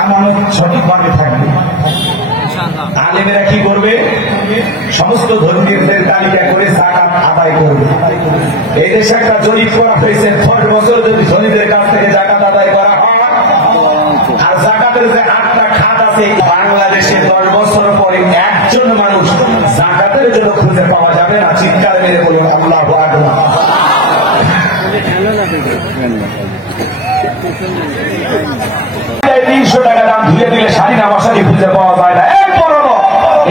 আমানত সঠিকভাবে থাকবে। আলেমেরা কি করবে? সমস্ত ধর্মীয়দের তালিকা করে যাকাত আদায় করবে। এই দেশে একটা জরিপ করা হয়েছে, 10 বছর যদি ধনীদের কাছ থেকে যাকাত আদায় করা হয়, আর যাকাতের যে 8টা খাত আছে, বাংলাদেশে 10 বছর পরে একজন মানুষ যাকাতের জন্য খুঁজে পাওয়া যাবে না। চিৎকার মেরে বলুন আল্লাহু আকবার। 300 টাকা দাম ধুয়ে দিলে শাড়ি নামা শাড়ি খুঁজে পাওয়া যায় না।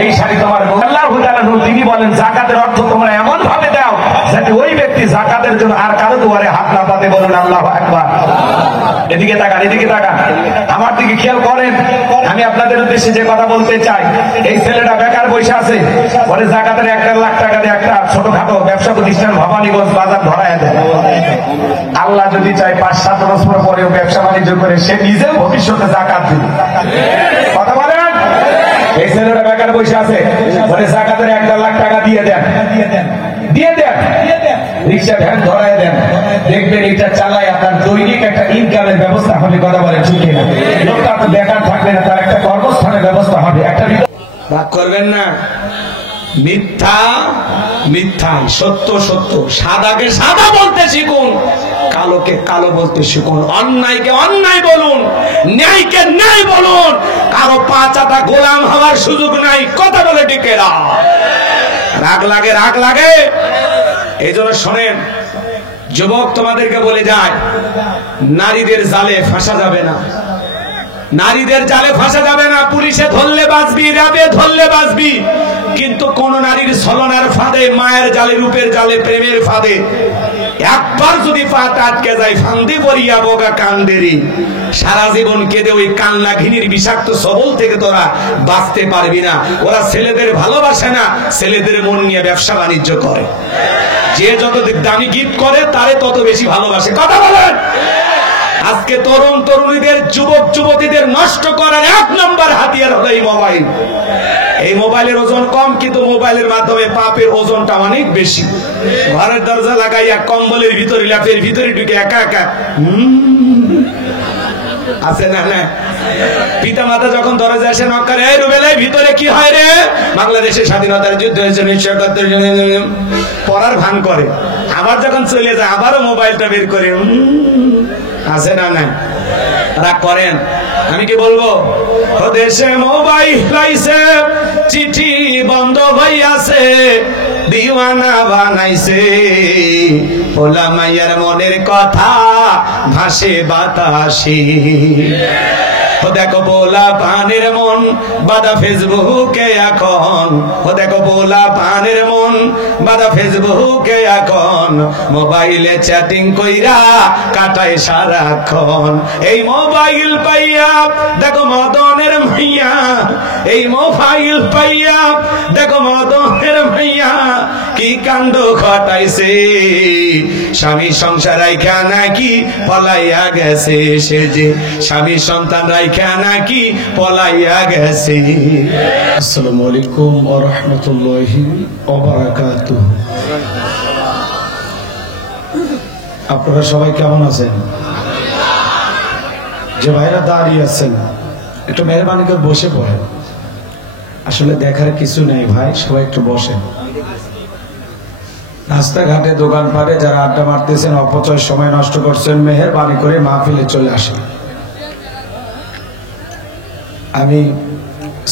এই শাড়ি তোমার আল্লাহু তাআলা তিনি বলেন যাকাতের অর্থ তোমরা এমন ভাবে দাও যাতে ওই ব্যক্তি যাকাতের জন্য আর কারো দুয়ারে হাত না পাতে। বলুন আল্লাহু আকবার। এদিকে তাকান, এদিকে তাকান, আমার দিকে খেয়াল করেন। আমি আপনাদের উদ্দেশ্যে যে কথা বলতে চাই, এই ছেলেটা বেকার বসে আছে, পরে যাকাতের 1 লাখ টাকা দিয়ে একটা ছোটখাটো ব্যবসা প্রতিষ্ঠান ভবানীগঞ্জ বাজার ধরায় দেয়। আল্লাহ যদি চায় 5-7 বছর পরেও ব্যবসা বাণিজ্য করে সে নিজেও ভবিষ্যতে যাকাত দিবে। কথা বলেন। এই ছেলেটা বেকার বসে আছে, পরে যাকাতের 1 লাখ টাকা দিয়ে দেন, দিয়ে দেন, রিক্সা ভ্যান ধরায় দেন, দেখবেন এটা চালায় আপনার দৈনিক একটা ইনকামের ব্যবস্থা হবে। কথা বলেন ঠিক না? লোকটা তো বেকার থাকবে না, তার একটা কর্মস্থানের ব্যবস্থা হবে। একটা ভাগ করবেন না। মিথ্যা মিথ্যা, সত্য সত্য। সাদাকে সাদা বলতে শিখুন, কালোকে কালো বলতে শিখুন, অন্যায়কে অন্যায় বলুন, ন্যায়কে ন্যায় বলুন। কারো 5 আটা গোলাম হওয়ার সুযোগ নাই। কথা বলে টিকেরা। রাগ লাগে, রাগ লাগে। এই জন্য শোনেন যুবক, তোমাদেরকে বলে যায়, নারীদের জালে ফাঁসা যাবে না, নারীদের জালে ফাঁসা যাবে না। পুলিশে ধরলে বাঁচবি, র্যাবে ধরলে বাঁচবি, কিন্তু কোন নারীর ছলনার ফাঁদে, মায়ের জালে, রূপের জালে, প্রেমের ফাঁদে একবার যদি পাটা আটকে যায়, ফান্দি পরিয়া বোকা কান্দেরি, সারা জীবন কেঁদে ওই কান্না ঘিনির বিষাক্ত সবল থেকে তোরা বাঁচতে পারবি না। ওরা ছেলেদের ভালোবাসে না, ছেলেদের মন নিয়ে ব্যবসা বাণিজ্য করে। যে যত দামি গীত করে তারে তত বেশি ভালোবাসে। কথা বলেন। আজকে তরুণ তরুণীদের, যুবক যুবতীদের নষ্ট করার 1 নম্বর হাতিয়ার হলো এই মোবাইল। এই মোবাইলের ওজন কম, কিন্তু মোবাইলের মাধ্যমে পাপের ওজনটা অনেক বেশি। ঘরের দরজা লাগাইয়া কম্বলের ভিতরে, ল্যাপের ভিতরে ঢুকে একা একা আছে না? না, পিতা মাতা যখন দরজা এসে নক করে, এই রুবেল ভিতরে কি হয় রে? বাংলাদেশের স্বাধীনতার যুদ্ধ হয়েছে 1971, পড়ার ভান করে। আবার যখন চলে যায় আবারও মোবাইলটা বের করে, আছে না? না, রাগ করেন। আমি কি বলবো? দেশে মোবাইল লাইছে, চিঠি বন্ধ হইয়াছে, দিওয়ানা বানাইছে, ওলা মাইয়ার মনের কথা ভাসে বাতাসে। দেখো বোলা পানের মন বাদা ফেসবুকে এখন, দেখো বোলা পানের মন বাদা ফেসবুকে এখন, মোবাইলে চ্যাটিং কইরা কাটায় সারাক্ষণ। এই মোবাইল পাইয়া দেখো মদনের মাইয়া, এই মোবাইল পাইয়া দেখো মদনের মাইয়া কি কাণ্ড ঘটাইছে। স্বামী সংসার রাইখা নাকি পলাইয়া গেছে, সে যে স্বামী সন্তান রাইখা নাকি পলাইয়া গেছে। আসসালামু আলাইকুম ওয়া রাহমাতুল্লাহি ওয়া বারাকাতুহু। আপনারা সবাই কেমন আছেন? যে ভাইরা দাঁড়িয়ে আছেন, একটু মেহরবানি করে বসে পড়েন। আসলে দেখার কিছু নেই ভাই, সবাই একটু বসেন। রাস্তাঘাটে, দোকানপাটে যারা আড্ডা মারতেছেন, অপচয় সময় নষ্ট করছেন, মেহেরবানি করে মাহফিলে চলে আসেন। আমি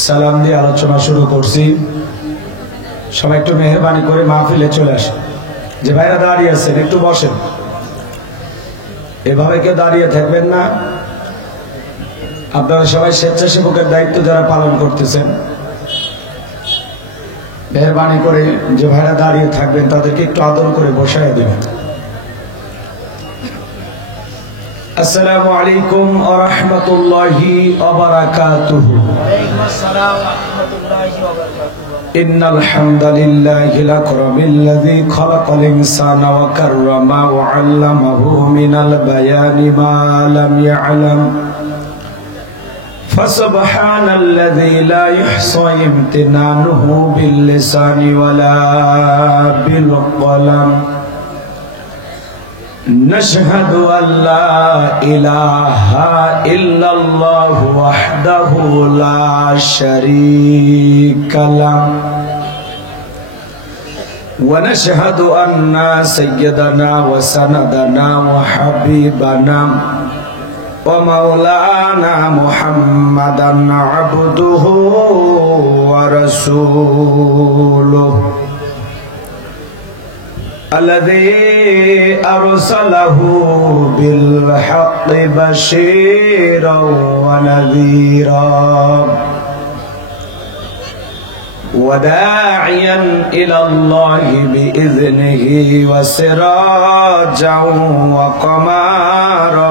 সালাম দিয়ে আলোচনা শুরু করছি, সবাই একটু মেহেরবানি করে মাহফিলে চলে আসেন। যে ভাইরা দাঁড়িয়ে আছেন একটু বসেন, এভাবে কেউ দাঁড়িয়ে থাকবেন না। আপনারা সবাই স্বেচ্ছাসেবকের দায়িত্ব যারা পালন করতেছেন, মেহরবানি করে যে ভাইরা দাঁড়িয়ে থাকবেন তাদেরকে একটু আদর করে বসায় দেবেন। আসসালামু আলাইকুম ওয়া রাহমাতুল্লাহি ওয়া বারাকাতুহু। ওয়ালাইকুম আসসালাম ওয়া রাহমাতুল্লাহি ওয়া বারাকাতুহু। ইন্নাল হামদালিল্লাহিল আকরামিল্লাযী খালাকাল ইনসানা ওয়া কাররামা ওয়া 'আল্লামাহু মিনাল বায়ানি মা লাম ইয়া'লাম। فسبحان الذي لا يحصى امتنانه باللسان ولا بالقلم نشهد أن لا إله إلا الله وحده لا شريك له ونشهد أن سيدنا وسندنا وحبيبنا ومولانا محمدا عبده ورسوله الذي أرسله بالحق بشيرا ونذيرا وداعيا إلى الله بإذنه وسراجا وقمارا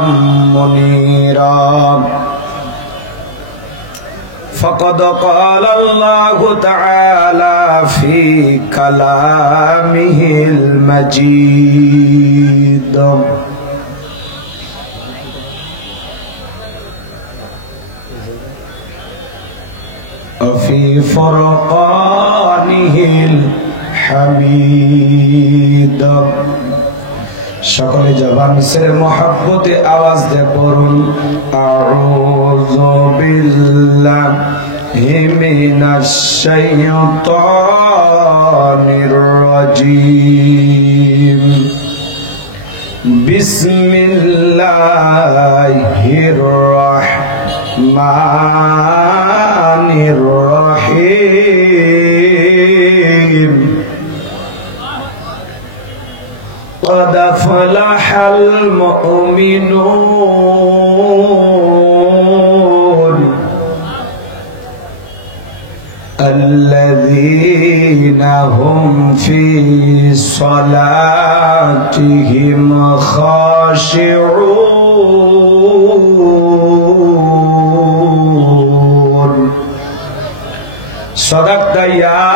منيرا فقد قال الله تعالى في كلامه المجيد وفي فرقانه الحميد সকলে জবান से मोहब्बत आवाज दे पढ़ুন আউযু বিল্লাহি মিনাশ শাইতানির রাজীম বিসমিল্লাহির রাহমানির রহিম قد أفلح المؤمنون الذين هم في صلاتهم خاشعون صدقت يا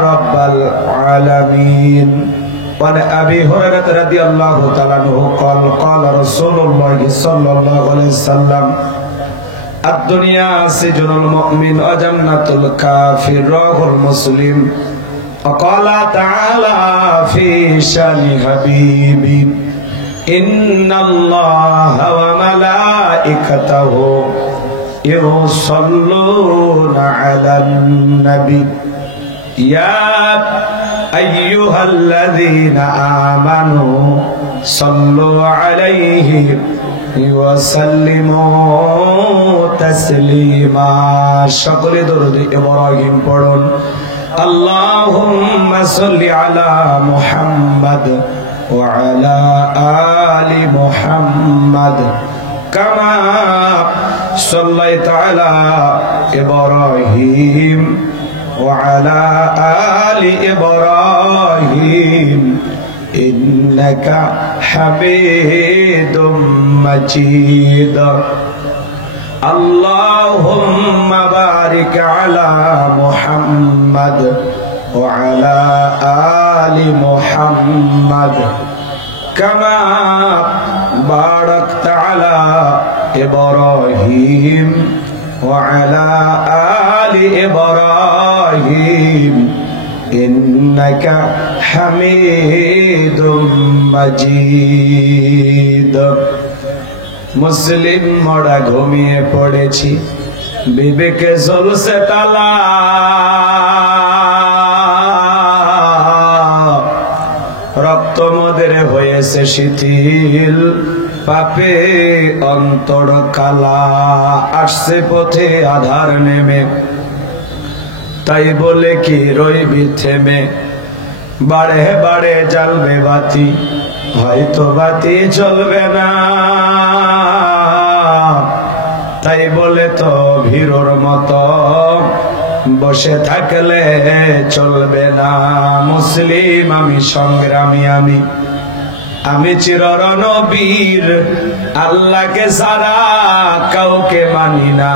رب العالمين وعن أبي هريرة رضي الله تعالى عنه قال قال رسول الله صلى الله عليه وسلم الدنيا سجن المؤمن وجنة الكافر رواه المسلم وقال تعالى في شان حبيبي إن الله وملائكته يصلون على النبي يا أيها الذين آمنوا صلوا عليه وسلموا تسليما شكر درود إبراهيم পড়ুন اللهم صل على محمد وعلى آل محمد كما صليت على إبراهيم وعلى آل إبراهيم إنك حميد مجيد اللهم بارك على محمد وعلى آل محمد كما باركت على إبراهيم وعلى آل إبراهيم إنك حميد مجيد মুসলিম মরা ঘুমিয়ে পড়েছি বিবেকে জ্বলছে তালা রক্ত মদের হয়েছে শিথিল পাপে অন্তর কালা আসছে পথে আধার নেমে তাই বলে কি রইবি থেমে বাড়ে বাড়ে জ্বলবে বাতি হয়তো বাতি জ্বলবে না তাই বলে তো ভীরুর মতো বসে থাকলে চলবে না মুসলিম আমি সংগ্রামী আমি চিররণবীর আল্লাহকে ছাড়া কাউকে মানি না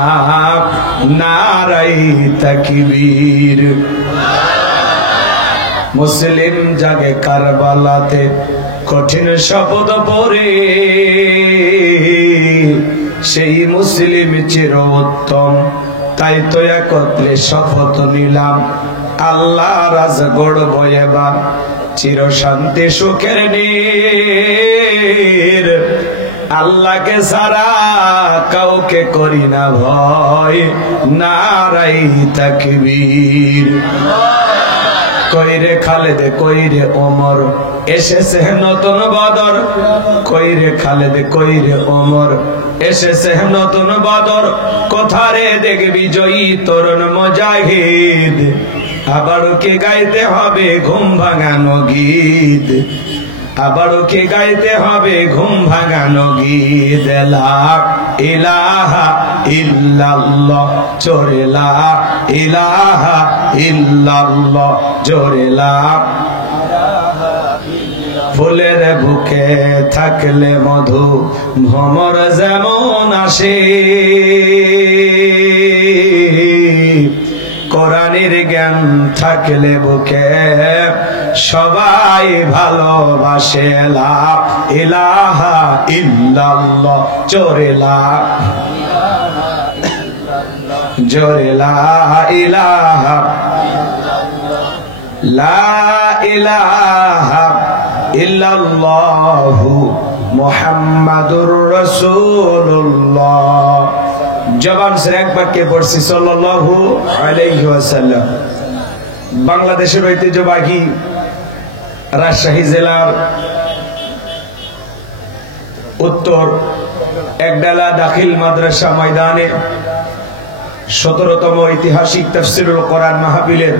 নারাই তাকবীর মুসলিম জাগে কারবালাতে কঠিন শপথ পড়ে সেই মুসলিম চিরোত্তম তাই তো একত্রে শপথ নিলাম আল্লাহ রাজ গড়ব এবার চিরশান্তি সুখের নীর। আল্লাহকে ছাড়া কাউকে করি না ভয়, নারাই তাকবীর। কইরে খালেদ কইরে ওমর, এসেছে নতুন বদর। কইরে খালেদ কইরে ওমর, এসেছে নতুন বদর। কোথারে দেখবি জয়ী তরুণ মুজাহিদ, আবারও কি গাইতে হবে ঘুম ভাঙানো গীত, আবারও কি গাইতে হবে ঘুম ভাঙানো গীত। লা ইলাহা ইল্লাল্লাহ, জোরে লা ইলাহা ইল্লাল্লাহ, জোরে লা। ফুলের বুকে থাকলে মধু ভ্রমর যেমন আসে, কোরআনের জ্ঞান থাকলে বুকে সবাই ভালোবাসে। লা ইলাহা ইল্লাল্লাহ, জোরে লা, জোরে লা ইলাহা, লা ইলাহা ইল্লাল্লাহু মুহাম্মাদুর রাসূলুল্লাহ। জবান সে এক বাক্যে পড়ছি সাল্লাল্লাহু আলাইহি ওয়াসাল্লাম। বাংলাদেশের ঐতিহ্যবাহী রাজশাহী জেলার উত্তর একডালা দাখিল মাদ্রাসা ময়দানে 17তম ঐতিহাসিক তাফসীরুল কোরআন মাহফিলের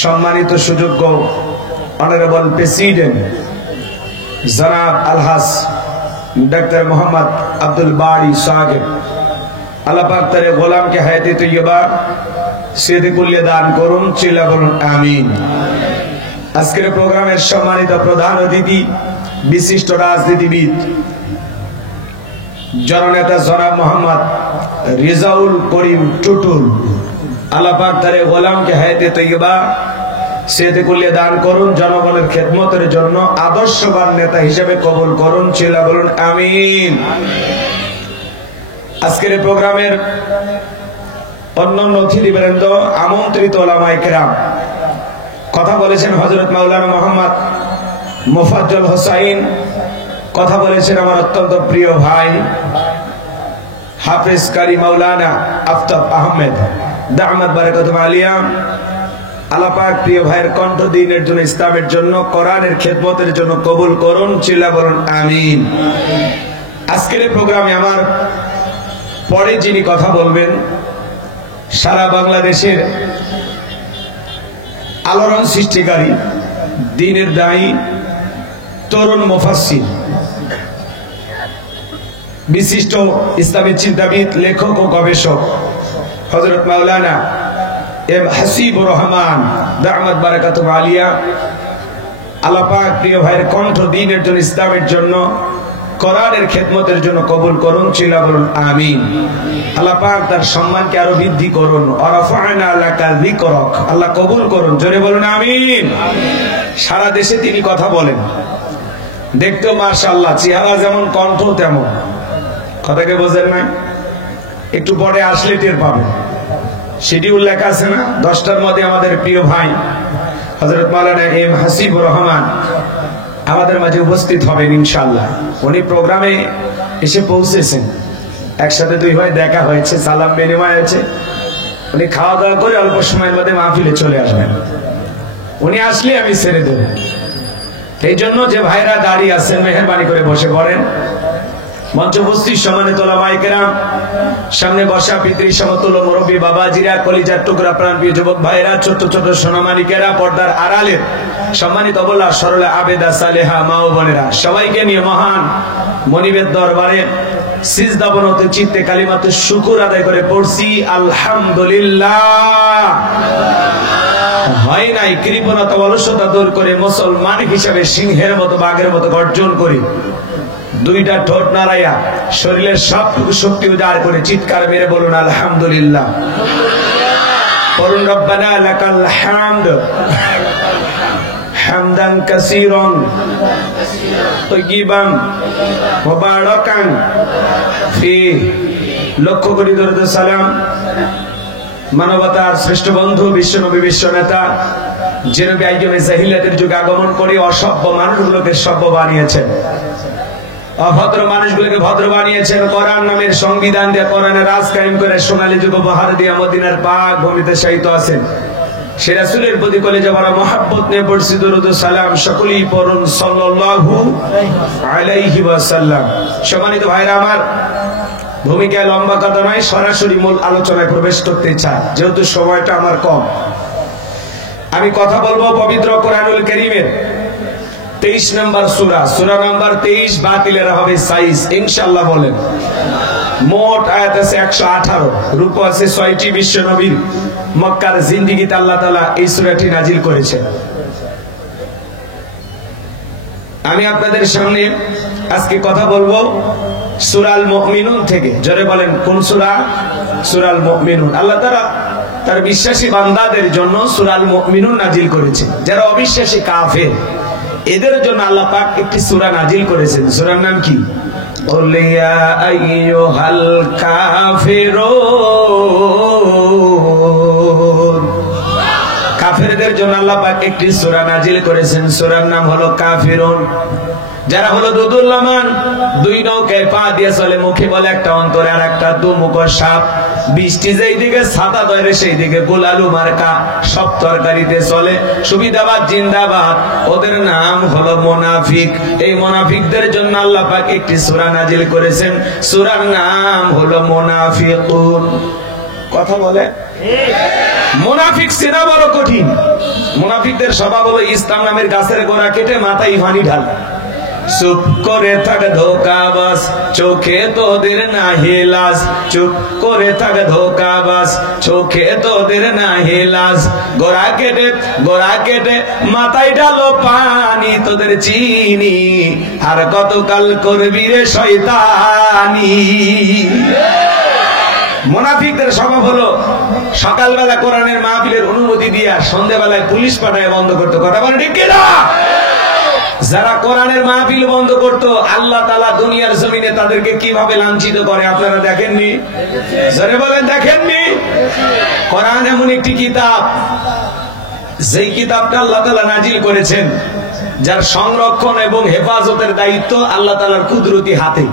সম্মানিত সুযোগ্য অনারেবল প্রেসিডেন্ট জনাব আলহাজ ডক্টর মোহাম্মদ আব্দুল বারি সাহেব, আল্লাহ পাক তার গোলামকে হায়াতে তৈয়বা সিদ্দিকুল্লে দান করুন, চিল্লা বলুন আমিন। আজকের প্রোগ্রামের সম্মানিত প্রধান অতিথি বিশিষ্ট রাজনীতিবিদ জননেতা জনাব মোহাম্মদ রিজাউল করিম টুটুল, আল্লাহ পাক তার গোলামকে হায়াতে তৈয়বা সিদ্দিকুল্লে দান করুন, জনগণের খেদমতের জন্য আদর্শবান নেতা হিসেবে কবুল করুন, চিল্লা বলুন আমিন। আজকের প্রোগ্রামের অন্যান্য অতিথিবৃন্দ, আমন্ত্রিত ওলামায়ে কেরাম, কথা বলেছেন হযরত মাওলানা মোহাম্মদ মোফাজ্জল হোসাইন, কথা বলেছেন আমার অত্যন্ত প্রিয় ভাই হাফেজ কারি মাওলানা আফতাব আহমেদ দামাত বারাকাতুহু আলিয়া। আল্লাহ পাক প্রিয় ভাইয়ের কণ্ঠ দ্বীনের জন্য, ইসলামের জন্য, কোরআনের খেদমতের জন্য কবুল করুন, চিল্লা বলুন আমিন। আজকের প্রোগ্রামে আমার পরে যিনি কথা বলবেন, সারা বাংলাদেশের আলোড়ন সৃষ্টিকারী, দ্বীনের দায়ী, তরুণ মুফাসসির, বিশিষ্ট ইসলামী চিন্তাবিদ, লেখক ও গবেষক হযরত মাওলানা এম হাসিবুর রহমান দামাত বারাকাতুহু আলিয়া। আল্লাহ পাক প্রিয় ভাইয়ের কণ্ঠ দ্বীনের জন্য, ইসলামের জন্য, কোরআনের খেদমতের জন্য কবুল করুন, চিল্লা বলুন আমিন। আল্লাহ পাক তার সম্মানকে আরো বৃদ্ধি করুন, ওয়ারাফা'না লাকা যিকরাক, আল্লাহ কবুল করুন, জোরে বলুন আমিন। সারা দেশে তিনি কথা বলেন, দেখতেও মাশাআল্লাহ, চেহারা যেমন কণ্ঠ তেমন। কথাকে বোঝেন না? একটু পরে আসলে টের পাবেন। শিডিউল লেখা আছে না, 10টার মধ্যে আমাদের প্রিয় ভাই হযরত মাওলানা এম হাসিবুর রহমান আমাদের মাঝে উপস্থিত হবেন ইনশাআল্লাহ। উনি প্রোগ্রামে এসে পৌঁছেছেন, একসাথে দুই ভাই দেখা হয়েছে, সালাম বিনিময় হয়েছে। উনি খাওয়া দাওয়া করে অল্প সময়ের মধ্যে মাহফিলে চলে আসবেন। উনি আসলে আমি ছেড়ে দেব। এই জন্য যে ভাইরা দাঁড়িয়ে আছেন, মেহেরবানি করে বসে পড়েন। মঞ্চ উপস্থিত সম্মানিত ওলামায়ে কেরাম, সামনে বসা পিতৃ সমতুল্য মুরব্বী বাবাজিরা, কলিজার টুকরা প্রাণপ্রিয় যুবক ভাইরা, ছোট ছোট সোনামানিকেরা, পর্দার আড়ালের সম্মানিত অবলা সরলা আবেদা সালেহা মা ও বোনেরা, সবাইকে নিয়ে মহান মনিবের দরবারে সিজদাবনত চিত্তে কালিমাতু শুকর আদায় করে পড়ছি আলহামদুলিল্লাহ। হয় নাই কৃপণতা অলসতা দূর করে মুসলমান হিসেবে সিংহের মতো বাঘের মতো গর্জন করি, দুইটা ঠোঁট নাড়াইয়া শরীরের সবটুকু শক্তি উজাড় করে চিৎকার মেরে বলুন আলহামদুলিল্লাহ। বলুন রব্বানা লাকাল হামদ হামদান কাসীরান তাইয়িবান মুবারাকান ফি। লক্ষ কোটি দরুদ সালাম মানবতার শ্রেষ্ঠ বন্ধু, বিশ্বনবী, বিশ্ব নেতা, যে নবী আইয়ুবে জাহিলিয়াতের যুগে আগমন করে অসভ্য মানুষগুলোকে সভ্য বানিয়েছেন, অভদ্র মানুষগুলোকে ভদ্র বানিয়েছেন, কোরআন নামের সংবিধান দিয়ে কোরআনের রাজ কায়েম করে সোনালী যুগ উপহার দিয়ে মদিনার পাক ভূমিতে শায়িত আছেন। সে রাসূলের প্রতি কলেজে ভরা মহব্বত নিয়ে পড়ছি দরুদ ও সালাম, সকলেই পড়ুন সাল্লাল্লাহু আলাইহি ওয়াসাল্লাম। সম্মানিত ভাইরা আমার, ভূমিকায় লম্বা কথা নয়, সরাসরি মূল আলোচনায় প্রবেশ করতে চাই, যেহেতু সময়টা আমার কম। আমি কথা বলবো পবিত্র কোরআনুল কারীমের 23 নম্বর সূরা, সূরা নাম্বার 23, বাতিলের হবে সাইজ ইনশাআল্লাহ বলেন। মোট আয়াত আছে 118, রূপ আছে 6টি। বিশ্ব নবীর মক্কার জিন্দেগিতে আল্লাহ তাআলা এই সূরাটি নাজিল করেছেন। আমি আপনাদের সামনে আজকে কথা বলবো সূরাল মুমিনুন থেকে। জোরে বলেন কোন সূরা? সূরাল মুমিনুন। আল্লাহ তাআলা তার বিশ্বাসী বান্দাদের জন্য সূরাল মুমিনুন নাজিল করেছেন। যারা অবিশ্বাসী কাফের, এদের জন্য আল্লাহ পাক একটি সূরা নাজিল করেছেন। সূরার নাম কি? কুল ইয়া আইয়ুহাল কাফিরুন। কাফেরদের জন্য আল্লাহ পাক একটি সূরা নাজিল করেছেন। সূরার নাম হলো কাফিরুন। যারা হলো দুদুল্লামান, দুই নৌকায় পা দিয়ে চলে, মুখে বলে একটা, অন্তরে আর একটা, দুমুখ সাপ, বৃষ্টি যেই দিকে ছাতা ধরে সেই দিকে গোলালু মার্কা, সব তরকারিতে চলে, সুবিধাবাদ জিন্দাবাদ, ওদের নাম হলো মুনাফিক। এই মুনাফিকদের জন্য আল্লাহ পাক একটি সূরা নাজিল করেছেন। সূরার নাম হলো মুনাফিকুন। কথা বলে মুনাফিক চেনা বড় কঠিন। মুনাফিকদের স্বভাব হলো ইসলাম নামের গাছের গোড়া কেটে মাথায় পানি ঢাল। চুপ করে থাক ধোকাবাজ, চোখে তোদের নাহি লাজ। চুপ করে থাক ধোকাবাজ, চোখে তোদের নাহি লাজ। গোড়া কেটে মাথায় ঢালো পানি, তোদের চিনি আর কতকাল করবি রে শয়তানি। মুনাফিকদের স্বভাব হলো সকালবেলা কোরআনের মাহফিলের অনুমতি দিয়া সন্ধ্যাবেলায় পুলিশ পাঠায় বন্ধ করতো। কথা বলে ঠিক কিনা? যারা কোরআনের মাহফিল বন্ধ করতো, আল্লাহ তাআলা দুনিয়ার জমিনে তাদেরকে কিভাবে লাঞ্ছিত করে আপনারা দেখেননি? জোরে বলেন দেখেননি? কোরআন এমন একটি কিতাব, যেই কিতাবটা আল্লাহ তাআলা নাজিল করেছেন, যার সংরক্ষণ এবং হেফাজতের দায়িত্ব আল্লাহ তাআলার কুদরতি হাতে।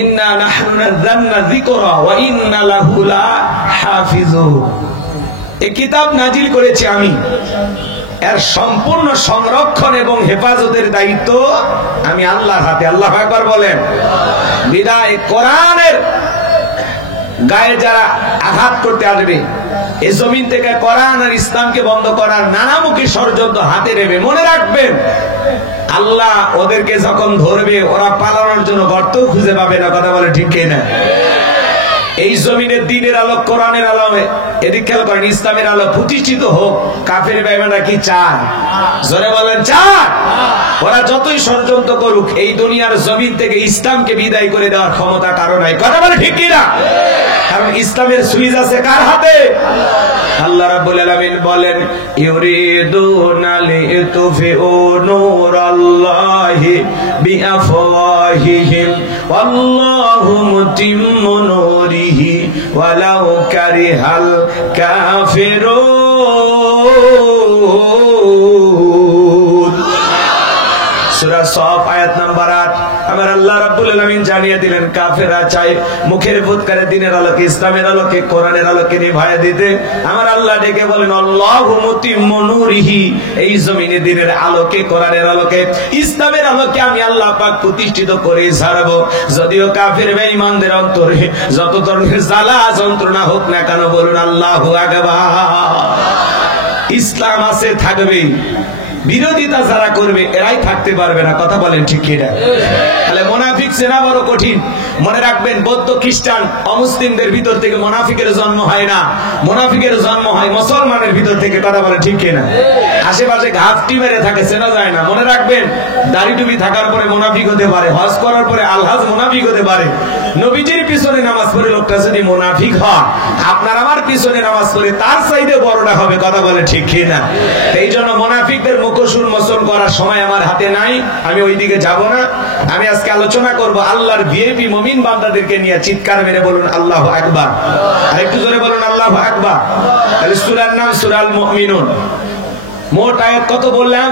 ইন্না নাহনু নাযালনা যিকরা ওয়া ইন্না লাহু লাহাফিজুন। এই কিতাব নাজিল করেছি আমি, এর সম্পূর্ণ সংরক্ষণ এবং হেফাজতের দায়িত্ব আমি আল্লাহর হাতে। আল্লাহু আকবার বলেন। বিদায় কোরআনের গায়ে যারা আঘাত করতে আসবে, এই জমিন থেকে কোরআন আর ইসলামকে বন্ধ করার নানামুখী ষড়যন্ত্র হাতে নেবে, মনে রাখবেন আল্লাহ ওদেরকে যখন ধরবে, ওরা পালানোর জন্য গর্ত খুঁজে পাবে না। কথা বলে ঠিক কিনা? এই জমিনের দ্বীনের আলো, কোরআনের আলো, এদিক খেয়াল করেন, ইসলামের আলো প্রতিষ্ঠিত হোক। কাফের বেঈমানরা কি চায়? জোরে বলেন চায়? ওরা যতই ষড়যন্ত্র করুক, এই দুনিয়ার জমিন থেকে ইসলামকে বিদায় করে দেওয়ার ক্ষমতা কারো নাই। কথা বলে ঠিক কিনা? কারণ ইসলামের সুইচ আছে কার হাতে? আল্লাহ রাব্বুল আলামিন বলেন, ইউরিদুনা লিতুফিউ নূরাল্লাহি বিআফওয়াহিহিম ওয়াল্লাহু মুতিম্মু নূরিহি ওয়ালাউ কারিহাল কাফিরুন। সূরা সফ আয়াত নাম্বার 8। আমার আল্লাহ রাব্বুল আলামিন জানিয়ে দিলেন, কাফেররা চায় মুখের ফুৎকারে দিনের আলোকে, ইসলামের আলোকে, কোরআনের আলোকে নিভায়া দিতে। আমার আল্লাহ ডেকে বলেন, আল্লাহু মুতিম্মু নূরিহি, এই জমিনে দিনের আলোকে, কোরআনের আলোকে, ইসলামের আলোকে আমি আল্লাহ পাক প্রতিষ্ঠিত করে ছাড়বো। যদিও কাফের বেঈমানদের অন্তরে যত ধরনের জ্বালা যন্ত্রণা হোক না কেন, বলুন আল্লাহু আকবার। ইসলাম আছে, থাকবে। বিরোধিতা যারা করবে এরাই থাকতে পারবে না। কথা বলেন ঠিক কিনা? তাহলে মুনাফিক চেনা বড় কঠিন। মনে রাখবেন, বৌদ্ধ খ্রিস্টান অমুসলিমদের ভিতর থেকে মুনাফিকের জন্ম হয় না, মুনাফিকের জন্ম হয় মুসলমানের ভিতর থেকে। কথা বলে ঠিক কিনা? আশেপাশে ঘাপটি মেরে থাকে, চেনা যায় না। মনে রাখবেন, দাড়ি টুপি থাকার পরে মুনাফিক হতে পারে, হজ করার পরে আলহাজ মুনাফিক হতে পারে। নবীজির পিছনে নামাজ পড়ে লোকটা যদি মুনাফিক হয়, আপনার আমার পিছনে নামাজ পড়ে তার চাইতে বড়টা হবে। কথা বলে ঠিক কিনা? এই জন্য মুনাফিকদের মুখোশ উন্মোচন করার সময় আমার হাতে নাই, আমি ওইদিকে যাব না। আমি আজকে আলোচনা করব আল্লাহর ভিআইপি মুমিন মুমিন বান্দাদেরকে নিয়ে চিৎকার মেরে বলুন আল্লাহু আকবার। আর একটু জোরে বলুন আল্লাহু আকবার। তাহলে সূরার নাম সূরাল মুমিনুন। মোট আয়াত কত বললাম?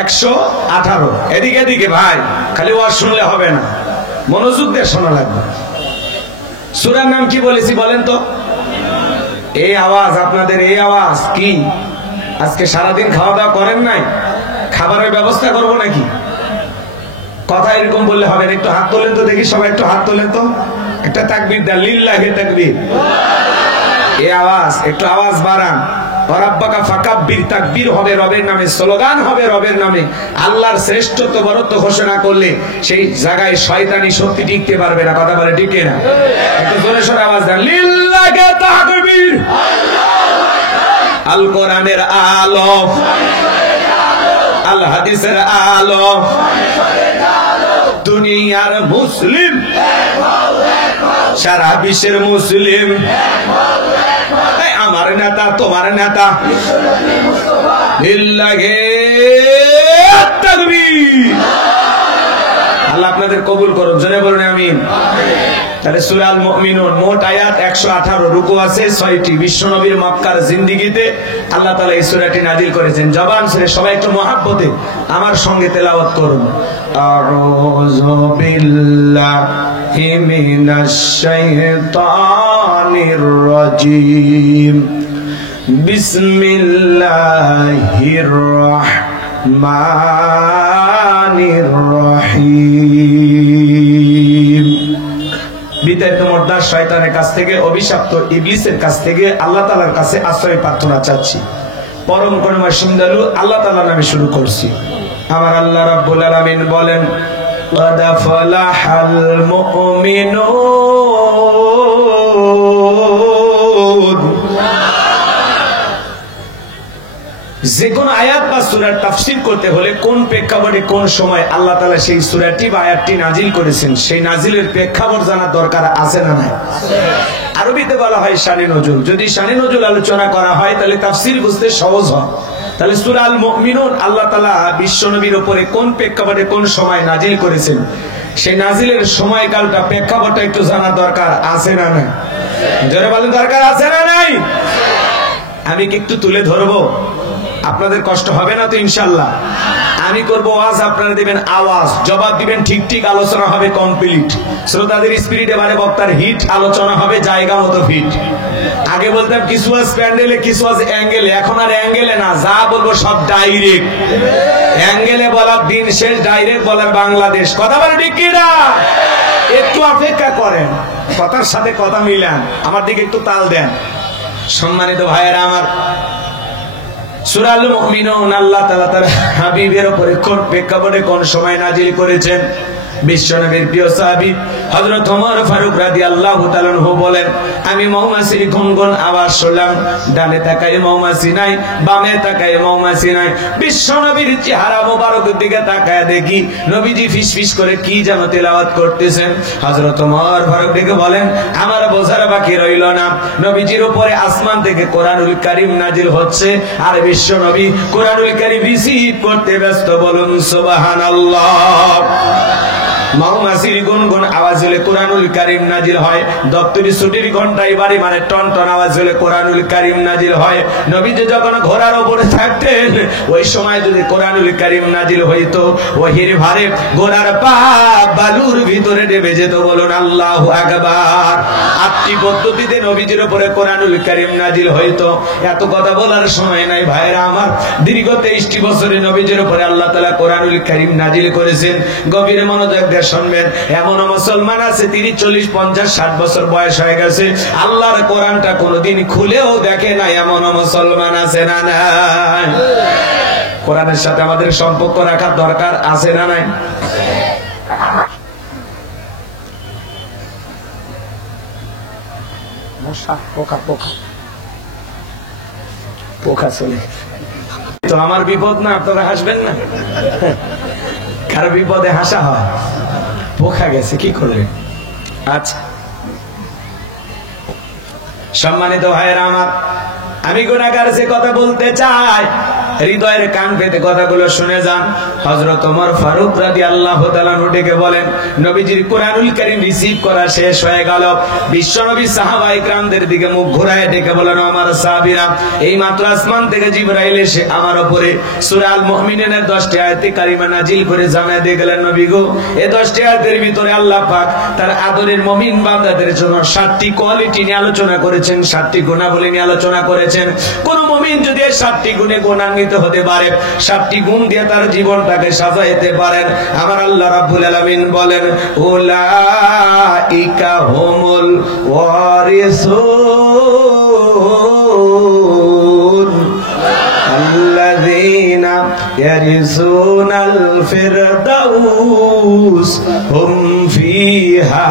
118। এদিকে এদিকে ভাই, খালি ওয়াজ শুনলে হবে না, মনোযোগ দিয়ে শোনা লাগবে। সূরার নাম কি বলেছি বলেন তো? এই আওয়াজ, আপনাদের এই আওয়াজ কি? আজকে সারাদিন খাওয়া দাওয়া করেন নাই? খাবারের ব্যবস্থা করব নাকি? কথা এরকম বললে হবে না। একটু হাত তোলেন তো দেখি, সবাই একটু হাত তোলেন তো, একটা তাকবীর দেন, লিল্লাহি তাকবীর। এই আওয়াজ, একটু আওয়াজ বাড়ান। রাব্বাকা ফাকাব্বির, তাকবীর হবে রবের নামে, স্লোগান হবে রবের নামে। আল্লাহর শ্রেষ্ঠত্ব বরত্ব ঘোষণা করলে সেই জায়গায় শয়তানি শক্তি টিকতে পারবে না। কথা বলে ঠিক না? একটু জোরে সোরে আওয়াজ দেন, লিল্লাহি তাকবীর। আল কোরআনের আলো, আল হাদিসের আলো, দুনিয়ার মুসলিম, সারা বিশ্বের মুসলিম, আমার নেতা তোমার নেতা, লিল্লাহি তাকবীর। আল্লাহ আপনাদের কবুল করুন, জোরে বলুন আমিন। তাহলে সূরা আল মুমিনুন মোট আয়াত 118, রুকু আছে 6টি। বিশ্বনবীর মক্কার জিন্দেগিতে আল্লাহ তাআলা এই সূরাটি নাজিল করেছেন। জবান ছেড়ে সবাই একটু মহব্বতে আমার সঙ্গে তেলাওয়াত করুন। আউযু বিল্লাহি মিনাশ শাইতানির রাজীম। বিসমিল্লাহির রাহমানির রহিম। বিতাড়িত মুর্দার শয়তানের কাছ থেকে, অভিশপ্ত ইবলিসের কাছ থেকে আল্লাহ তাআলার কাছে আশ্রয় প্রার্থনা চাচ্ছি। পরম করুণাময় সিন্ধু আল্লাহ তাআলার নামে শুরু করছি। আমার আল্লাহ রাব্বুল আলামিন বলেন, قد فلح المؤمنون। যে কোন আয়াত বা সূরার তাফসীর করতে হলে কোন প্রেক্ষাপটে কোন সময় আল্লাহ তাআলা সেই সূরাটি বা আয়াতটি নাজিল করেছেন, সেই নাজিলের প্রেক্ষাপট জানা দরকার আছে না নাই? আরবিতে বলা হয় শানে নজুল। যদি শানে নজুল আলোচনা করা হয় তাহলে তাফসীর বুঝতে সহজ হয়। তাহলে সূরা আল মুমিনুন আল্লাহ তাআলা বিশ্বনবীর উপরে কোন প্রেক্ষাপটে কোন সময় নাজিল করেছেন, সেই নাজিলের সময়কালটা প্রেক্ষাপটটা একটু জানা দরকার আছে না নাই? জোরে বলেন, দরকার আছে না নাই? আমি কি একটু তুলে ধরবো? আপনাদের কষ্ট হবে না তো ইনশাআল্লাহ? আমি করবো ওয়াজ, আপনারা দিবেন আওয়াজ, জবাব দিবেন ঠিক ঠিক, আলোচনা হবে কমপ্লিট। শ্রোতাদের স্পিরিট এবারে বক্তার হিট, আলোচনা হবে জায়গা মতো ফিট। আগে বলতাম কিছু আজ প্যান্ডেলে, কিছু আজ অ্যাঙ্গেলে, এখন আর অ্যাঙ্গেলে না, যা বলবো সব ডাইরেক্ট। অ্যাঙ্গেলে বলার দিন শেষ, ডাইরেক্ট বলার বাংলাদেশ। কথা বলে ঠিক কি না? একটু অপেক্ষা করেন, কথার সাথে কথা মিলান, আমার দিকে একটু তাল দেন। সম্মানিত ভাইয়েরা আমার, সূরা আল মুমিনুন আল্লাহ তাআলা তার হাবিবের উপরে কোন প্রেক্ষাপটে কোন সময় নাজিল করেছেন, বিশ্বনবীর প্রিয় সাহাবী হযরত ওমর ফারুক রাদিয়াল্লাহু তাআলা আনহু বলেন, আমি মৌমাছির গুনগুন আওয়াজ শুনলাম, ডানে তাকায় মৌমাছি নাই, বামে তাকায় মৌমাছি নাই। বিশ্বনবীর চেহারা মোবারকের দিকে তাকায় দেখি নবীজি ফিসফিস করে কি যেন তেলাওয়াত করতেছেন। হযরত ওমর ফারুক ডেকে বলেন, আমার বোঝার বাকি রইল না, নবীজির উপরে আসমান থেকে কোরআনুল কারীম নাজিল হচ্ছে, আর বিশ্বনবী কোরআনুল কারীম রিসিভ করতে ব্যস্ত। বলুন সুবহানাল্লাহ। মৌমাছির গুনগুন আওয়াজ হলে কোরআনুল কারীম নাজিল হয়, দপ্তরি ছুটির ঘন্টায় বাড়ি মানে টন টন আওয়াজ হলে কোরআনুল কারীম নাজিল হয়। নবীজি যখন ঘোড়ার উপরে থাকতেন, ওই সময় যদি কোরআনুল কারীম নাজিল হইতো, ওহির ভারে ঘোড়ার পা বালুর ভিতরে ডেবে যেত। বলুন আল্লাহু আকবার। 8টি পদ্ধতিতে নবীজির উপরে কোরআনুল কারীম নাজিল হইতো। এত কথা বলার সময় নাই ভাইরা আমার। দীর্ঘ 23টি বছরে নবীজির উপরে আল্লাহ তাআলা কোরআনুল কারীম নাজিল করেছেন। গভীর মনোযোগ দিয়ে শুনবেন। এমন মুসলমান আছে 30, 40, 50, 60 বছর বয়স হয়ে গেছে, আল্লাহর কোরআনটা কোনোদিন খুলেও দেখে না, এমন মুসলমান আছে না নাই? কোরআনের সাথে আমাদের সম্পর্ক রাখার দরকার আছে না নাই? পোকা চলে তো আমার বিপদ না, আপনারা হাসবেন না? কারো বিপদে হাসা হয়? পোকা গেছে, কি করলেন? আচ্ছা, সম্মানিত ভাইয়েরা আমার, আমি গুনাহগার যে কথা বলতে চাই, হৃদয়ের কান পেতে কথাগুলো শুনে যান। হযরত ওমর ফারুক রাদিয়াল্লাহু তাআলা ডেকে বলেন, নবীজির কোরআনুল কারীম রিসিভ করা শেষ হয়ে গেল। বিশ্বনবী সাহাবায়ে কেরামদের দিকে মুখ ঘুরায় ডেকে বলেন, আমার সাহাবীরা, এই মাত্র আসমান থেকে জিবরাইল এসে আমার উপরে সূরা আল মুমিনুনের 10টি আয়াতে কারিমা নাজিল করে জানায় দিয়ে গেলেন, নবী গো, এই 10টি আয়াতের ভিতরে আল্লাহ পাক তার আদরের মুমিন বান্দাদের জন্য 7টি কোয়ালিটি নিয়ে আলোচনা করেছেন, 7টি গুণাবলী নিয়ে আলোচনা করেছেন। কোন মুমিন যদি এই 7টি গুণে গুণান্বিত হতে পারে, 7টি গুণ দিয়ে তার জীবনটাকে সাজাইতে পারেন, আমার আল্লাহ রাব্বুল আলামিন বলেন, উলাইকা হুমুল ওয়ারিসুন আল্লাযীনা ইয়ারিসুনাল ফিরদাউস হুম ফিহা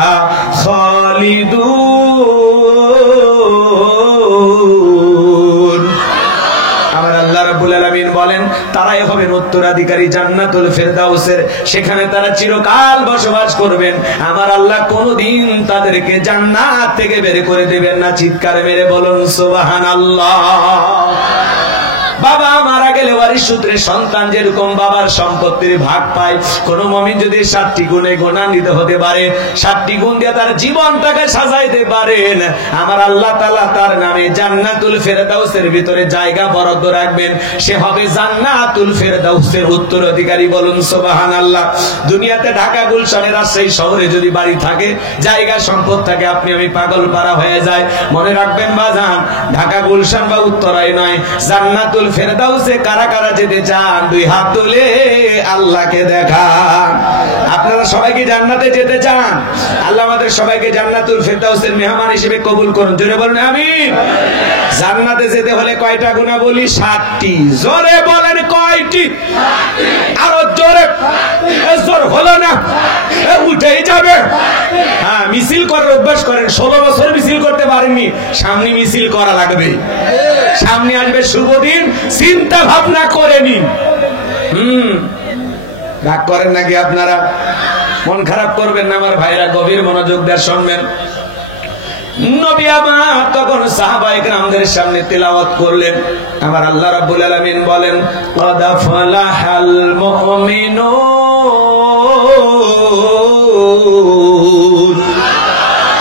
খালিদুন। আমার আল্লাহ রাব্বুল আলামিন বলেন, তারাই হবেন উত্তরাধিকারী জান্নাতুল ফেরদাউসের, সেখানে তারা চিরকাল বসবাস করবেন। আমার আল্লাহ কোনদিন তাদেরকে জান্নাত থেকে বের করে দেবেন না। চিৎকার মেরে বলুন সুবহানাল্লাহ। বাবা মারা গেলে ওয়ারিশ সূত্রে সন্তান যেরকম বাবার সম্পত্তির ভাগ পায়, কোন মুমিন যদি 7টি গুণে গুণান্বিত হতে পারে, 7টি গুণ দিয়ে তার জীবনটাকে সাজাইতে পারেন, আমার আল্লাহ তাআলা তার নামে জান্নাতুল ফেরদাউসের ভিতরে জায়গা বরাদ্দ রাখবেন। সে হবে জান্নাতুল ফেরদাউসের উত্তরাধিকারী। বলুন সুবহানাল্লাহ। দুনিয়াতে ঢাকা, গুলশানে, রাজশাহী শহরে যদি বাড়ি থাকে, জায়গা সম্পদ থাকে, আপনি আমি পাগল পারা হয়ে যায়, মনে রাখবেন বাজান, ঢাকা, গুলশান বা উত্তরায় নয়, জান্নাতুল ফেরদাউসে কারা কারা যেতে চান? 2 হাত তুলে আল্লাহকে দেখান। আপনারা সবাই কি জান্নাতে যেতে চান? আল্লাহ আমাদের সবাইকে জান্নাতুল ফেরদাউসের মেহমান হিসেবে কবুল করুন। জোরে বলুন আমিন। জান্নাতে যেতে হলে কয়টা গুণাবলী? 7টি। জোরে বলেন কয়টি? আরো জোরে। জোর হলো না, উঠেই যাবে। হ্যাঁ, মিছিল করার অভ্যাস করেন। 16 বছর মিছিল করতে পারেননি, সামনে মিছিল করা লাগবে। সামনে আসবে শুভ দিন, চিন্তা ভাবনা করে নিন। রাগ করেন নাকি আপনারা? মন খারাপ করবেন না আমার ভাইরা, গভীর মনোযোগ দিয়ে শুনবেন। নবী আমার তখন সাহাবায়ে কেরামদের সামনে তেলাওয়াত করলেন। আমার আল্লাহ রাব্বুল আলামিন বলেন, ক্বাদ ফালাহাল মুমিনুন।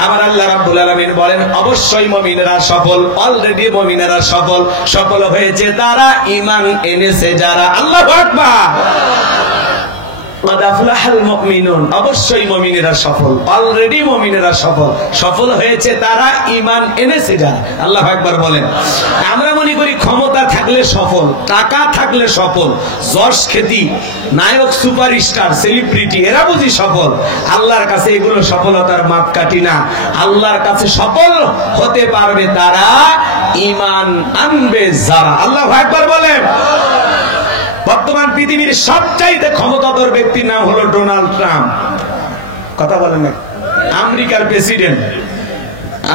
আমার আল্লাহ রাব্বুল আলামিন বলেন, অবশ্যই মুমিনেরা সফল, অলরেডি মুমিনেরা সফল। সফল হয়েছে তারা, ঈমান এনেছে যারা। আল্লাহু আকবার। অবশ্যই মুমিনেরা সফল, অলরেডি মুমিনেরা সফল। সফল হয়েছে তারা, ঈমান এনেছে যারা। আল্লাহু আকবার বলেন। আমরা মনে করি ক্ষমতা থাকলে সফল, টাকা থাকলে সফল, যশ খ্যাতি, নায়ক, সুপারস্টার, সেলিব্রিটি, এরা বুঝি সফল। আল্লাহর কাছে এগুলো সফলতার মাপকাঠি না। আল্লাহর কাছে সফল হতে পারবে তারা, ঈমান আনবে যারা। আল্লাহু আকবার বলেন। বর্তমান পৃথিবীর সবচাইতে ক্ষমতাধর ব্যক্তির নাম হলো ডোনাল্ড ট্রাম্প। কথা বলেন না? আমেরিকার প্রেসিডেন্ট।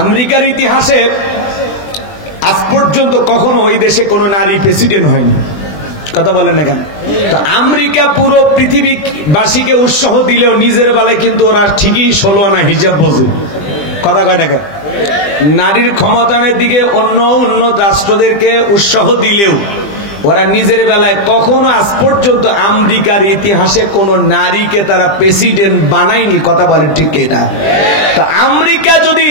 আমেরিকার ইতিহাসে আজ পর্যন্ত কখনো ওই দেশে কোন নারী প্রেসিডেন্ট হয়নি। কথা বলেন না কেন? তো আমেরিকা পুরো পৃথিবীবাসীকে উৎসাহ দিলেও নিজের বেলায় কিন্তু ওরা ঠিকই 16 আনা হিজাব বোঝে। কথা কয় টাকা? নারীর ক্ষমতায়নের দিকে অন্য উন্নত রাষ্ট্রদেরকে উৎসাহ দিলেও ওরা নিজের বেলায় কখনো আজ পর্যন্ত আমেরিকার ইতিহাসে কোন নারীকে তারা প্রেসিডেন্ট বানায়নি। কথা বলে ঠিক কিনা? তো আমেরিকা যদি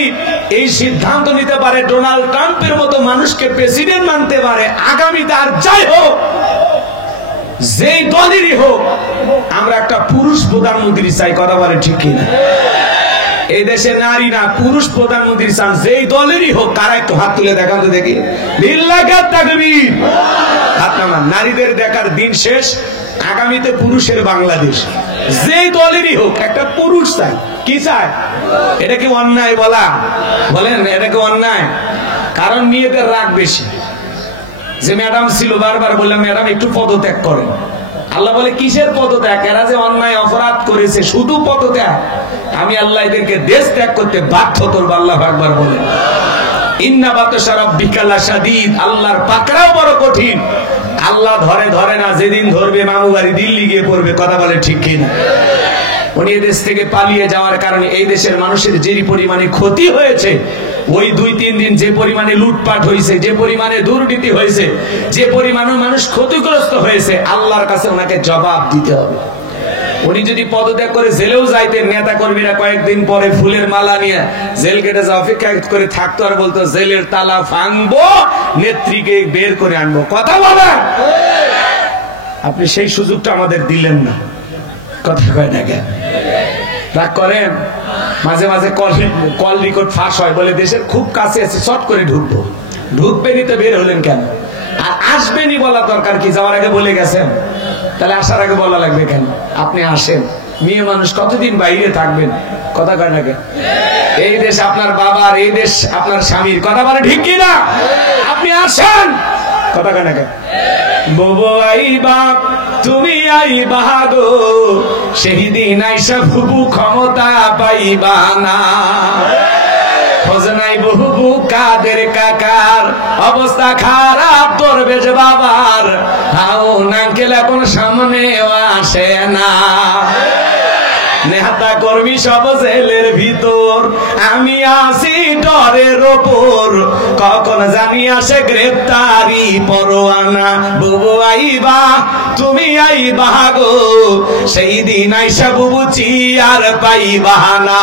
এই সিদ্ধান্ত নিতে পারে, ডোনাল্ড ট্রাম্পের মতো মানুষকে প্রেসিডেন্ট মানতে পারে, আগামীতে আর যাই হোক, যেই দলেরই হোক, আমরা একটা পুরুষ প্রধানমন্ত্রী চাই। কথা বলে ঠিক কিনা? এই দেশে নারী না, পুরুষ প্রধানমন্ত্রী চান, যেই দলেরই হোক। কারা একটু হাত তুলে দেখান তো দেখি। লিল্লাহি তাকবীর। হাত নামান। নারীদের দেখার দিন শেষ, আগামীতে পুরুষের বাংলাদেশ। যেই দলেরই হোক, একটা পুরুষ চাই। কি চায়? এটা কি অন্যায় বলা? বলেন এটা কি অন্যায়? কারণ মেয়েদের রাগ বেশি। যে ম্যাডাম ছিল, বারবার বললাম ম্যাডাম একটু পদত্যাগ করেন। আল্লাহ বলে কিসের পদত্যাগ? এরা যে অন্যায় অপরাধ করেছে, শুধু পদত্যাগ। আমি আল্লাহ এদেরকে দেশ ত্যাগ করতে বাধ্য করবো। আল্লাহু আকবার বলে। ইন্না বাতশা রাব্বিকা লাশাদীদ। আল্লাহর পাকড়াও বড় কঠিন। আল্লাহ ধরে না, যেদিন ধরবে মামু বাড়ি দিল্লি গিয়ে পড়বে। কথা বলে ঠিক কিনা? উনি এই দেশ থেকে পালিয়ে যাওয়ার কারণে এই দেশের মানুষের যে পরিমাণে ক্ষতি হয়েছে, ওই 2-3 দিন যে পরিমাণে লুটপাট হয়েছে, যে পরিমাণে দুর্নীতি হয়েছে, যে পরিমাণে মানুষ ক্ষতিগ্রস্ত হয়েছে, আল্লাহর কাছে ওনাকে জবাব দিতে হবে। উনি যদি পদত্যাগ করে জেলেও যাইতেন, নেতা কর্মীরা কয়েকদিন পরে ফুলের মালা নিয়ে জেল গেটে অপেক্ষা করে থাকতো আর বলতো জেলের তালা ভাঙবো, নেত্রীকে বের করে আনবো। কথা বলেন, আপনি সেই সুযোগটা আমাদের দিলেন না। কথা কয় না কেন? রাগ করেন? মাঝে মাঝে কল রেকর্ড ফাঁস হয়, বলে দেশের খুব কাছে আছে, শর্ট করে ঢুকবো। ঢুকবেনই তো বের হলেন কেন? আর আসবেনই বলা দরকার কি? যাওয়ার আগে বলে গেছেন, তাহলে আসার আগে বলা লাগবে কেন? আপনি আসেন, মেয়ে মানুষ কতদিন বাইরে থাকবেন? কথা কয় না কেন? এই দেশ আপনার বাবার, এই দেশ আপনার স্বামীর। কথা বলে ঠিক কিনা? আপনি আসেন, কথা কয় না কেন? ববো আইবা তুমি আইবা গো, সেই দিন আইসা ফুবু ক্ষমতা পাইবা না। খোঁজনাই বহু কাদের কাকার, অবস্থা খারাপ দরবেশ বাবার, হাও নাঙ্কেল এখন সামনেও আসে না। নেতা কর্মী সব জেলের ভিতর, আমি আসি ডরের ওপর, কখন জানি আসে গ্রেপ্তারি পরোয়ানা। বুবু আইবা তুমি আইবা গো, সেই দিন আইসা বুবু চিয়ার পাইবা না।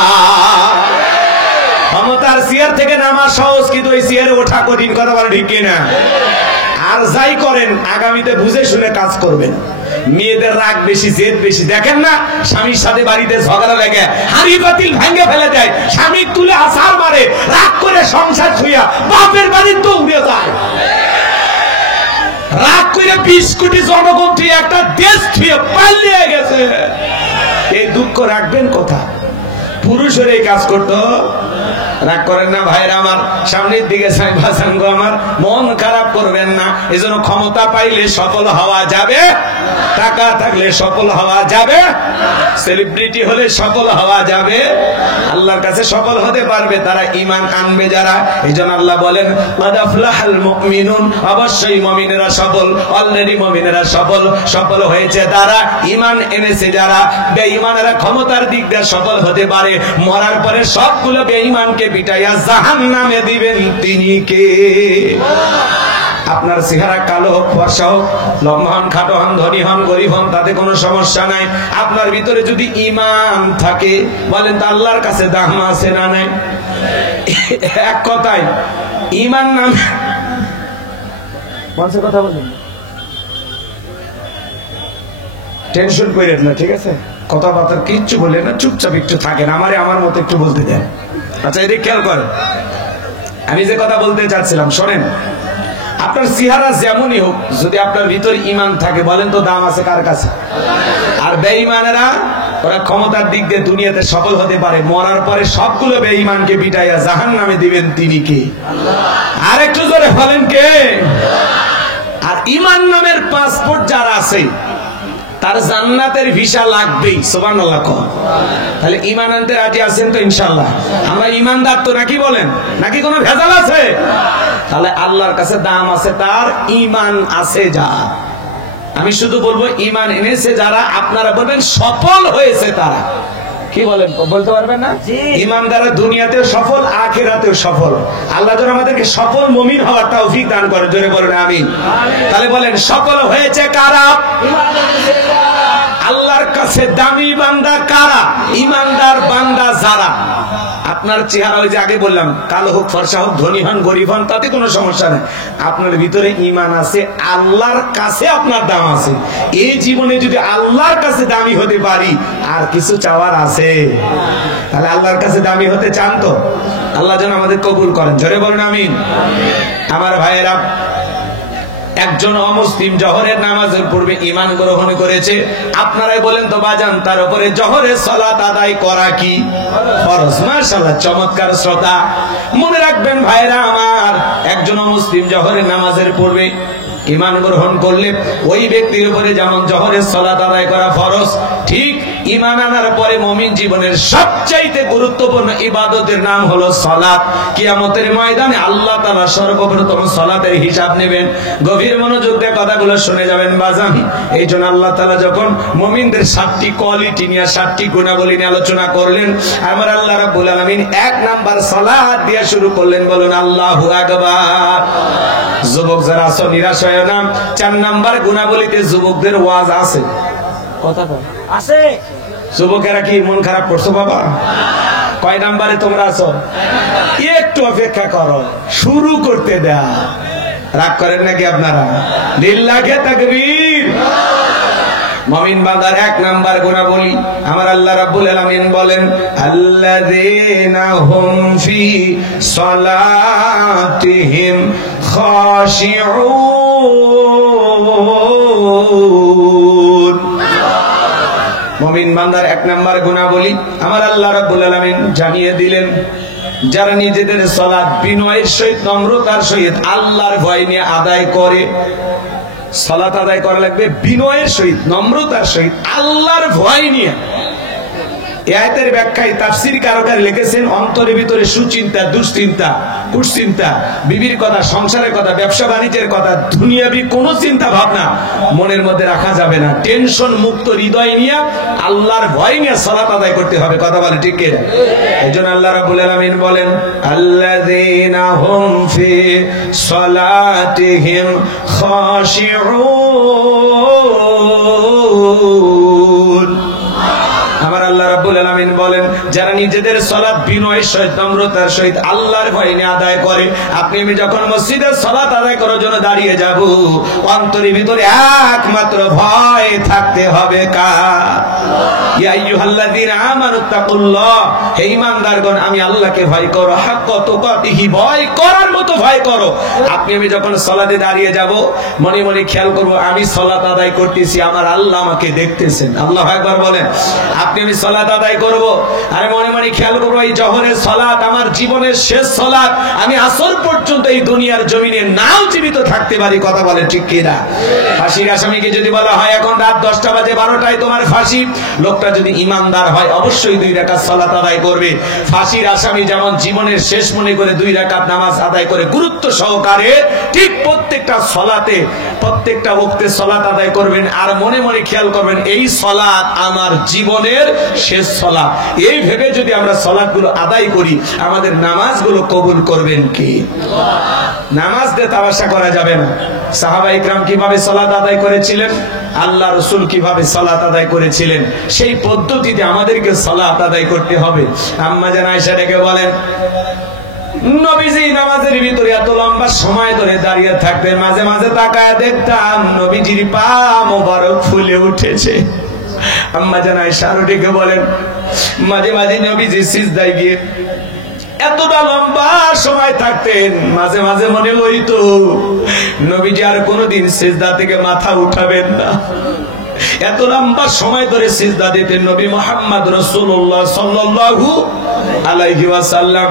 ক্ষমতার চেয়ার থেকে নামা সহজ, কিন্তু ওই চেয়ারে ওঠা কঠিন। কথা বলে ঠিক কিনা? আর যাই করেন আগামীতে বুঝে শুনে কাজ করবেন। মেয়েদের রাগ বেশি, জেদ বেশি। দেখেন না, স্বামীর সাথে বাড়িতে ঝগড়া লাগে, হাড়ি বাতিল ভেঙে ফেলে দেয়, স্বামী তুলে আছাড় মারে, রাগ করে সংসার ছুঁয়া বাপের বাড়ির তো উড়ে যায়। রাগ করে 20 কোটি জনগণ থুয়ে একটা দেশ থুয়ে পালিয়ে গেছে। এই দুঃখ রাখবেন কোথায়? পুরুষের এই কাজ করতো। রাগ করেন না ভাইরা আমার, সামনের দিকে আমার মন খারাপ করবেন না। এজন্য ক্ষমতা পাইলে সফল হওয়া যাবে, টাকা থাকলে সফল হওয়া যাবে, সেলিব্রিটি হলে সফল হওয়া যাবে, আল্লাহর কাছে সফল হতে পারবে তারা ঈমান আনবে যারা। এইজন্য আল্লাহ বলেন ক্বাদ আফলাহাল মুমিনুন, অবশ্যই মুমিনেরা সফল, অলরেডি মুমিনেরা সফল। সফল হয়েছে তারা ঈমান এনেছে যারা। বেঈমানেরা ক্ষমতার দিক দিয়ে সফল হতে পারে, মরার পরে সবগুলো বেঈমানকে পিটাইয়া জাহান্নামে দিবেন তিনি কে? আপনার চেহারা কালো হোক, ফর্সা হোক, লম্বা হন, খাটো হন, ধনী হন, গরিব হন, তাতে কোনো সমস্যা নাই। আপনার ভিতরে যদি ঈমান থাকে, বলেন তো আল্লাহর কাছে দাম আছে না নাই? এক কথায় ঈমান নাম মানুষের কথা বলেন, টেনশন করেন না, ঠিক আছে? কথাবার্তা কিচ্ছু বলে না, চুপচাপ একটু থাকেন, আমার মতো একটু বলতে দেন। আচ্ছা, এদিকে খেয়াল করেন, আমি যে কথা বলতে চাচ্ছিলাম শোনেন। আপনার চেহারা যেমনই হোক, যদি আপনার ভিতরে ঈমান থাকে, বলেন তো দাম আছে কার কাছে? আর বেঈমানেরা ওরা ক্ষমতার দিক দিয়ে দুনিয়াতে সফল হতে পারে, মরার পরে সবগুলো বেঈমানকে পিটাইয়া জাহান্নামে দিবেন তিনি কে? আর একটু জোরে বলেন কে? আর ঈমান নামের পাসপোর্ট যারা আছে তার জান্নাতের ভিসা লাগবেই। সুবহানাল্লাহ। তাহলে ঈমান আনতে রাজি আছেন তো? ইনশাআল্লাহ আমরা ঈমানদার তো, নাকি বলেন? নাকি কোনো ভেজাল আছে? তাহলে আল্লাহর কাছে দাম আছে তার, ঈমান আছে যার। আমি শুধু বলবো ঈমান এনেছে যারা, আপনারা বলবেন সফল হয়েছে তারা। কি বলেন, বলতে পারবেন না? ঈমানদাররা দুনিয়াতেও সফল, আখিরাতেও সফল। আল্লাহ যেন আমাদেরকে সফল মুমিন হওয়ার তৌফিক দান করে। জোরে বলেন আমিন। তাহলে বলেন সফল হয়েছে কারা? আল্লাহর কাছে দামি বান্দা কারা? ঈমানদার বান্দা যারা। আপনার চেহারা ওই যে আগে বললাম, কালো হোক, ফর্সা হোক, ধনী হন, গরিব হন, তাতে কোনো সমস্যা নেই। আপনার ভিতরে ঈমান আছে, আল্লাহর কাছে আপনার দাম আছে। এই জীবনে যদি আল্লাহর কাছে দামি হতে পারি, আর কিছু চাওয়ার আছে? তাহলে আল্লাহর কাছে দামি হতে চান তো? আল্লাহ যেন আমাদের কবুল করেন। জোরে বলেন আমিন। আমার ভাইয়েরা, একজন অমুসলিম জহরের নামাজের পূর্বে ঈমান গ্রহণ করেছে। আপনারাই বলেন তো বাজান, তার উপরে জহরের সালাত আদায় করা কি ফরজ? মাশাআল্লাহ, চমৎকার শ্রোতা। মনে রাখবেন ভাইরা আমার, একজন অমুসলিম জহরের নামাজের পূর্বে ঈমান গ্রহণ করলে ওই ব্যক্তির উপরে যেমন জহরের সালাত আদায় করা ফরজ, ঠিক ঈমান আনার পরে মুমিন জীবনের সবচাইতে গুরুত্বপূর্ণ ইবাদতের নাম হলো সালাত। কিয়ামতের ময়দানে আল্লাহ তাআলা সর্বপ্রথম সালাতের হিসাব নেবেন। গভীর মনোযোগ দিয়ে কথাগুলো শুনে যাবেন বাজান। এই জন্য আল্লাহ তাআলা যখন মুমিনদের 7টি কোয়ালিটি নিয়ে 7টি গুণাবলী নিয়ে আলোচনা করলেন, আমার আল্লাহ রাব্বুল আলামিন 1 নাম্বার সালাত দিয়ে শুরু করলেন। বলুন আল্লাহু আকবার। যুবক যারা আছো নিরাশ হয় না। 4 নাম্বার গুণাবলীতে যুবকদের ওয়াজ আছে, কথা আছে। যুবকেরা কি মন খারাপ করছো বাবা? কয় নাম্বারে তোমরা আছো? একটু অপেক্ষা করো, শুরু করতে দেয়া। রাগ করেন নাকি আপনারা? লিল্লাহি তাকবীর। মুমিন বান্দার 1 নাম্বার গুণাবলী আমার আল্লাহ রাব্বুল আলামিন বলেন, আল্লাযীনা হুম ফি সালাতিহিম খাশিউন। মুমিন বান্দার 1 নাম্বার গুণাবলী আমার আল্লাহ রাব্বুল আলামিন জানিয়ে দিলেন, যারা নিজেদের সালাত বিনয়ের সহিত নম্রতার সহিত আল্লাহর ভয় নিয়ে আদায় করে। সালাত আদায় করা লাগবে বিনয়ের সহিত নম্রতার সহিত আল্লাহর ভয় নিয়ে। এই আয়াতের ব্যাখ্যায় তাফসীরকাররা লিখেছেন, অন্তরের ভিতরে সুচিন্তা, দুশ্চিন্তা, কুশ্চিন্তা, বিবির কথা, সংসারের কথা, ব্যবসা বাণিজ্যের কথা, দুনিয়াবি কোন চিন্তা ভাবনা মনের মধ্যে রাখা যাবে না। টেনশন মুক্ত হৃদয় নিয়ে আল্লাহর ভয় নিয়ে সালাত আদায় করতে হবে। কথা বলে ঠিক কিনা? এইজন্য আল্লাহ রাব্বুল আলামিন বলেন, আল্লাযীনা হুম ফি সালাতিহিম খাশিউন। আমার আল্লাহ রাব্বুল আলামিন বলেন, যারা নিজেদের সালাত বিনয়ের সহিত নম্রতার সহিত আল্লাহর ভয় নিয়ে আদায় করে। আপনি আমি যখন মসজিদে সালাত আদায় করার জন্য দাঁড়িয়ে যাব, অন্তরের ভিতরে একমাত্র ভয় থাকতে হবে কার? ইয়া আইয়ুহাল্লাযীনা আমানুত্তাকুল্লাহ, হে ঈমানদারগণ আমি আল্লাহকে ভয় করো। হাক্কা তুকাতিহি, ভয় করার মতো ভয় করো। আপনি আমি যখন সালাতে দাঁড়িয়ে যাব, মনে মনে খেয়াল করব আমি সালাত আদায় করতেছি, আমার আল্লাহ আমাকে দেখতেছেন। আল্লাহু আকবার বলেন। আপনি আমি সালাত আদায় করব, আর মনে মনে খেয়াল করব এই জোহরের সালাত আমার জীবনের শেষ সালাত। আমি আসর পর্যন্ত এই দুনিয়ার জমিনে নাও জীবিত থাকতে পারি। কথা বলেন ঠিক কিনা? ফাঁসির আসামিকে যদি বলা হয় এখন রাত 10টা বাজে 12টায় তোমার ফাঁসি, লোকটা যদি ঈমানদার হয় অবশ্যই 2 রাকাত সালাত আদায় করবে। ফাঁসির আসামি যেমন জীবনের শেষ মনে করে 2 রাকাত নামাজ আদায় করে গুরুত্ব সহকারে, ঠিক প্রত্যেকটা সালাতে প্রত্যেকটা ওয়াক্তে সালাত আদায় করবেন। আর মনে মনে খেয়াল করবেন এই সালাত আমার জীবনের শেষ সালাত। এই ভেবে যদি আমরা সালাতগুলো আদায় করি, আমাদের নামাজগুলো কবুল করবেন কে? নামাজ দিয়ে তামাশা করা যাবে না। সাহাবায়ে ইকরাম কিভাবে সালাত আদায় করেছিলেন, আল্লাহ রাসূল কিভাবে সালাত আদায় করেছিলেন, সেই পদ্ধতিতে আমাদেরকে সালাত আদায় করতে হবে। আম্মা জান আয়েশা ডেকে বলেন, নবীজি নামাজের ভিতরে এত লম্বা সময় ধরে দাঁড়িয়ে থাকতেন, মাঝে মাঝে তাকায় দেখতাম নবীজির পা মোবারক ফুলে উঠেছে। আম্মা জান আয়েশা ডেকে বলেন, মাঝে মাঝে নবীজি সিজদায় গিয়ে এতটা লম্বা সময় থাকতেন, মাঝে মাঝে মনে হইতো নবীজি আর কোনোদিন সিজদা থেকে মাথা উঠাবেন না। এত লম্বা সময় ধরে সিজদা দিতেন নবী মুহাম্মদ রাসূলুল্লাহ সাল্লাল্লাহু আলাইহি ওয়াসাল্লাম।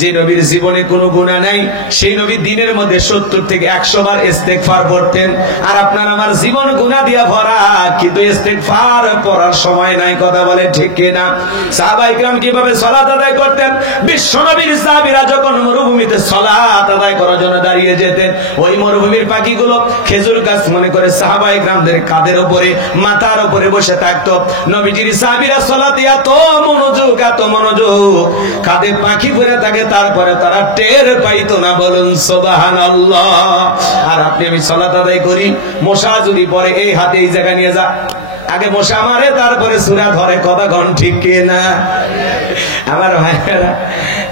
যে নবীর জীবনে কোনো গুনাহ নাই, সেই নবী দিনের মধ্যে 70 থেকে 100 বার ইস্তেগফার পড়তেন। আর আপনার আমার জীবন গুনাহ দিয়া ভরা, কিন্তু ইস্তেগফার পড়ার সময় নাই। কথা বলে ঠিক কিনা? সাহাবায়ে কিরাম কিভাবে সালাত আদায় করতেন? বিশ্ব নবীর সাহাবীরা যখন মরুভূমিতে সালাত আদায় করার জন্য দাঁড়িয়ে যেতেন, ওই মরুভূমির পাখিগুলো খেজুর গাছ মনে করে সাহাবায়ে কিরামদের কাঁধের উপরে, মাথার উপরে বসে থাকতো। নবীজির সাহাবীরা সালাতে এত মনোযোগ, এত মনোযোগ, কাঁধে পাখি ঘুরে থাকে, তারপরে তারা টের পাইতো না। বলুন সুবহানাল্লাহ। আর আপনি আমি সালাত আদায় করি, মশা যদি পড়ে এই হাতে এই জায়গা নিয়ে যা, আগে মশা মারে তারপরে সূরা ধরে। কথা কোন ঠিক কিনা? আমার ভাইরা,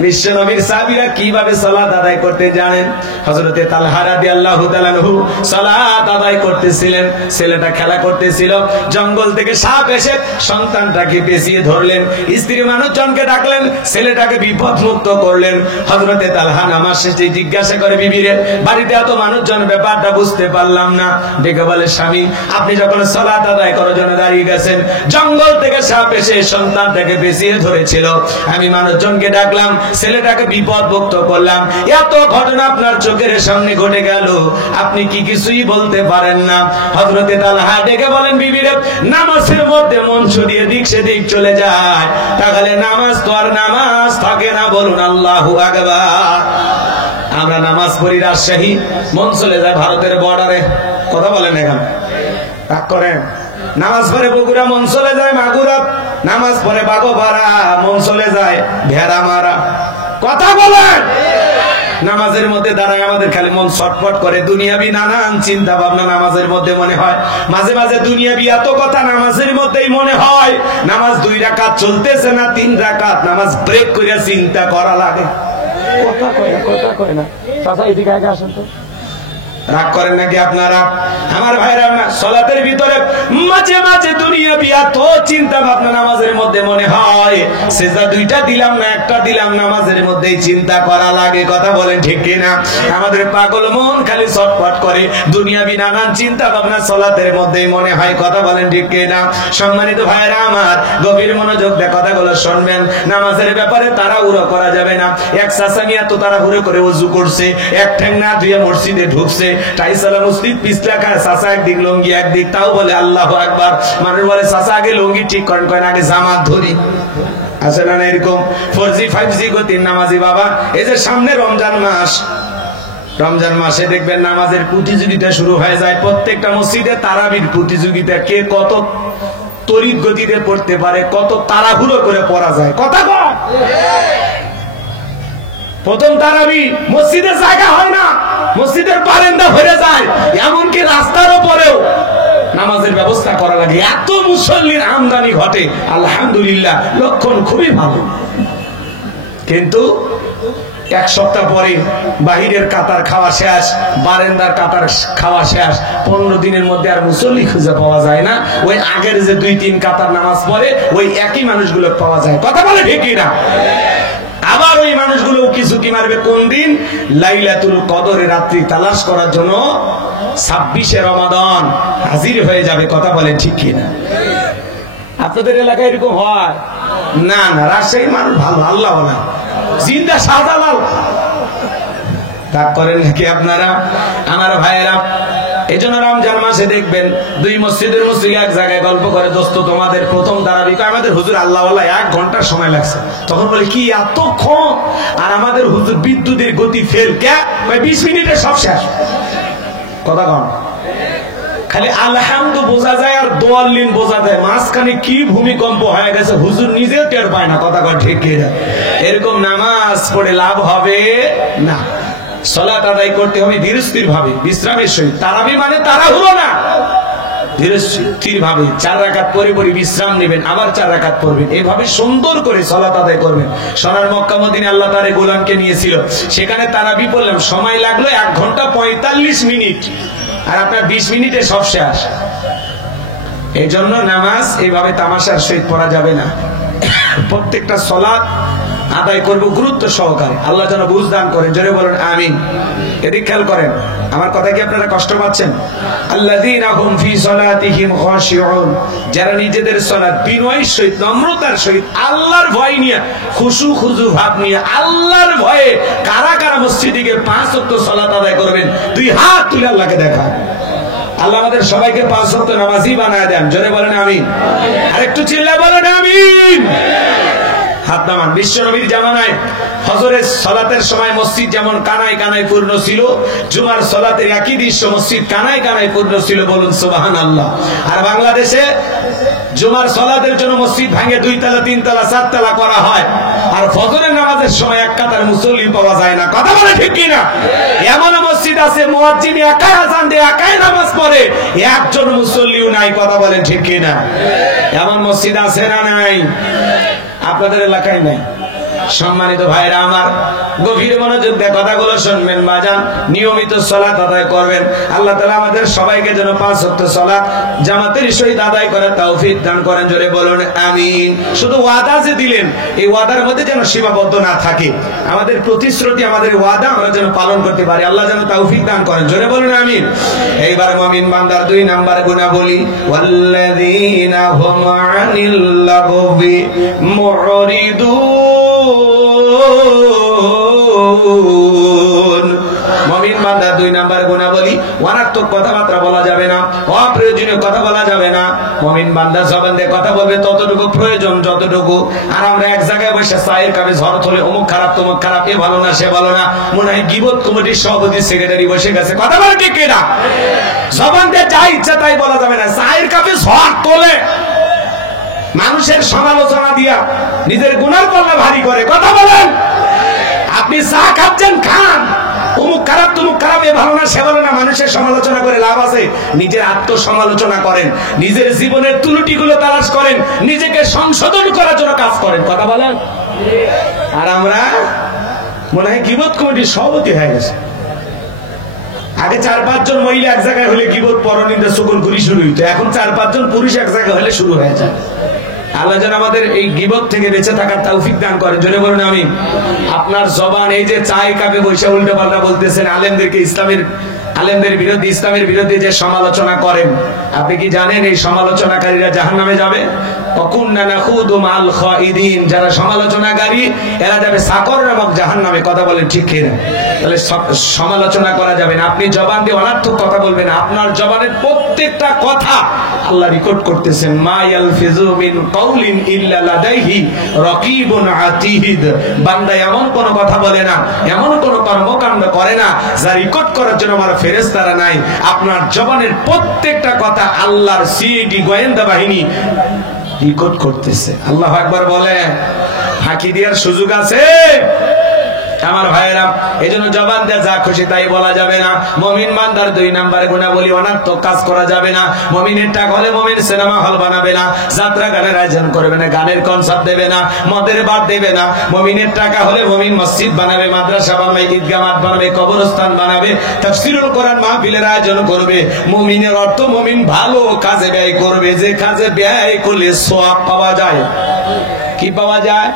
বিশ্ব নবীর সাহাবীরা কিভাবে সালাত আদায় করতে জানেন? হযরতে তালহা রাদিয়াল্লাহু তাআলা আনহু সালাত আদায় করতেছিলেন, ছেলেটা খেলা করতেছিল, জঙ্গল থেকে সাপ এসে সন্তানটাকে পেঁচিয়ে ধরলেন, স্ত্রী মানুষজনকে ডাকলেন, ছেলেটাকে বিপদ মুক্ত করলেন। হযরতে তালহা নামাজ শেষে জিজ্ঞাসা করে বিবিরে, বাড়িতে এত মানুষজন, ব্যাপারটা বুঝতে পারলাম না। ডেকে বলে, স্বামী আপনি যখন সালাত আদায় করার জন্য দাঁড়িয়ে গেছেন, জঙ্গল থেকে সাপ এসে সন্তানটাকে পেঁচিয়ে ধরেছিল, আমি মানুষজনকে ডাকলাম, ছেলেটাকে বিপদ মুক্ত করলাম, এত ঘটনা আপনার চোখের সামনে ঘটে গেল, আপনি কি কিছুই বলতে পারেন না? হযরতে তালহা ডেকে বলেন, বিবি রে, নামাজের মধ্যে মন ছড়িয়ে দিক সেদিক চলে যায়, তাহলে নামাজ তো আর নামাজ থাকে না। বলুন আল্লাহু আকবার। আমরা নামাজ পড়ি রাজশাহী, মন চলে যায় ভারতের বর্ডারে। কথা বলেন, এখন রাগ করেন। নামাজ পড়ে বগুড়া, মন চলে যায় মাগুরা। নামাজ পড়ে বাগোপাড়া, মন চলে যায় ভেড়া মারা। কথা বলেন। নামাজের মধ্যে দাঁড়ায় আমাদের খালি মন ছটফট করে, দুনিয়াবি নানান চিন্তা ভাবনা নামাজের মধ্যে মনে হয়। মাঝে মাঝে দুনিয়াবি এত কথা নামাজের মধ্যেই মনে হয়। নামাজ 2 রাকাত চলতেছে না 3 রাকাত, নামাজ ব্রেক করে চিন্তা করা লাগে। কথা কয় না চাচা, এদিকে আগে আসেন তো। রাগ করেন নাকি আপনারা? আমার ভাইরা, সালাতের ভিতরে মাঝে মাঝে দুনিয়াবি এত চিন্তা ভাবনা নামাজের মধ্যে মনে হয়। সেজদা 2টা দিলাম না 1টা দিলাম, নামাজের মধ্যেই চিন্তা করা লাগে। কথা বলেন ঠিক কিনা? আমাদের পাগল মন খালি ছটফট করে, দুনিয়াবি নানান চিন্তা ভাবনা সালাতের মধ্যেই মনে হয়। কথা বলেন ঠিক কিনা? সম্মানিত ভাইরা আমার, গভীর মনোযোগ দিয়ে কথাগুলো শুনবেন। নামাজের ব্যাপারে তাড়াহুড়ো করা যাবে না। এক চাচা নিয়ে তো তাড়াহুড়ো করে ওযু করছে, এক ঠ্যাং না ধুয়ে মসজিদে ঢুকছে, টাইসালা মসজিদ পিছলা খায়, চাচা একদিক লুঙ্গি একদিক, তাও বলে আল্লাহু আকবার। মানুষ বলে চাচা আগে লুঙ্গি ঠিক করেন, কয় না আগে জামাত ধরি। আছে না এরকম 4G 5G গতির নামাজি বাবা? এই যে সামনে রমজান মাস, রমজান মাসে দেখবেন নামাজের প্রতিযোগিতা শুরু হয়ে যায়। প্রত্যেকটা মসজিদে তারাবির প্রতিযোগিতা, কে কত তড়িৎ গতিতে পড়তে পারে, কত তাড়াহুড়ো করে পড়া যায়। কথা বল। প্রথম তারাবি মসজিদের জায়গা হয় না, মসজিদের বারান্দা ভরে যায়, এমনকি রাস্তার উপরেও নামাজের ব্যবস্থা করা লাগে। এত মুসল্লির আমদানি ঘটে, আলহামদুলিল্লাহ, লক্ষণ খুবই ভালো। কিন্তু 1 সপ্তাহ পরে বাহিরের কাতার খাওয়া শেষ, বারান্দার কাতার খাওয়া শেষ, 15 দিনের মধ্যে আর মুসল্লি খুঁজে পাওয়া যায় না। ওই আগের যে 2-3 কাতার নামাজ পড়ে ওই একই মানুষগুলো পাওয়া যায়। কথা বলে ঠিক না? আবার ওই মানুষগুলো কি মারবে কোন দিন? লাইলাতুল কদরে রাত্রি তালাশ করার জন্য 26শে রমাদান হাজির হয়ে যাবে। কথা বলেন ঠিক কিনা? আপনাদের এলাকায় এরকম হয় না? না, রাজশাহীর মানুষ ভালো, আল্লাহ বলা জিন্দা শাহজালাল। রাগ করেন নাকি আপনারা? আমার ভাইয়েরা, এই জন্য রমজান মাসে দেখবেন 2 মসজিদের মুসল্লি এক জায়গায় গল্প করে, দোস্ত তোমাদের প্রথম তারাবি, আমাদের হুজুর আল্লাহ 1 ঘন্টার সময় লাগছে। তখন বলে কি এতক্ষণ? আর আমাদের হুজুর বিদ্যুতের গতি ফেল, কে 20 মিনিটে সব শেষ। কথা কম, খালি আলহামদু বোঝা যায় আর দোয়াল্লিন বোঝা যায়, মাঝখানে কি ভূমিকম্প হয়ে গেছে হুজুর নিজেও টের পায় না। কথা কন ঠিক কিনা? এরকম নামাজ পড়ে লাভ হবে না। সালাত আদায় করতে হবে ধীর স্থির ভাবে, বিশ্রামের সহিত। তারাবি মানে তাড়াহুড়ো না, ধীর স্থির ভাবে 4 রাকাত পরে পরে বিশ্রাম নেবেন, আবার 4 রাকাত পড়বেন, এইভাবে সুন্দর করে সালাত আদায় করবেন। সোনার মক্কা মদিনা আল্লাহ তাআলা গোলামকে নিয়েছিল, সেখানে তারাবি পড়লাম, সময় লাগলো 1 ঘন্টা 45 মিনিট, আর আপনার 20 মিনিটে সব শেষ। এই জন্য নামাজ এইভাবে তামাশার সহিত পড়া যাবে না। প্রত্যেকটা সালাত আদায় করব গুরুত্ব সহকারে। আল্লাহ যেন বুঝ দান করেন, জোরে বলেন আমিন। এদিক খেয়াল করেন, আমার কথা কি আপনারা কষ্ট পাচ্ছেন? আল্লাযীনা হুম ফি সালাতিহিম খাশিউন, যারা নিজেদের সালাত বিনয়ের সহিত, নম্রতার সহিত, আল্লাহর ভয় নিয়ে, খুশু খুজু ভাব নিয়ে, আল্লাহর ভয়ে কারা কারা মসজিদে গিয়ে 5 ওয়াক্ত সালাত আদায় করবেন? 2 হাত তুলে আল্লাহকে দেখান। আল্লাহ আমাদের সবাইকে 5 ওয়াক্ত নামাজি বানায় দেন, জোরে বলেন আমিন। আরেকটু চিল্লায় বলেন আমিন। হাত নামান। বিশ্ব নবীর জামানায় ফজরের সালাতের সময় মসজিদ যেমন কানায় কানায় পূর্ণ ছিল, জুমার সালাতের একই দৃশ্য, মসজিদ কানায় কানায় পূর্ণ ছিল। বলুন সুবহানাল্লাহ। আর বাংলাদেশে জুমার সালাতের জন্য মসজিদ ভাঙে 2 তলা 3 তলা 4 তলা করা হয়, আর ফজরের নামাজের সময় এক কাতার মুসল্লি পাওয়া যায় না। কথা বলে ঠিক কিনা? এমন মসজিদ আছে মুয়াজ্জিন একাই আযান দেয়, একাই নামাজ পড়ে, একজন মুসল্লিও নাই। কথা বলে ঠিক কিনা? এমন মসজিদ আছে না নাই? আপনাদের এলাকায় নাই। সম্মানিত ভাইরা আমার, গভীর মনোযোগ দিয়ে কথাগুলো শুনবেন বাজান, নিয়মিত সালাত আদায় করবেন। আল্লাহ তাআলা আমাদের সবাইকে যেন 5 ওয়াক্ত সালাত জামাতের সহিত আদায় করার তৌফিক দান করেন, জোরে বলুন আমিন। শুধু ওয়াদা যে দিলেন, এই ওয়াদার মধ্যে যেন সীমাবদ্ধ না থাকে, আমাদের প্রতিশ্রুতি, আমাদের ওয়াদা আমরা যেন পালন করতে পারি। আল্লাহ যেন তৌফিক দান করেন, জোরে বলুন আমিন। এইবার মুমিন বান্দার 2 নাম্বার গুণাবলী, ওয়াল্লাযীনা হুম আনিল লাগবি মুরিদুন, মুমিন বান্দা 2 নাম্বার গুণাবলী, অনার্থক কথাবার্তা বলা যাবে না, অপ্রয়োজনীয় কথা বলা যাবে না। মুমিন বান্দা জবান দিয়ে কথা বলবে ততটুকু প্রয়োজন যতটুকু। আর আমরা এক জায়গায় বসে চায়ের কাপে ঝড় তোলে, অমুক খারাপ তমুক খারাপ, এ ভালো না সে ভালো না, মনে হয় গীবত কমিটির সভাপতি সেক্রেটারি বসে গেছে। কথা বলে ঠিক কিনা? জবান দিয়ে যা ইচ্ছা তাই বলা যাবে না। চায়ের কাপে ঝড় তোলে, মানুষের সমালোচনা দিয়া নিজের গুনার পাল্লা ভারী করে। কথা বলেন। আপনি চা খাচ্ছেন, খান, অমুক খারাপ তমুক খারাপ, এ ভালো না সে ভালো না, মানুষের সমালোচনা করে লাভ আছে? নিজের আত্মসমালোচনা করেন, নিজের জীবনের ত্রুটিগুলো তালাশ করেন, নিজেকে সংশোধন করার জন্য কাজ করেন। কথা বলেন। আর আমরা মনে হয় গীবত কমিটির সভাপতি হয়ে গেছে। আগে 4-5 জন মহিলা এক জায়গায় হলে গীবত পরনিন্দা চগলখড়ি শুরু হইতো, এখন 4-5 জন পুরুষ এক জায়গায় হলে শুরু হয়ে যায়। আল্লাহ যেন আমাদের এই গীবত থেকে বেঁচে থাকার তৌফিক দান করেন। জোরে বলুন আমিন। আপনার জবান, এই যে চায় কাপে বসে উল্টো পাল্টা বলতেছেন, আলেমদেরকে আলেমদের বিরুদ্ধে, ইসলামের বিরুদ্ধে যে সমালোচনা করেন, আপনি কি জানেন এই সমালোচনাকারীরা জাহান্নামে যাবে? ওয়াকুন্না নাখুদু মাল খাইদিন, যারা সমালোচনাকারী এরা যাবে সাকর নামক জাহান্নামে। কথা বলেন ঠিক কিনা? তাহলে সমালোচনা করা যাবে না। আপনি জবান দিয়ে অনার্থক কথা বলবেন না। আপনার জবানের প্রত্যেকটা কথা আল্লাহ রেকর্ড করতেছেন। মা ইয়ালফিজু মিন কাউলিন ইল্লা লাদাইহি রাকিবুন আতীদ। বান্দা এমন কোন কথা বলে না, এমন কোন কর্মকাণ্ড করে না যা রেকর্ড করার জন্য আমার ফেরেশতারা নাই। আপনার জবানের প্রত্যেকটা কথা আল্লাহর সিআইডি গোয়েন্দা বাহিনী রেকর্ড করতেছে। আল্লাহু আকবার বলে। ফাঁকি দেওয়ার সুযোগ আছে আমার ভাইয়েরা। এই জন্য জবান দিয়ে যা খুশি তাই বলা যাবে না। মুমিন বান্দার 2 নাম্বার গুণাবলী, অনার্থক কাজ করা যাবে না। মুমিনের টাকা হলে মুমিন সিনেমা হল বানাবে না, যাত্রা গানের আয়োজন করবে না, গানের কনসার্ট দেবে না, মদের বার দেবে না। মুমিনের টাকা হলে মুমিন মসজিদ বানাবে, মাদ্রাসা বানাবে, ঈদগাহ মাঠ বানাবে, কবরস্থান বানাবে, তাফসীরুল কোরআন মাহফিলের আয়োজন করবে। মুমিনের অর্থ মুমিন ভালো কাজে ব্যয় করবে, যে কাজে ব্যয় করলে সওয়াব পাওয়া যায়। কি পাওয়া যায়?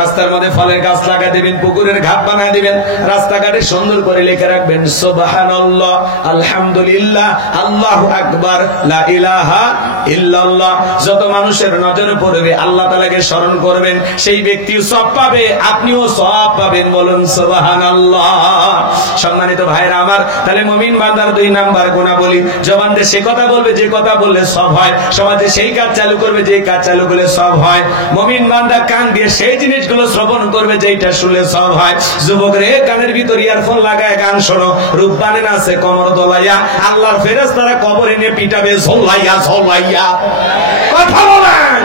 রাস্তার মধ্যে ফলের গাছ লাগা দিবেন, পুকুরের ঘাট বানায় দিবেন, রাস্তাঘাটে সুন্দর করে লিখে রাখবেন সুবহানাল্লাহ, আলহামদুলিল্লাহ, আল্লাহু আকবার, লা ইলাহা ইল্লাল্লাহ। যত মানুষের নজরে পড়বে আল্লাহ তাআলাকে স্মরণ করবেন, সেই ব্যক্তিও সওয়াব পাবে, আপনিও সওয়াব পাবেন। বলুন সুবহানাল্লাহ। সম্মানিত ভাইরা আমার, তাহলে মুমিন বান্দার 2 নাম্বার গুণাবলী, জবান দিয়ে সে কথা বলবে যে কথা বললে সব হয়, সমাজে সেই কাজ চালু করবে যে কাজ চালু করলে সব হয়। মুমিন বান্দা কান দিয়ে সেই জিনিসগুলো শ্রবণ করবে যেটা শুনলে সব হয়। যুবক রে, কানের ভিতর ইয়ারফোন লাগায় গান শোনো, রূপবানে নাচে কোমর দোলাইয়া, আল্লাহর ফেরেশতারা কবরে নিয়ে পিটাবে ঝোলাইয়া ঝোলাইয়া। কথা বলেন।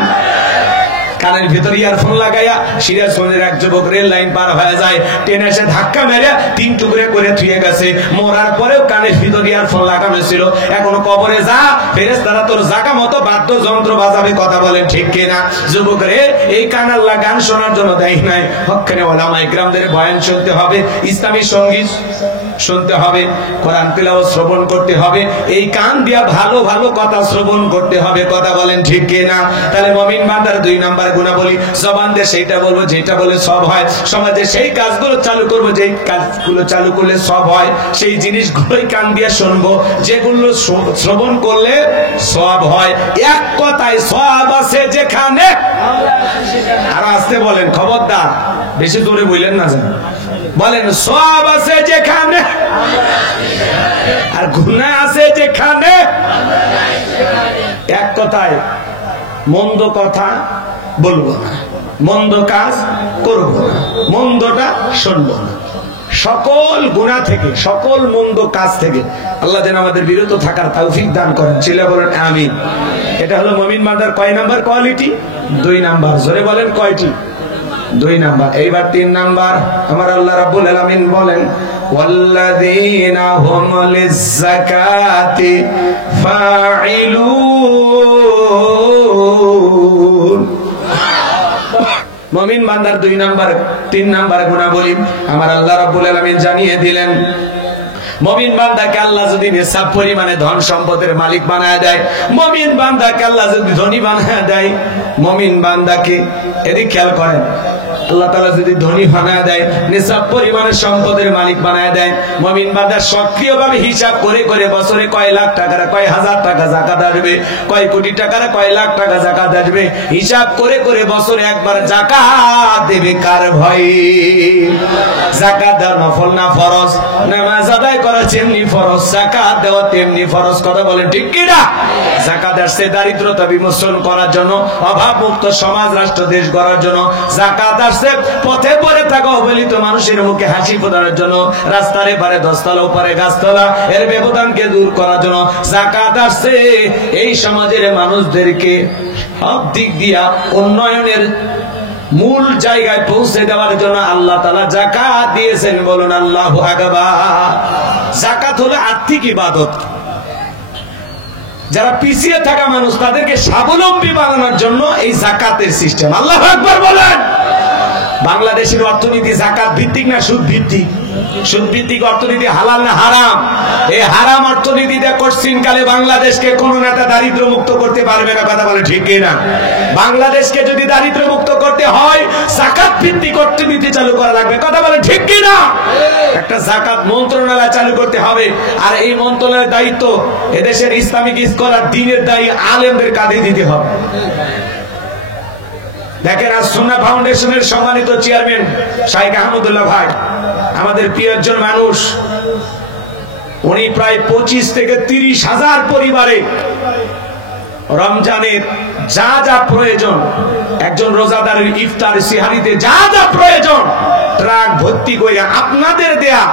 কানের ভিতর ইয়ারফোন লাগাইয়া সিরাজগঞ্জের এক যুবক রেল লাইন পার হয়ে যায়, ট্রেনে এসে ধাক্কা মেরে 3 টুকরে করে থুয়ে গেছে। মরার পরেও কানের ভিতর ইয়ারফোন লাগানো ছিল। এখন কবরে যা, ফেরেশতারা তোর জায়গা মতো বাদ্যযন্ত্র বাজাবে। কথা বলেন ঠিক কিনা? যুবক রে, এই কান আল্লাহ গান শোনার জন্য দেয় নাই। হক্কানে ওলামায়ে কেরামদের বয়ান শুনতে হবে, ইসলামী সঙ্গীত শুনতে হবে, কোরআন তিলাওয়াত শ্রবণ করতে হবে, এই কান দিয়া ভালো ভালো কথা শ্রবণ করতে হবে। কথা বলেন ঠিক কিনা? তাহলে মুমিন বান্দার 2 নাম্বার গুণাবলী, জবান দিয়ে সেইটা বলবো যেটা বলে সব হয়, সমাজে সেই কাজগুলো চালু করবো যেই কাজগুলো চালু করলে সব হয়, সেই জিনিসগুলোই কান দিয়ে শুনবো যেগুলো শ্রবণ করলে সব হয়। এক কথায় সব আছে যেখানে। আর আসতে বলেন, খবরদার বেশি জোরে বললেন না যেন। বলেন সব আছে যেখানে, আর গুনাহ আছে যেখানে। এক কথায় মন্দ কথা বলবো না, মন্দ কাজ করব না, মন্দটা শুনবো না। সকল গুনাহ থেকে, সকল মন্দ কাজ থেকে আল্লাহ যেন আমাদের বিরত থাকার তৌফিক দান করেন। চিল্লা বলেন আমিন। এটা হলো মুমিন বান্দার কয় নাম্বার কোয়ালিটি? 2 নাম্বার। জোরে বলেন কয়টি? 2 নাম্বার। এইবার 3 নাম্বার। আমার আল্লাহ রাব্বুল আলামিন বলেন, ওয়াল্লাযীনা হুম লিয-যাকাতি ফাঈলুন। মুমিন বান্দার 2 নাম্বার 3 নাম্বার গুণাবলী আমার আল্লাহ রাব্বুল আলামিন জানিয়ে দিলেন। মুমিন বান্দাকে আল্লাহ যদি নিসাব পরিমাণে ধন সম্পদের মালিক বানায় দেয়, মুমিন বান্দাকে আল্লাহ যদি ধনী বানায় দেয়, মুমিন বান্দাকে, এদিকে খেয়াল করেন, আল্লাহ তাআলা যদি ধনী বানায় দেয়, নিসাব পরিমাণের সম্পদের মালিক বানায় দেয়, মুমিন বান্দা সক্রিয়ভাবে হিসাব করে করে বছরে কয় লাখ টাকার কয় হাজার টাকা যাকাত আসবে, কয় কোটি টাকার কয় লাখ টাকা যাকাত আসবে, হিসাব করে করে বছরে একবার যাকাত দেবে কার ভয়ে? যাকাত দেওয়া নফল না ফরজ? নামাজ আদায় করা যেমনি ফরজ, যাকাত দেওয়া তেমনি ফরজ। কথা বলেন ঠিক কি না? যাকাত আসছে দারিদ্রতা বিমোচন করার জন্য, অভাব মুক্ত সমাজ রাষ্ট্র দেশ গড়ার জন্য। যাকাত আসছে পথে পড়ে থাকা অবহেলিত মানুষের মুখে হাসি ফোটানোর জন্য, রাস্তার এপারে দশতলা ওপারে গাছতলা এর ব্যবধানকে দূর করার জন্য। যাকাত আসছে এই সমাজের মানুষদেরকে সব দিক দিয়া উন্নয়নের মূল জায়গায় পৌঁছে দেওয়ার জন্য আল্লাহ তাআলা যাকাত দিয়েছেন। বলুন আল্লাহু আকবার। যাকাত হলো আর্থিক ইবাদত। যারা পিছিয়ে থাকা মানুষ তাদেরকে স্বাবলম্বী বানানোর জন্য এই যাকাতের সিস্টেম। আল্লাহু আকবার বলেন। বাংলাদেশের অর্থনীতি যাকাত ভিত্তিক না সুদ ভিত্তিক? সুদ ভিত্তিক অর্থনীতি হালাল না হারাম? এই হারাম অর্থনীতিতে কঠিন কালে বাংলাদেশকে কোন নেতা দারিদ্র মুক্ত করতে পারবে না। কথা বলে ঠিক না? বাংলাদেশকে যদি দারিদ্র মুক্ত করতে হয় যাকাত ভিত্তিক অর্থনীতি চালু করা লাগবে। কথা বলে ঠিক কি না? একটা যাকাত মন্ত্রণালয় চালু করতে হবে, আর এই মন্ত্রণালয়ের দায়িত্ব এদেশের ইসলামিক স্কলার দ্বীনের দায়ী আলেমদের কাঁধে দিতে হবে। দেখেন, আজ সুন্নাহ ফাউন্ডেশনের সম্মানিত চেয়ারম্যান শাইখ আহমদুল্লাহ ভাই আমাদের প্রিয় একজন মানুষ। উনি প্রায় 25 থেকে 30 হাজার পরিবারে রমজানের যা যা প্রয়োজন, একজন রোজাদারের ইফতার সিহারিতে যা যা প্রয়োজন ট্রাক ভর্তি করে আপনাদের দেয়া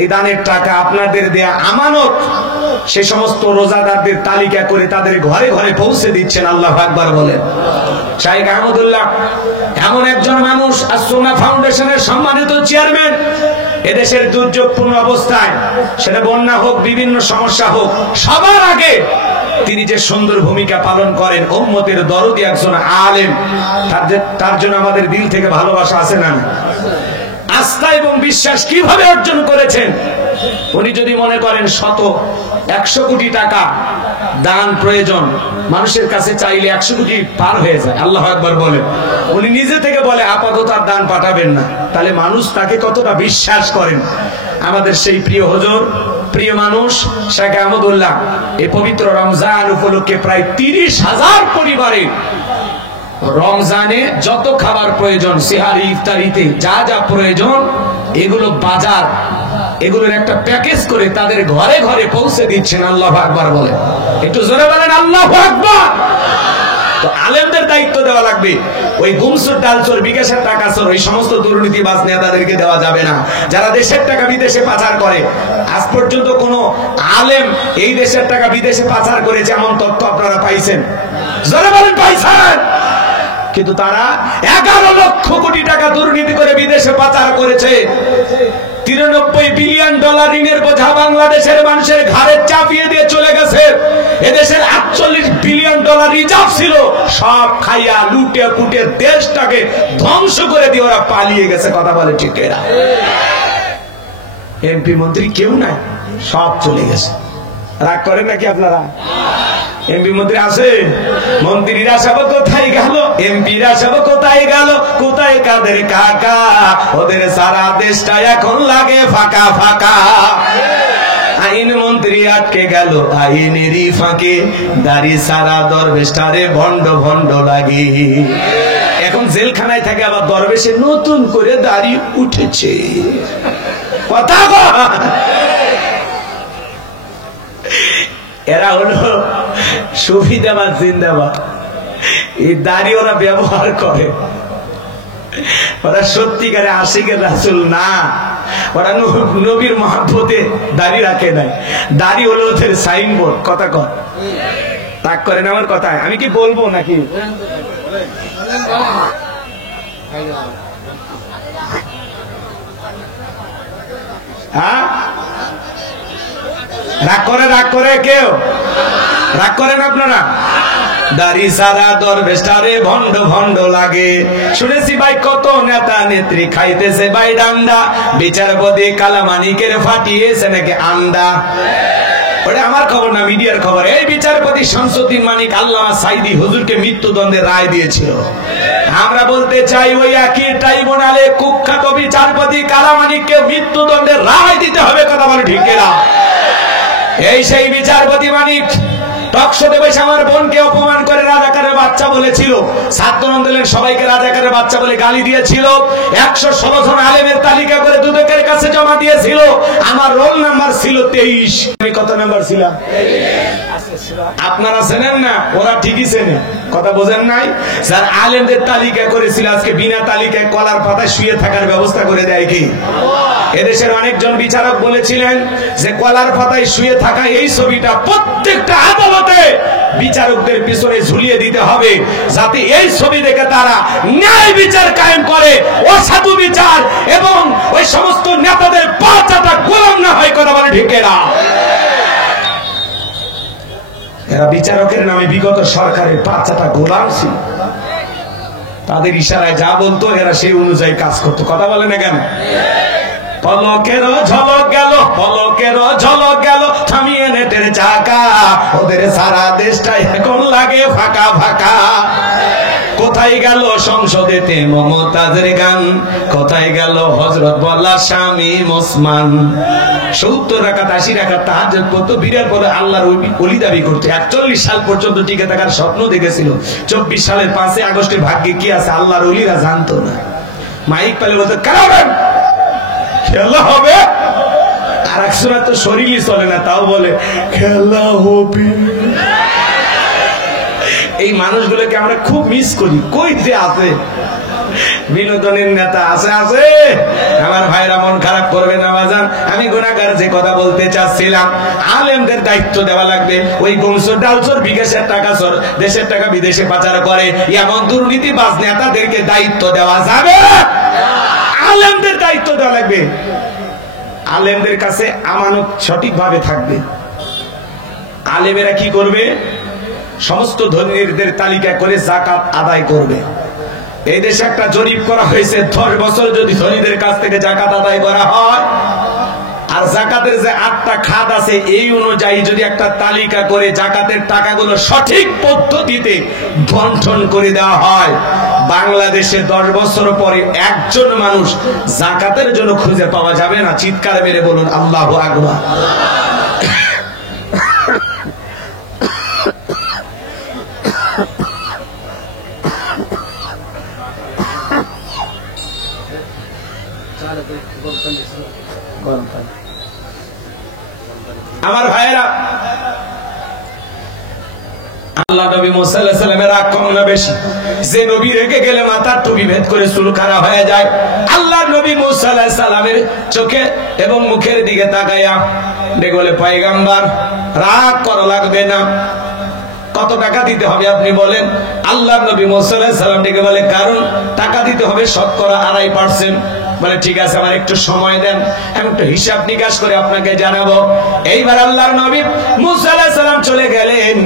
এই দানের টাকা, আপনাদের দেয়া আমানত, সে সমস্ত রোজাদারদের তালিকা করে তাদের ঘরে ঘরে পৌঁছে দিচ্ছেন। আল্লাহু আকবার বলেন। শাইখ আহমদুল্লাহ এমন একজন মানুষ, আর সুন্নাহ ফাউন্ডেশনের সম্মানিত চেয়ারম্যান। এদেশের দুর্যোগপূর্ণ অবস্থায়, সেটা বন্যা হোক বিভিন্ন সমস্যা হোক, সবার আগে তিনি যে সুন্দর ভূমিকা পালন করেন, উম্মতের দরদি একজন আলেম, তার জন্য আমাদের দিল থেকে ভালোবাসা আছে না? আস্থা এবং বিশ্বাস কিভাবে অর্জন করেছেন? উনি যদি মনে করেন 100 কোটি টাকা দান প্রয়োজন, মানুষের কাছে চাইলে 100 কোটি পার হয়ে যায়। আল্লাহু আকবার বলেন। উনি নিজে থেকে বলে আপাতত আর দান পাঠাবেন না। তাহলে মানুষ তাকে কতটা বিশ্বাস করেন। আমাদের সেই প্রিয় হুজুর, প্রিয় মানুষ শাইখ আহমদুল্লাহ এই পবিত্র রমজান উপলক্ষে প্রায় 30 হাজার পরিবারে রমজানে যত খাবার প্রয়োজন, সিহারি ইফতারিতে যা যা প্রয়োজন, এগুলো বাজার, এগুলোর একটা প্যাকেজ করে তাদের ঘরে ঘরে পৌঁছে দিচ্ছেন। আল্লাহু আকবার বলেন। একটু জোরে বলেন আল্লাহু আকবার। তো আলেমদের দায়িত্ব দেওয়া লাগবে। ওই গুমসুর ডালচোর বিকাশের টাকা চোর ওই সমস্ত দুর্নীতিবাজ নেতাদেরকে দেওয়া যাবে না, যারা দেশের টাকা বিদেশে পাচার করে। আজ পর্যন্ত কোন আলেম এই দেশের টাকা বিদেশে পাচার করেছে এমন তথ্য আপনারা পাইছেন? জোরে বলেন পাইছেন? কিন্তু তারা 11 লক্ষ কোটি টাকা দুর্নীতি করে বিদেশে পাচার করেছে। 93 বিলিয়ন ডলার ঋণের বোঝা বাংলাদেশের মানুষের ঘাড়ে চাপিয়ে দিয়ে চলে গেছে। এদেশের 48 বিলিয়ন ডলার রিজার্ভ ছিল, সব খাইয়া লুটে পুটে দেশটাকে ধ্বংস করে দিয়ে ওরা পালিয়ে গেছে। কথা বলে ঠিক এরা? এমপি মন্ত্রী কেউ নাই, সব চলে গেছে। রাগ করেন নাকি আপনারা? এমপি মন্ত্রী আছে, মন্ত্রীরা সব কোথায় গেল, এমপিরা সব কোথায় গেল, কোথায় কাদের কাকা? ওদের সারা দেশটা এখন লাগে ফাঁকা ফাঁকা। আইন মন্ত্রী আটকে গেল আইনেরই ফাঁকে, দাড়ি সারা দরবেশটারে ভণ্ড ভণ্ড লাগে। এখন জেলখানায় থাকে, আবার দরবেশে নতুন করে দাড়ি উঠেছে। কথা এরা হলো সুফিদাবাদ জিন্দাবাদ। এই দাড়ি ওরা ব্যবহার করে, ওরা সত্যিকারে আশিকের রাসূল না। ওরা নবীর মহব্বতে দাড়ি রাখে নাই। দাড়ি হলো ওদের সাইনবোর্ড। কথা কর, তাক করেন আমার কথায়। আমি কি বলবো নাকি? হ্যাঁ, রাগ করে কেউ? রাগ করেন আপনারা? দাড়ি সারা দরবেশটারে ভণ্ড ভণ্ড লাগে। শুনেছি ভাই কত নেতা নেত্রী খাইতেছে ভাই ডান্ডা, বিচারপতি কালামানিকের ফাটিয়েছে নাকি আন্ডা। ওটা আমার খবর না, মিডিয়ার খবর। এই বিচারপতি শামসুদ্দিন মানিক আল্লামা সাইদি হুজুরকে মৃত্যুদণ্ডের রায় দিয়েছিল। আমরা বলতে চাই ওই একই ট্রাইব্যুনালে কুখ্যাত বিচারপতি কালামানিককে মৃত্যুদণ্ডের রায় দিতে হবে। কথা বলে ঠিক কিনা? এই সেই বিচারপতি মানিক টকশোতে বসে আমার বোনকে অপমান করে রাজাকারের বাচ্চা বলেছিল, ছাত্র আন্দোলনের সবাইকে রাজাকারের বাচ্চা বলে গালি দিয়েছিল, 116 জন আলেমের তালিকা করে দুদকের কাছে জমা দিয়েছিল। আমার রোল নাম্বার ছিল 23। আমি কত নাম্বার ছিলাম? আপনারা চেনেন না, ওরা ঠিকই চেনে। কথা বোঝেন নাই? স্যার আলেমদের তালিকা করেছিল, আজকে বিনা তালিকায় কলার পাতায় শুয়ে থাকার ব্যবস্থা করে দেয় কি? এদেশের অনেকজন বিচারক বলেছিলেন যে কলার পাতায় শুয়ে থাকা এই ছবিটা প্রত্যেকটা আদালতে বিচারকদের পিছনে ঝুলিয়ে দিতে হবে, যাতে এই ছবি দেখে তারা ন্যায় বিচার কায়েম করে, অসাধু বিচার এবং ওই সমস্ত নেতাদের পাঁচাটা গোলাম না হয়। কথা বলে ঠিক না? এরা বিচারকের নামে বিগত সরকারের পাঁচাটা গোলাম ছিল, তাদের ইশারায় যা বলতো এরা সেই অনুযায়ী কাজ করতো। কথা বলে না কেন? পলকের ঝলক গেল, পলকের ঝলক গেল, থামিয়ে নেটের চাকা, ওদের সারা দেশটা এখন লাগে ফাঁকা ফাঁকা। কোথায় গেল সংসদেতে মমতাজের গান, কোথায় গেল হযরত বলা স্বামী ওসমান? 70 রাকাত 80 রাকাত তাহাজ্জুদ পড়তো, বিরার পরে আল্লাহর ওলি দাবি করতে 41 সাল পর্যন্ত টিকে থাকার স্বপ্ন দেখেছিল। 24 সালের 5 আগস্টের ভাগ্যে কি আছে আল্লাহর ওলিরা জানতো না। মাইক পেলে বলতো কারাবেন খেলা হবে, আর একসময় তো শরীরই চলে না, তাও বলে খেলা হবে। এই মানুষগুলোকে আমরা খুব মিস করি। কইতে আছে বিনোদনের নেতা আছে আছে। আমার ভাইরা মন খারাপ করবে না বাজান, আমি গুনাহগার যে কথা বলতে চাচ্ছিলাম, আলেমদের দায়িত্ব দেওয়া লাগবে। ওই গমসর ডালসর বিদেশের টাকা সর দেশের টাকা বিদেশে পাচার করে এমন দুর্নীতিবাজ নেতাদেরকে দায়িত্ব দেওয়া যাবে? আলেমদের দায়িত্ব দেওয়া লাগবে। আলেমদের কাছে আমানত সঠিকভাবে থাকবে। আলেমেরা কি করবে? সমস্ত ধনীদের তালিকা করে যাকাত আদায় করবে। এই দেশে একটা জরিপ করা হয়েছে, 10 বছর যদি ধনীদের কাছ থেকে যাকাত আদায় করা হয়, আর যাকাতের যে 8টা খাত আছে এই অনুযায়ী যদি একটা তালিকা করে যাকাতের টাকাগুলো সঠিক পদ্ধতিতে বন্টন করে দেওয়া হয়, বাংলাদেশে 10 বছর পরে একজন মানুষ যাকাতের জন্য খুঁজে পাওয়া যাবে না। চিৎকার মেরে বলুন আল্লাহু আকবার। আমার ভাইয়েরা, আল্লাহ নবী মুসা আলাইহিস সালামের রাগ কম না বেশি? যে নবী রেখে গেলে মাথার টুপি ভেদ করে চুল খাড়া হয়ে যায়। আল্লাহ নবী মুসা আলাইহিস সালামের চোখে এবং মুখের দিকে তাকায়া দেখে বলে, পয়গম্বর রাগ করা লাগবে না, কত টাকা দিতে হবে আপনি বলেন? আল্লাহ নবী মুসা আলাইহিস সালাম ডেকে বলে, কারণ টাকা দিতে হবে শতকরা 2.5%। বলে ঠিক আছে, আমার একটু সময় দেন, আমি একটু হিসাব নিকাশ করে আপনাকে জানাবো। এইবার আল্লাহর নবী মুসা আলাইহিস সালাম চলে গেলেন,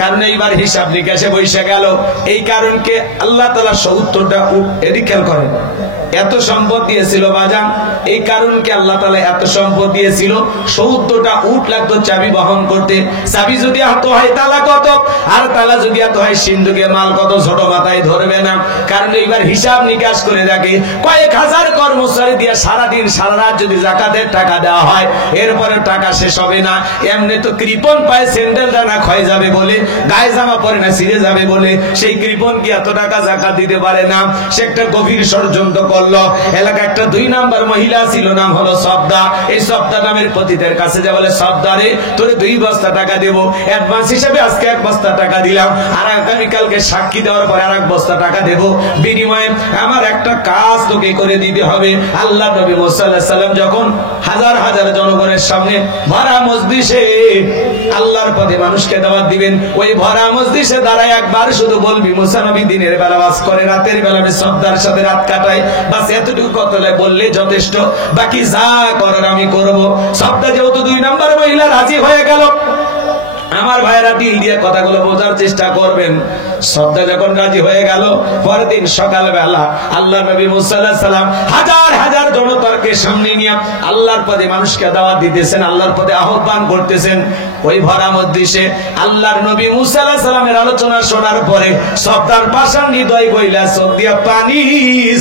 কারণ এইবার হিসাব নিকাশে বসে গেল। এই কারণকে আল্লাহ তাআলা 70টা উট, এদিকে খেয়াল করেন, এত সম্পদ দিয়েছিল বাজান। এই কারণকে আল্লাহ তাআলা এত সম্পদ দিয়েছিল, 70টা উট লাগতো চাবি বহন করতে। চাবি যদি এত হয় তালা কত, আর তালা যদি এত হয় সিন্ধুকে মাল কত, ছোট মাথায় ধরবে না। কারণ এইবার হিসাব নিকাশ করে দেখে কয়েক হাজার কর্মচারী দিয়ে সারাদিন সারা রাত যদি যাকাতের টাকা দেওয়া হয়, এরপরে টাকা শেষ হবে না। এমনি তো কৃপন পায় স্যান্ডেল দানা ক্ষয় যাবে বলে, গায়ে জামা পরে না ছিঁড়ে যাবে বলে, সেই কৃপন কি এত টাকা যাকাত দিতে পারে না? সে একটা গভীর ষড়যন্ত্র করলো। এলাকা একটা 2 নাম্বার মহিলা ছিল, নাম হলো সবদা। এই সবদা নামের পতিতের কাছে যা বলে, সবদা রে, তোরে 2 বস্তা টাকা দেবো অ্যাডভান্স হিসেবে, আজকে 1 বস্তা টাকা দিলাম, আর আগামীকালকে সাক্ষী দেওয়ার পরে আর 1 বস্তা টাকা দেবো, বিনিময়ে আমার একটা কাজ তোকে করে দিতে হবে। আল্লাহ নবী মুসা আলাইহিস সালাম যখন হাজার হাজার জনগণের সামনে ভরা মজলিসে আল্লাহর পথে মানুষকে দাওয়াত দিবেন, ওই ভরা মজলিসে দাঁড়ায় একবার শুধু বলবি, মুসা নবী দিনের বেলা ওয়াজ করে, রাতের বেলা আমি সবদার সাথে রাত কাটাই, বাস এতটুকু কথা বললে যথেষ্ট, বাকি যা করার আমি করব। সবদা যেহেতু 2 নাম্বার মহিলা রাজি হয়ে গেল, আমার ভাইরা দিল দিয়ে কথাগুলো বোঝার চেষ্টা করবেন। সবটা যখন রাজি হয়ে গেল, পরের দিন সকালবেলা আল্লাহ নবী মুসা আলাইহিস সালাম হাজার হাজার জনতাকে সামনে নিয়ে আল্লাহর পথে মানুষকে দাওয়াত দিতেছেন, আল্লাহর পথে আহ্বান করতেছেন। ওই ভরা মজলিসে আল্লাহর নবী মুসা আলাইহিস সালামের আলোচনা শোনার পরে সবটার পাষাণ হৃদয় গইলা চোখ দিয়া পানি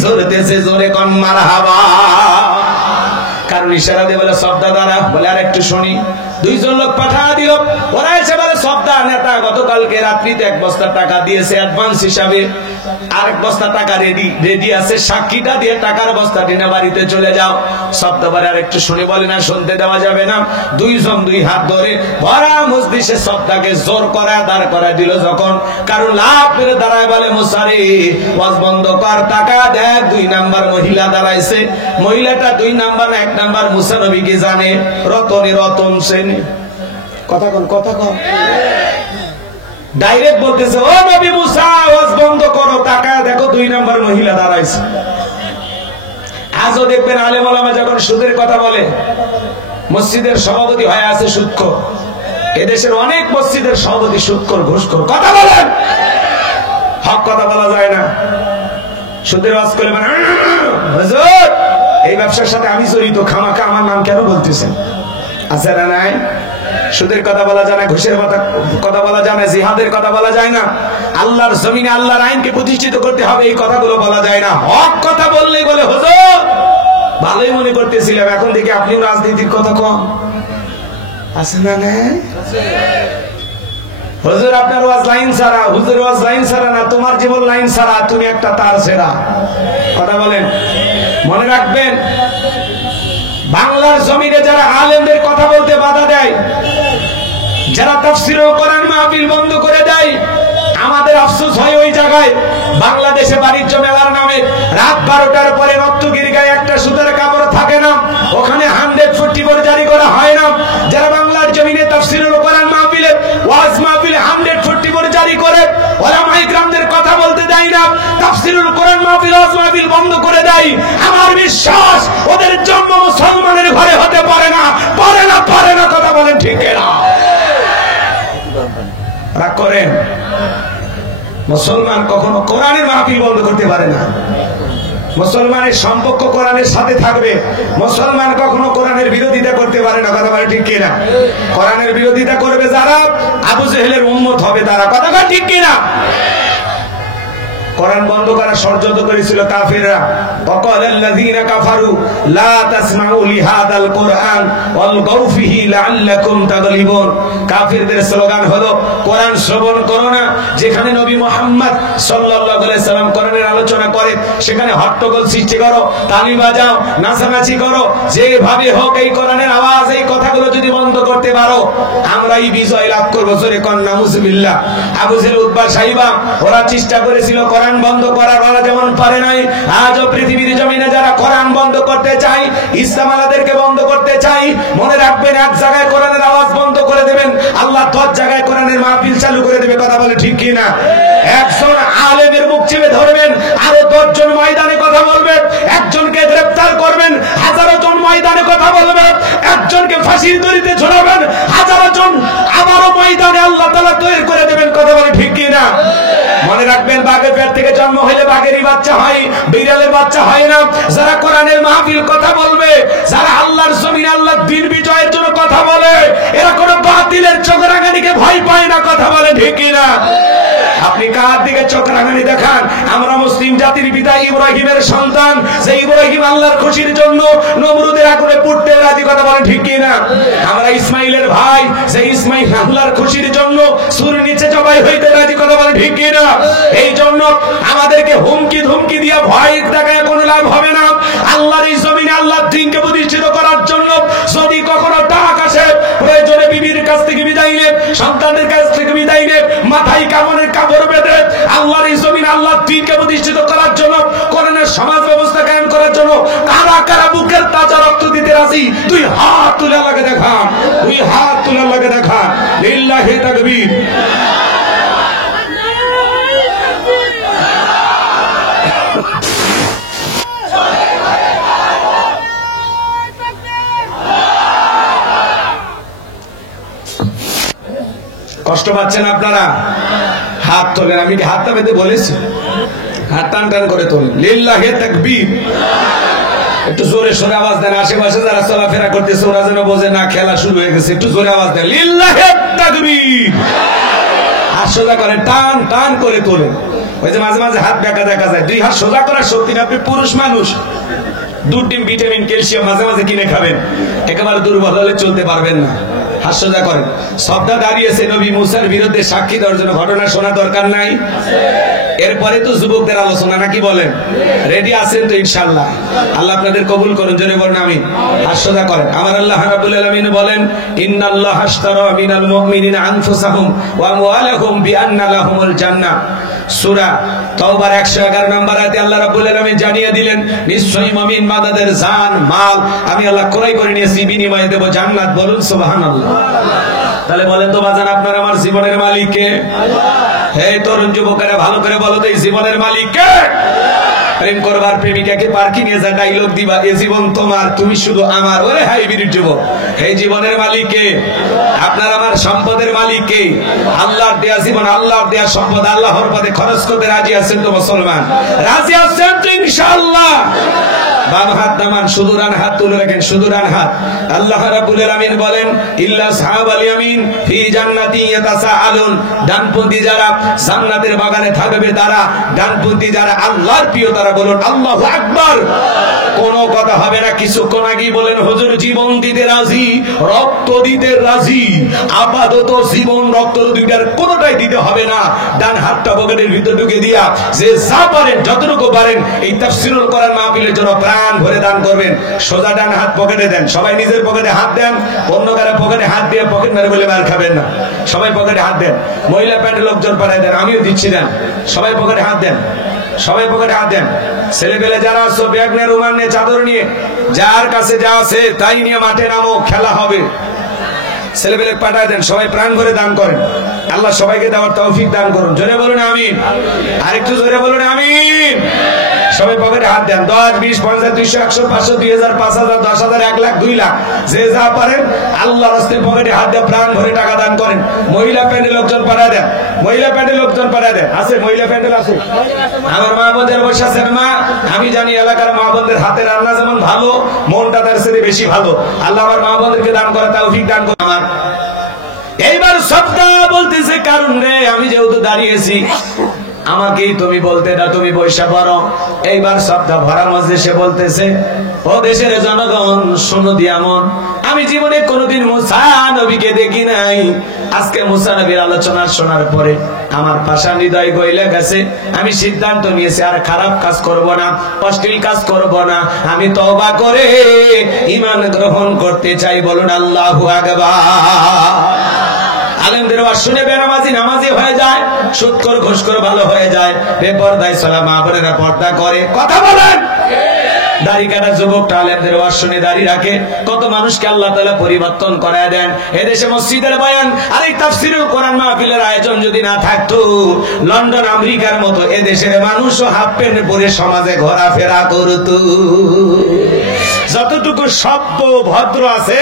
ঝরতেছে, জোরে কোন মারহাবা। কারণ ইশারা দিয়ে বলে সবদা দ্বারা বলে আর একটু শুনি। দুইজন লোক পাঠা দিল, ওরা এসে বলে সবদা নেতা গতকালকে রাত্রিতে 1 বস্তা টাকা দিয়েছে অ্যাডভান্স হিসাবে, আরেক বস্তা টাকা রেডি আছে, সাক্ষীটা দিয়ে টাকার বস্তা দিনে বাড়িতে চলে যাও। সবদা বলে আর একটু শুনি, বলে না শুনতে দেওয়া যাবে না। দুইজন দুই হাত ধরে ভরা মজলিসে সবদাকে জোর করায় দাঁড় করায় দিল যখন, কারণ লাভ করে দাঁড়ায় বলে মুসারে ওয়াজ বন্ধ কর, টাকা দেখ। 2 নাম্বার মহিলা দাঁড়াইছে, মহিলাটা 2 নাম্বার না 1 নাম্বার মুসা নবী কি জানে? রতনে রতন সেন। কথা কন ডাইরেক্ট বলতেছে, ও নবী মুসা ওয়াজ বন্ধ করো, টাকা দেখো 2 নাম্বার মহিলা দাঁড়াইছে। আজও দেখবেন আলেম ওলামা যখন সুদের কথা বলে, মসজিদের সভাপতি হয়ে আছে সুদখোর। এদেশের অনেক মসজিদের সভাপতি সুদখোর, ঘুষখোর। কথা বলেন, হক কথা বলা যায় না। সুদের ওয়াজ করলে মানে হুজুর এই ব্যবসার সাথে আমি জড়িত, খামাখা আমার নাম কেন বলতেছেন? আছে না নাই? সুদের কথা বলা যায় না, ঘুষের কথা বলা যায় না, জিহাদের কথা বলা যায় না, আল্লাহর জমিনে আল্লাহর আইনকে প্রতিষ্ঠিত করতে হবে এই কথাগুলো বলা যায় না। হক কথা বললেই বলে হুজুর ভালোই মনে করতেছিলাম, এখন দেখি আপনিও রাজনীতির কথা কম। আছে না নাই? হুজুর আপনার ওয়াজ লাইন ছাড়া, হুজুর ওয়াজ লাইন ছাড়া না, তোমার জীবন লাইন ছাড়া, তুমি একটা তার ছেড়া। কথা বলেন, মনে রাখবেন বাংলার জমিনে যারা আলেমদের কথা বলতে বাধা দেয়, যারা তাফসীরুল কোরআন মাহফিল বন্ধ করে দেয়, আমাদের আফসোস হয় ওই জায়গায়। বাংলাদেশে বাণিজ্য মেলার নামে রাত 12টার পরে নর্তকীর একটা সুতার কাপড় থাকে না, ওখানে 144 জারি করা হয় না। যারা বাংলার জমিনে তাফসীরুল কোরআন মাহফিলে ওয়াজ মাহফিলে 144 জারি করে, ওলামায়ে কিরামদের কথা বলতে দেয় না, তাফসীরুল কোরআন মাহফিল ওয়াজ মাহফিল বন্ধ করে দেয়, আমার বিশ্বাস ওদের জন্ম মুসলমানের ঘরে হতে পারে না। কথা বলেন ঠিক না? রাগ করেন? মুসলমান কখনো কোরআনের মাহফিল বন্ধ করতে পারে না। মুসলমানের সম্পর্ক কোরআনের সাথে থাকবে। মুসলমান কখনো কোরআনের বিরোধিতা করতে পারে না। কথা বলে ঠিক কিনা? কোরআনের বিরোধিতা করবে যারা, আবু জেহেলের উম্মত হবে তারা। কথা বলে ঠিক কিনা? কোরআন বন্ধ করার ষড়যন্ত্র করেছিল কাফিররা। ওয়াকালাল্লাযীনা কাফারু লা তাসমাউ লিহাদাল কুরআন ওয়ালগাউ ফিহি লাআল্লাকুম তাগলিবুন। কাফিরদের স্লোগান হলো কোরআন শ্রবণ করো না। যেখানে নবী মুহাম্মদ সাল্লাল্লাহু আলাইহি সাল্লাম কোরআনের আলোচনা করে সেখানে হট্টগোল সৃষ্টি করো, তালি বাজাও, নাচানাচি করো, যেভাবে হোক এই কোরআনের আওয়াজ, এই কথাগুলো যদি বন্ধ করতে পারো আমরাই বিজয় লাভ করবো। জোরে কোন নাউজুবিল্লাহ। আবু জেহেল, উতবা, সাইবা ওরা চেষ্টা করেছিল কোরআন বন্ধ করার, ওরা যেমন পারে নাই। আজও পৃথিবীর জমিনে যারা কোরআন বন্ধ করতে চায়, ইসলাম আলাদেরকে বন্ধ করতে চায়, মনে রাখবেন এক জায়গায় কোরআনের আওয়াজ বন্ধ করে দেবেন, আল্লাহ 10 জায়গায় কোরআনের মাহফিল চালু করে দেবে। কথা বলে ঠিক কি না? একজন আলেমের মুখ চেপে ধরবেন, আরো 10 জন ময়দানে কথা বলবে, একজনকে গ্রেফতার করবেন, হাজারো জন ময়দানে কথা বলবে, একজনকে ফাঁসির দড়িতে ঝোলাবেন, হাজারো জন আবারও ময়দানে আল্লাহ তাআলা তৈরি করে দেবেন। কথা বলে ঠিক কি না? মনে রাখবেন বাঘের পেট থেকে জন্ম হইলে বাঘেরই বাচ্চা হয়, বিড়ালের বাচ্চা হয় না। যারা কোরআনের মাহফিল কথা বলবে, যারা আল্লাহর জমিনে আল্লাহর দ্বীন বিজয়ের জন্য কথা বলে, এরা কোনো বাতিলের চোখ রাঙানিকে ভয় পায় না। কথা বলে ঠিক কিনা? আপনি কার দিকে চোখ রাঙানি দেখান? আমরা মুসলিম জাতির পিতা ইব্রাহিমের সন্তান, যে ইব্রাহিম আল্লাহর খুশির জন্য নমরুদের আগুনে পুড়তে রাজি। কথা বলে ঠিক কিনা? আমরা ইসমাইলের ভাই, যে ইসমাইল আল্লাহর খুশির জন্য সূরের নিচে জবাই হইতে রাজি। কথা বলে ঠিক কিনা? এই জন্য আমাদেরকে হুমকি ধুমকি দিয়া ভয় দেখায় কোনো লাভ হবে না। আল্লাহর এই জমিনে আল্লাহর দ্বীনকে প্রতিষ্ঠিত করার জন্য যদি কখনো ডাক আসে, প্রয়োজনে বিবির কাছ থেকে বিদায় নে, সন্তানদের কাছ থেকে বিদায় নে, মাথায় কামনের কাপড় বেঁধে আল্লাহর এই জমিনে আল্লাহর দ্বীনকে প্রতিষ্ঠিত করার জন্য, কোরআনের সমাজ ব্যবস্থা কায়েম করার জন্য কারা কারা বুকের তাজা রক্ত দিতে রাজি? তুই হাত তুলে আল্লাহকে দেখা, তুই হাত তুলে আল্লাহকে দেখা। লিল্লাহি তাকবীর। কষ্ট পাচ্ছেন আপনারা? হাত তোলেন। আমি কি হাতটা পেতে বলেছি? হাত টান টান করে তোলেন। লিল্লাহি তাকবীর। একটু জোরে সোরে আওয়াজ দেন। আশেপাশে যারা চলাফেরা করতেছে ওরা যেন বোঝে না খেলা শুরু হয়ে গেছে। একটু জোরে আওয়াজ দেন। লিল্লাহি তাকবীর। হাত সোজা করেন, টান টান করে তোলেন। ওই যে মাঝে মাঝে হাত বেঁকা দেখা যায়, 2 হাত সোজা করার শক্তি না। আপনি পুরুষ মানুষ, দুধ, ডিম, ভিটামিন, ক্যালসিয়াম মাঝে মাঝে কিনে খাবেন। একেবারে দুর্বল হলে চলতে পারবেন না। হাত সোজা করেন। সবটা দাঁড়িয়েছে নবী মুসার বিরুদ্ধে সাক্ষী দেওয়ার জন্য। ঘটনা শোনা দরকার নাই? এরপরে তো যুবকদের আলোচনা, নাকি বলেন? রেডি আছেন তো ইনশাআল্লাহ? আল্লাহ আপনাদের কবুল করুন। জোরে বলেন আমিন। হাত সোজা করেন। আমার আল্লাহ রাব্বুল আলামিন বলেন, ইন্নাল্লাহা আশতারা মিনাল মুমিনিনা আনফুসাহুম ওয়া আমওয়ালাহুম বিআন্না লাহুমুল জান্নাহ। সূরা তাওবার 111 নম্বর আয়াতে আল্লাহ রাব্বুল আলামিন জানিয়ে দিলেন, নিশ্চয়ই মুমিন বান্দাদের জান মাল আমি আল্লাহ ক্রয় করে নিয়েছি, বিনিময়ে দেব জান্নাত। বলুন সুবহানাল্লাহ। তাহলে বলেন তো বাজান, আপনার আমার জীবনের মালিক কে? হে তরুণ যুবকেরা, ভালো করে বলো তো, এই জীবনের মালিক কে? প্রেম করবার প্রেমিকাকে পার্কিং এ যা ডায়লগ দিবা, এ জীবন তোমার, তুমি শুধু আমার। ওরে হাই বিরির যুবক, এই জীবনের মালিক কে? আপনার আমার সম্পদের মালিক কে? আল্লাহর দেয়া জীবন, আল্লাহর দেয়া সম্পদ আল্লাহর পথে খরচ করতে রাজি আছেন তো মুসলমান? রাজি আছেন তো ইনশাআল্লাহ? বাম হাত নামান, শুধু ডান হাত তুলে রাখেন, শুধু ডান হাত। আল্লাহ রাব্বুল আলামিন বলেন, ইল্লা সাহাবাল ইয়ামিন ফি জান্নাতি ইয়াতাসাআলুন। ডানপন্থী যারা জান্নাতের বাগানে থাকবে তারা, ডানপন্থী যারা আল্লাহর প্রিয় তারা। বলুন আল্লাহু আকবার। কোন কথা হবে না। কিছুক্ষণ আগেই বলেন, হুজুর জীবন দিতে রাজি, রক্ত দিতে রাজি। আপাতত জীবন রক্ত দুইটার কোনটাই দিতে হবে না। ডান হাতটা পকেটের ভিতর ঢুকে দিয়া যে যা পারেন, যতটুকু পারেন, এই তাফসীরুল কোরআন মাহফিলের জন্য প্রাণ ভরে দান করবেন। সোজা ডান হাত পকেটে দেন। সবাই নিজের পকেটে হাত দেন। অন্য কারো পকেটে হাত দিয়ে পকেট মেরে বলে মার খাবেন না। সবাই পকেটে হাত দেন। মহিলা প্যান্টে লোকজন পাঠায় দেন, আমিও দিচ্ছি দেন। সবাই পকেটে হাত দেন। সবাই পকেটে হাত দেন। ছেলে পেলে যারা আছো, ব্যাগ নিয়ে, রুমাল নিয়ে, চাদর নিয়ে, যার কাছে যা আছে তাই নিয়ে মাঠে নামো, খেলা হবে। ছেলে পেলে পাঠায় দেন। সবাই প্রাণ ভরে দান করেন। আল্লাহ সবাইকে দেওয়ার তৌফিক দান করুন। জোরে বলুন আমিন। আরেকটু জোরে বলুন আমিন। সবাই পকেটে হাত দেন। 10, 20, 50, 200, 100, 500, 2000, 5000, 10,000, 1 লাখ, 2 লাখ, যে যা পারেন আল্লাহর রাস্তায় পকেটে হাত দিয়ে প্রাণ ভরে টাকা দান করেন। মহিলা প্যান্ডেল লোকজন পাঠায় দেন। মহিলা প্যান্ডেল লোকজন পাঠায় দেন। আছে মহিলা প্যান্ডেল আছে? আমার মা বোনদের বসে আছেন। মা, আমি জানি এলাকার মা বোনদের হাতে রান্না যেমন ভালো, মনটা তার চেয়ে বেশি ভালো। আল্লাহ আমার মা বোনদেরকে দান করা তৌফিক দান করুন। আমার এইবার সবটা বলতেছে, কারণ রে আমি যেহেতু দাঁড়িয়েছি, আমাকেই তুমি বলতে না, তুমি বৈশা পড়ো। এইবার সবটা ভরা মজলিসে বলতেছে, ও দেশের জনগণ শোনো দিয়ামন, আমি জীবনে কোনোদিন মুসা নবীকে দেখি নাই। আজকে মুসা নবীর আলোচনা শোনার পরে আমার পাষাণ হৃদয় গইলে গেছে। আমি সিদ্ধান্ত নিয়েছি আর খারাপ কাজ করব না, অশ্লীল কাজ করব না। আমি তওবা করে ঈমান গ্রহণ করতে চাই। বলুন আল্লাহু আকবার। আলেমদের ওয়াজ শুনে বেনামাজি নামাজি হয়ে যায়, সুদখোর ঘুষখোর ভালো হয়ে যায়, বেপরদায় চলা মা বোনেরা পর্দা করে। কথা বলেন। দাড়ি কাটা যুবকটা আলেমদের ওয়াজ শুনে দাড়ি রাখে। কত মানুষকে আল্লাহ তাআলা পরিবর্তন করায় দেন। এদেশে মসজিদের বয়ান আর এই তাফসীরুল কোরআন মাহফিলের আয়োজন যদি না থাকতো, লন্ডন আমেরিকার মতো এদেশের মানুষও হাফ প্যান্ট পরে সমাজে ঘোরাফেরা করত। যতটুকু সভ্য ভদ্র আছে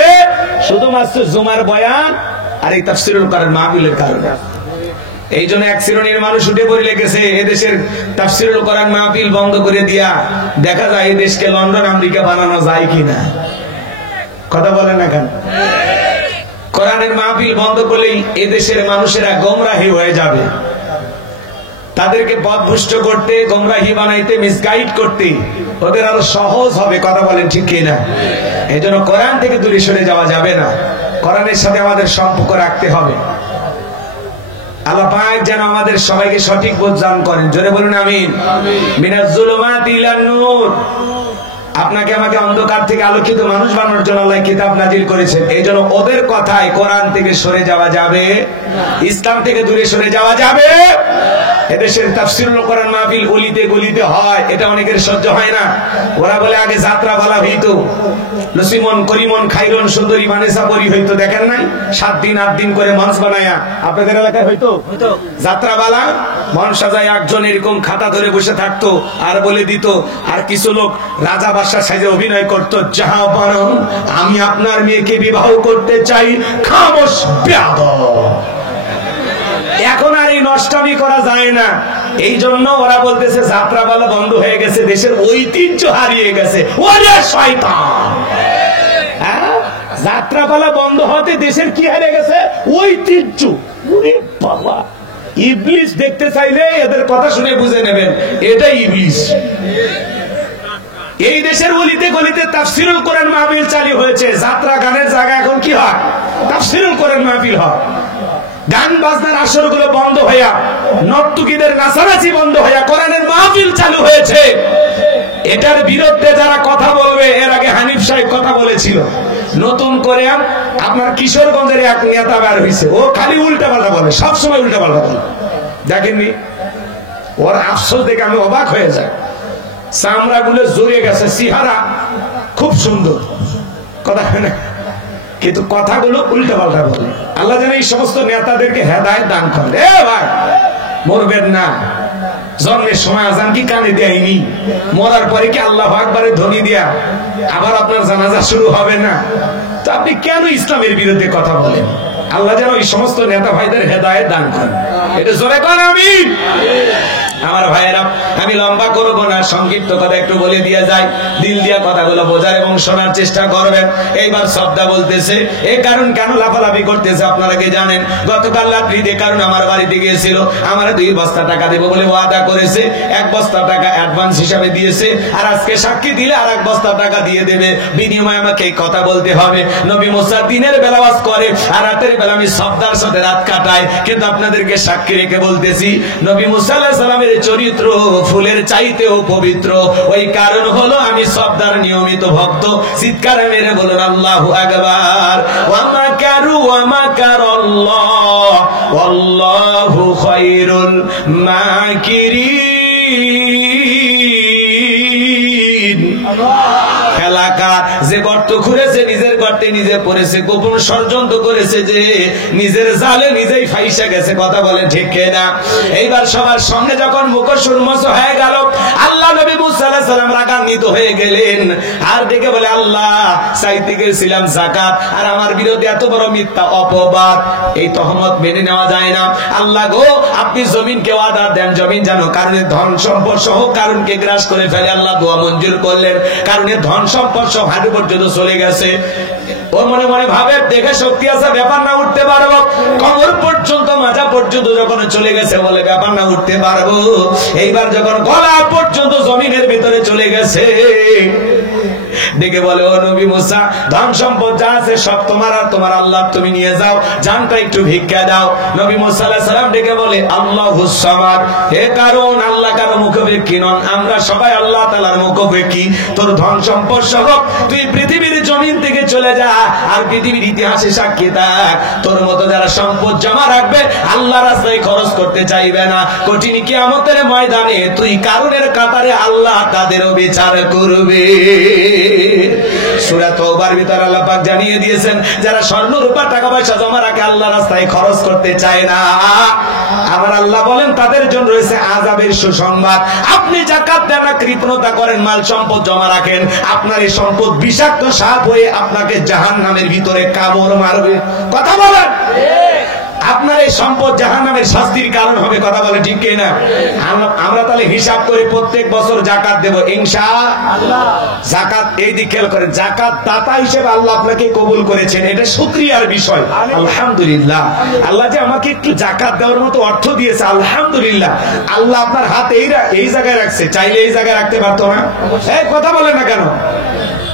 শুধুমাত্র জুমার বয়ান আর এই তাফসীরুল কোরআন মাহফিলের কারণে। এই জন্য এক শ্রেণীর মানুষ উঠে পড়ে লেগেছে এদেশের তাফসীরুল কোরআন মাহফিল বন্ধ করে দিয়া দেখা যায় এই দেশকে লন্ডন আমেরিকা বানানো যায় কিনা। কথা বলেন না কেন? কোরআনের মাহফিল বন্ধ করলেই এদেশের মানুষেরা গোমরাহী হয়ে যাবে। তাদেরকে পথভ্রষ্ট করতে, গোমরাহী বানাইতে, মিসগাইড করতে ওদের আরো সহজ হবে। কথা বলেন ঠিক কিনা? এই জন্য কোরআন থেকে দূরে সরে যাওয়া যাবে না। কোরআনের সাথে আমাদের সম্পর্ক রাখতে হবে। আল্লাহ পাক যেন আমাদের সবাইকে সঠিক বোঝ দান করেন। জোরে বলুন আমিন। মিনাজ জুলুমাতি ইলান নূর। আপনাকে আমাকে অন্ধকার থেকে আলোকিত মানুষ বানানোর জন্য আল্লাহ কিতাব নাজিল করেছেন। এই জন্য ওদের কথায় কোরআন থেকে সরে যাওয়া যাবে, ইসলাম থেকে দূরে সরে যাওয়া যাবে। এদেশের তাফসীরুল কোরআন মাহফিল গলিতে গলিতে হয়, এটা অনেকের সহ্য হয় না। ওরা বলে আগে যাত্রা বলা হইতো, লসিমন করিমন খাইরন সুন্দরী মানেসা পরি হইতো। দেখেন নাই 7 দিন 8 দিন করে মঞ্চ বানায়া আপনাদের এলাকায় হইতো যাত্রা বালা মঞ্চ সাজায়। একজন এরকম খাতা ধরে বসে থাকতো আর বলে দিত, আর কিছু লোক রাজা বাদশা সাজে অভিনয় করতো, যাহা বরং আমি আপনার মেয়েকে বিবাহ করতে চাই। খামোশ বেয়াদব। এখন আর এই নষ্টামি করা যায় না। এই জন্য ওরা বলতেছে যাত্রাপালা বন্ধ হয়ে গেছে, দেশের ঐতিহ্য হারিয়ে গেছে। ওরে শয়তান, যাত্রাপালা বন্ধ হতে দেশের কি হারিয়ে গেছে? ঐতিহ্য। ওরে বাবা, ইবলিস দেখতে চাইলে এদের কথা শুনে বুঝে নেবেন এটা ইবলিস। এই দেশের অলিতে গলিতে তাফসীরুল কোরআন মাহফিল চালু হয়েছে। যাত্রা গানের জায়গা এখন কি হয়? তাফসীরুল কোরআন মাহফিল হয়। গান বাজনার আসরগুলো বন্ধ হইয়া, নর্তকীদের নাচানাচি বন্ধ হইয়া কোরআনের মাহফিল চালু হয়েছে। এটার বিরুদ্ধে যারা কথা বলবে, এর আগে হানিফ সাহেব কথা বলেছিল, নতুন করে আপনার কিশোরগঞ্জের এক নেতা বের হয়েছে, ও খালি উল্টা পাল্টা বলে, সবসময় উল্টা পাল্টা বলে। দেখেননি ওর আফসোস দেখে আমি অবাক হয়ে যাই। চামড়া গুলো জড়িয়ে গেছে, চেহারা খুব সুন্দর, কথা না, কিন্তু কথাগুলো উল্টা পাল্টা বলে। আল্লাহ যেন এই সমস্ত নেতাদেরকে হেদায়েত দান করে। এ ভাই, মরবেন না, জন্মের সময় আজান কি কানে দেয়নি? মরার পরে কি আল্লাহু আকবারের ধ্বনি দিয়া আবার আপনার জানাজা শুরু হবে না? তো আপনি কেন ইসলামের বিরুদ্ধে কথা বলেন? আল্লাহ যেন এই সমস্ত নেতা ভাইদের হেদায়েত দান করেন। এটা জোরে করেন আমিন। আমার ভাইয়েরা, আমি লম্বা করবো না, সংক্ষিপ্ত কথা একটু বলে দিয়ে যাই, দিল দিয়া কথাগুলো বোঝার এবং শোনার চেষ্টা করবেন। এইবার শব্দা বলতেছে, এ কারণ কেন লাফালাফি করতেছে আপনারা কি জানেন? গতকাল রাত্রিতে কারণ আমার বাড়িতে গিয়েছিল, আমার 2 বস্তা টাকা দেবো বলে ওয়াদা করেছে, 1 বস্তা টাকা অ্যাডভান্স হিসাবে দিয়েছে, আর আজকে সাক্ষী দিলে আর 1 বস্তা টাকা দিয়ে দেবে, বিনিময়ে আমাকে এই কথা বলতে হবে। নবী মুসা দিনের বেলা ওয়াজ করে আর রাতের বেলা আমি শব্দার সাথে রাত কাটাই, কিন্তু আপনাদেরকে সাক্ষী রেখে বলতেছি, নবী মুসা আলাইহিস সালামের চরিত্র ফুলের চাইতেও পবিত্র। ওই কারণ হলো আমি শব্দার নিয়মিত ভক্ত। চিৎকার মেরে বলুন আল্লাহু আকবার। ওয়া মাকারু ওয়া মাকারাল্লাহ ওয়াল্লাহু খায়রুল মাকিরিন। এলাকার যে গর্ত খুঁড়েছে, নিজের গর্তে নিজে পড়েছে, গোপন ষড়যন্ত্র করেছে, যে নিজের জালে নিজেই ফাইসা গেছে। কথা বলে ঠিক কিনা? এইবার সবার সঙ্গে যখন মুখোশোন্মোচ হয়ে গেল, আল্লাহ নবী মুসা আলাইহিস সালাম রাগান্বিত হয়ে গেলেন, আর ডেকে বলে, আল্লাহ, চাইতে গেছিলাম যাকাত, আর আমার বিরুদ্ধে এত বড় মিথ্যা অপবাদ, এই তহমত মেনে নেওয়া যায় না। আল্লাহ গো, আপনি জমিনকে ওয়াদা দেন, জমিন যেন কারণে ধন সম্পদ সহ কারণকে গ্রাস করে ফেলে। আল্লাহ দোয়া মঞ্জুর করলেন, কারণে ধন সম্পদ সব হাঁটু পর্যন্ত চলে গেছে। ও মনে মনে ভাবে, দেখে শক্তি আছে, ব্যাপার না, উঠতে পারবো। কবর পর্যন্ত, মাজা পর্যন্ত যখন চলে গেছে, বলে ব্যাপার না, উঠতে পারবো। এইবার যখন গলা পর্যন্ত জমিনের ভিতরে চলে গেছে, ডেকে বলে, ও নবী মুসা, ধন সম্পদ যা আছে সব তোমার, আর তোমার আল্লাহ, তুমি নিয়ে যাও, জানটা একটু ভিক্ষা দাও। নবী মুসা আলাইহিস সালাম ডেকে বলে, আল্লাহুস সামাদ। হে কারণ আল্লাহ কারো মুখাপেক্ষী নন, আমরা সবাই আল্লাহ তাআলার মুখাপেক্ষী। তোর ধন সম্পদ সহ তুই পৃথিবীর জমিন থেকে চলে যা, আর পৃথিবীর ইতিহাসে সাক্ষী থাক, তোর মতো যারা সম্পদ জমা রাখবে, আল্লাহর রাস্তায় খরচ করতে চাইবে না, কঠিন কিয়ামতের ময়দানে তুই কারণের কাতারে আল্লাহ তাদেরও বিচার করবে। সূরা তওবার ভিতরে আল্লাহ পাক জানিয়ে দিয়েছেন, যারা স্বর্ণ রূপা টাকা পয়সা জমা রাখে, আল্লাহর রাস্তায় খরচ করতে চায় না, আমার আল্লাহ বলেন তাদের জন্য রয়েছে আযাবের সুসংবাদ। আপনি যাকাত দেন না, কৃপণতা করেন, মাল সম্পদ জমা রাখেন, আপনার এই সম্পদ বিষাক্ত সাপ হয়ে আপনাকে জাহান্নামের ভিতরে কামড় মারবে। কথা বলেন, আপনার এই সম্পদ জাহান্নামের শাস্তির কারণ হবে। কথা বলে ঠিক কিনা? আমরা তাহলে হিসাব করে প্রত্যেক বছর যাকাত দেব ইনশাআল্লাহ। যাকাত এই দিকে খেয়াল করে, যাকাত দাতা হিসেবে আল্লাহ আপনাকে কবুল করেছেন, এটা শুকরিয়ার বিষয়। আলহামদুলিল্লাহ, আল্লাহ যে আমাকে একটু যাকাত দেওয়ার মতো অর্থ দিয়েছে, আলহামদুলিল্লাহ। আল্লাহ আপনার হাত এই জায়গায় রাখছে, চাইলে এই জায়গায় রাখতে পারতো না। এই কথা বলে না কেন?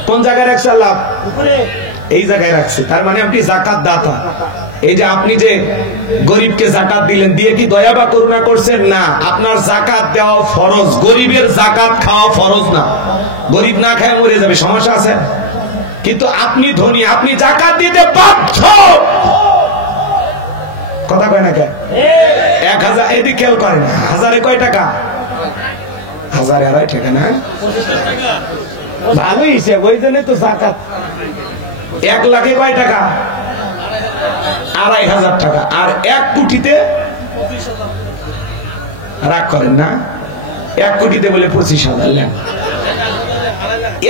কোন জায়গায় রাখছে আল্লাহ? এই জায়গায় রাখছে, তার মানে আপনি যাকাত দাতা। এই যে আপনি যে গরিবকে যাকাত দিলেন, দিয়ে কি দয়া বা করুণা করছেন? না, আপনার যাকাত দেওয়া ফরজ, গরিবের যাকাত খাওয়া ফরজ না। গরিব না খায় মরে যাবে, সমস্যা আছে, কিন্তু আপনি ধনী, আপনি যাকাত দিতে বাধ্য। কথা কয় না কেন? 1000, এদিকে খেয়াল করেন, হাজারে কয় টাকা? 1000 টাকা না, ভালোই হিসেব, ওই জন্য তো যাকাত। 1 লাখে কয় টাকা? 2500 টাকা। আর 1 কোটিতে রাগ করেন না, 1 কোটিতে বলে 25,000।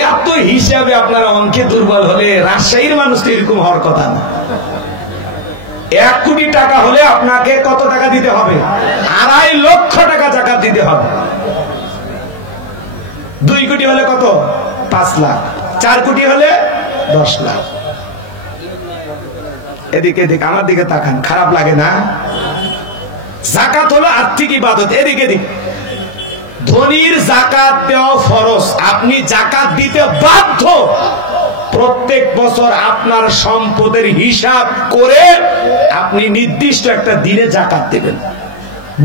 এত হিসাবে আপনারা অঙ্কে দুর্বল হলে রাজশাহীর মানুষ তো এরকম হওয়ার কথা না। 1 কোটি টাকা হলে আপনাকে কত টাকা দিতে হবে? 2.5 লক্ষ টাকা যাকাত দিতে হবে। 2 কোটি হলে কত? 5 লাখ। 4 কোটি হলে 10 লাখ। এদিকে এদিকে আমার দিকে তাকান, খারাপ লাগে না? যাকাত হলো আর্থিক ইবাদত। এদিকে দিক, ধনীর যাকাত দেওয়া ফরজ, আপনি যাকাত দিতে বাধ্য। প্রত্যেক বছর আপনার সম্পদের হিসাব করে আপনি নির্দিষ্ট একটা দিনে যাকাত দেবেন।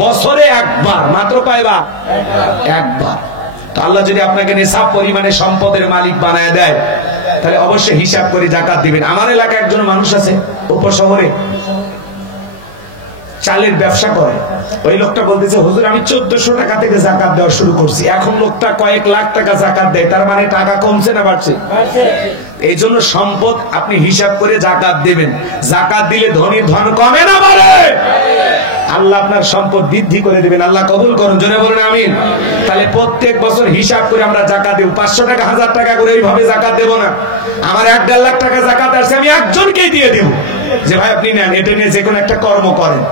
বছরে একবার মাত্র, কয়বার? একবার। তো আল্লাহ যদি আপনাকে নিসাব পরিমাণে সম্পদের মালিক বানায় দেয়, তাহলে অবশ্যই হিসাব করে যাকাত দিবেন। আমার এলাকায় একজন মানুষ আছে উপশহরে, চালের ব্যবসা করে। ওই লোকটা বলতেছে, হুজুর আমি 1400 টাকা থেকে যাকাত দেওয়া শুরু করছি, এখন লোকটা কয়েক লাখ টাকা যাকাত দেয়। তার মানে টাকা কমছে না বাড়ছে? এই জন্য সম্পদ আপনি হিসাব করে যাকাত দিবেন। যাকাত দিলে ধনীর ধন কমে না বাড়ে? আল্লাহ আপনার সম্পদ বৃদ্ধি করে দিবেন। আল্লাহ কবুল করুন, জোরে বলুন আমিন। তাহলে প্রত্যেক বছর হিসাব করে আমরা যাকাত দেব। 500 টাকা 1000 টাকা করে এইভাবে যাকাত দেব না। আমার 1.5 লাখ টাকা যাকাত আসছে, আমি একজনকেই দিয়ে দেব, যে ভাই আপনি নেন, এটা নিয়ে যে কোনো একটা কর্ম করেন।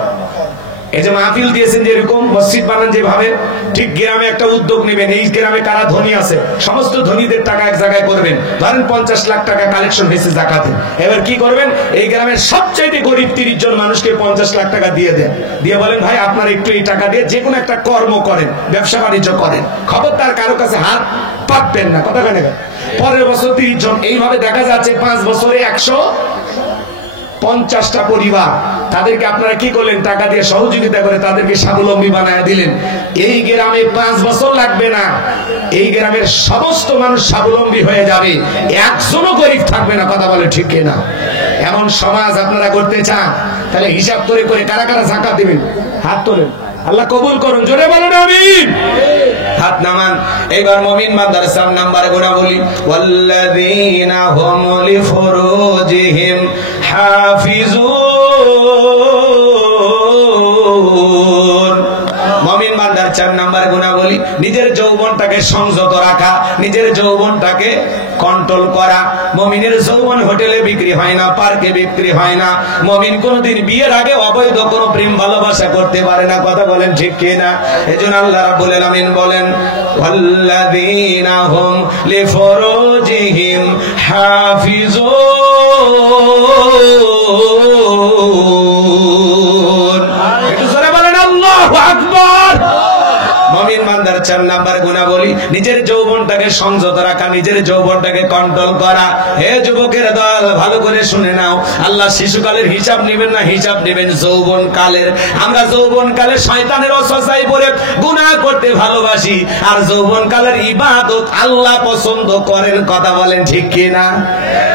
এই যে মাহফিল দিয়েছেন, যেরকম মসজিদ বানান যেভাবে, ঠিক গ্রামে একটা উদ্যোগ নেবেন। এই গ্রামে কারা ধনী আছে, সমস্ত ধনীদের টাকা এক জায়গায় করবেন। ধরেন 50 লাখ টাকা কালেকশন হয়েছে যাকাতে। এবার কি করবেন, এই গ্রামের সবচাইতে গরিব 30 জন মানুষকে 50 লাখ টাকা দিয়ে দেন। দিয়ে বলেন, ভাই আপনার একটু এই টাকা দিয়ে যে কোনো একটা কর্ম করেন, ব্যবসা বাণিজ্য করেন, খবরদার কারো কাছে হাত পাতবেন না। কথা কেন? পরের বছর 30 জন। এইভাবে দেখা যাচ্ছে 5 বছরে 150টা পরিবার, তাদেরকে আপনারা কি করলেন, টাকা দিয়ে সহযোগিতা করে তাদেরকে স্বাবলম্বী বানায় দিলেন। এই গ্রামে 5 বছর লাগবে না, এই গ্রামের সমস্ত মানুষ স্বাবলম্বী হয়ে যাবে, একজনও গরিব থাকবে না। কথা বলে ঠিক কিনা? এমন সমাজ আপনারা করতে চান? তাহলে হিসাব করে করে কারা কারা যাকাত দিবেন, হাত তোলেন। আল্লাহ কবুল করুন, জোরে বলুন আমিন। হাত নামান। এবার মুমিন বান্দার 4 নম্বরে গুণাবলী, ওয়াল্লাযীনা হুম লিফুরুজিহিম হাফিজুন। মুমিন বান্দার 4 নম্বর গুণাবলী, নিজের যৌবনটাকে সংযত রাখা, নিজের যৌবনটাকে কন্ট্রোল করা। মুমিনের যৌবন হোটেলে বিক্রি হয় না, পার্কে বিক্রি হয় না। মুমিন কোনদিন বিয়ের আগে অবৈধ কোনো প্রেম ভালোবাসা করতে পারে না। কথা বলেন ঠিক কিনা? এজন্য আল্লাহ রাব্বুল আলামিন বলেন, ওয়াল্লাযীনা হুম লিফুরুজিহিম হাফিজুন। একটু জোরে বলেন আল্লাহু আকবার। মুমিন বান্দার 4 নাম্বার গুণাবলী, নিজের যৌবনটাকে সংযত রাখা, নিজের যৌবনটাকে কন্ট্রোল করা। হে যুবকের দল, ভালো করে শুনে নাও, আল্লাহ শিশুকালের হিসাব নেবেন না, হিসাব নেবেন যৌবন কালের। আমরা যৌবন কালে শয়তানের ওয়াসওয়াসায় পড়ে গুনাহ করতে ভালোবাসি, আর যৌবন কালের ইবাদত আল্লাহ পছন্দ করেন। কথা বলেন ঠিক কি না?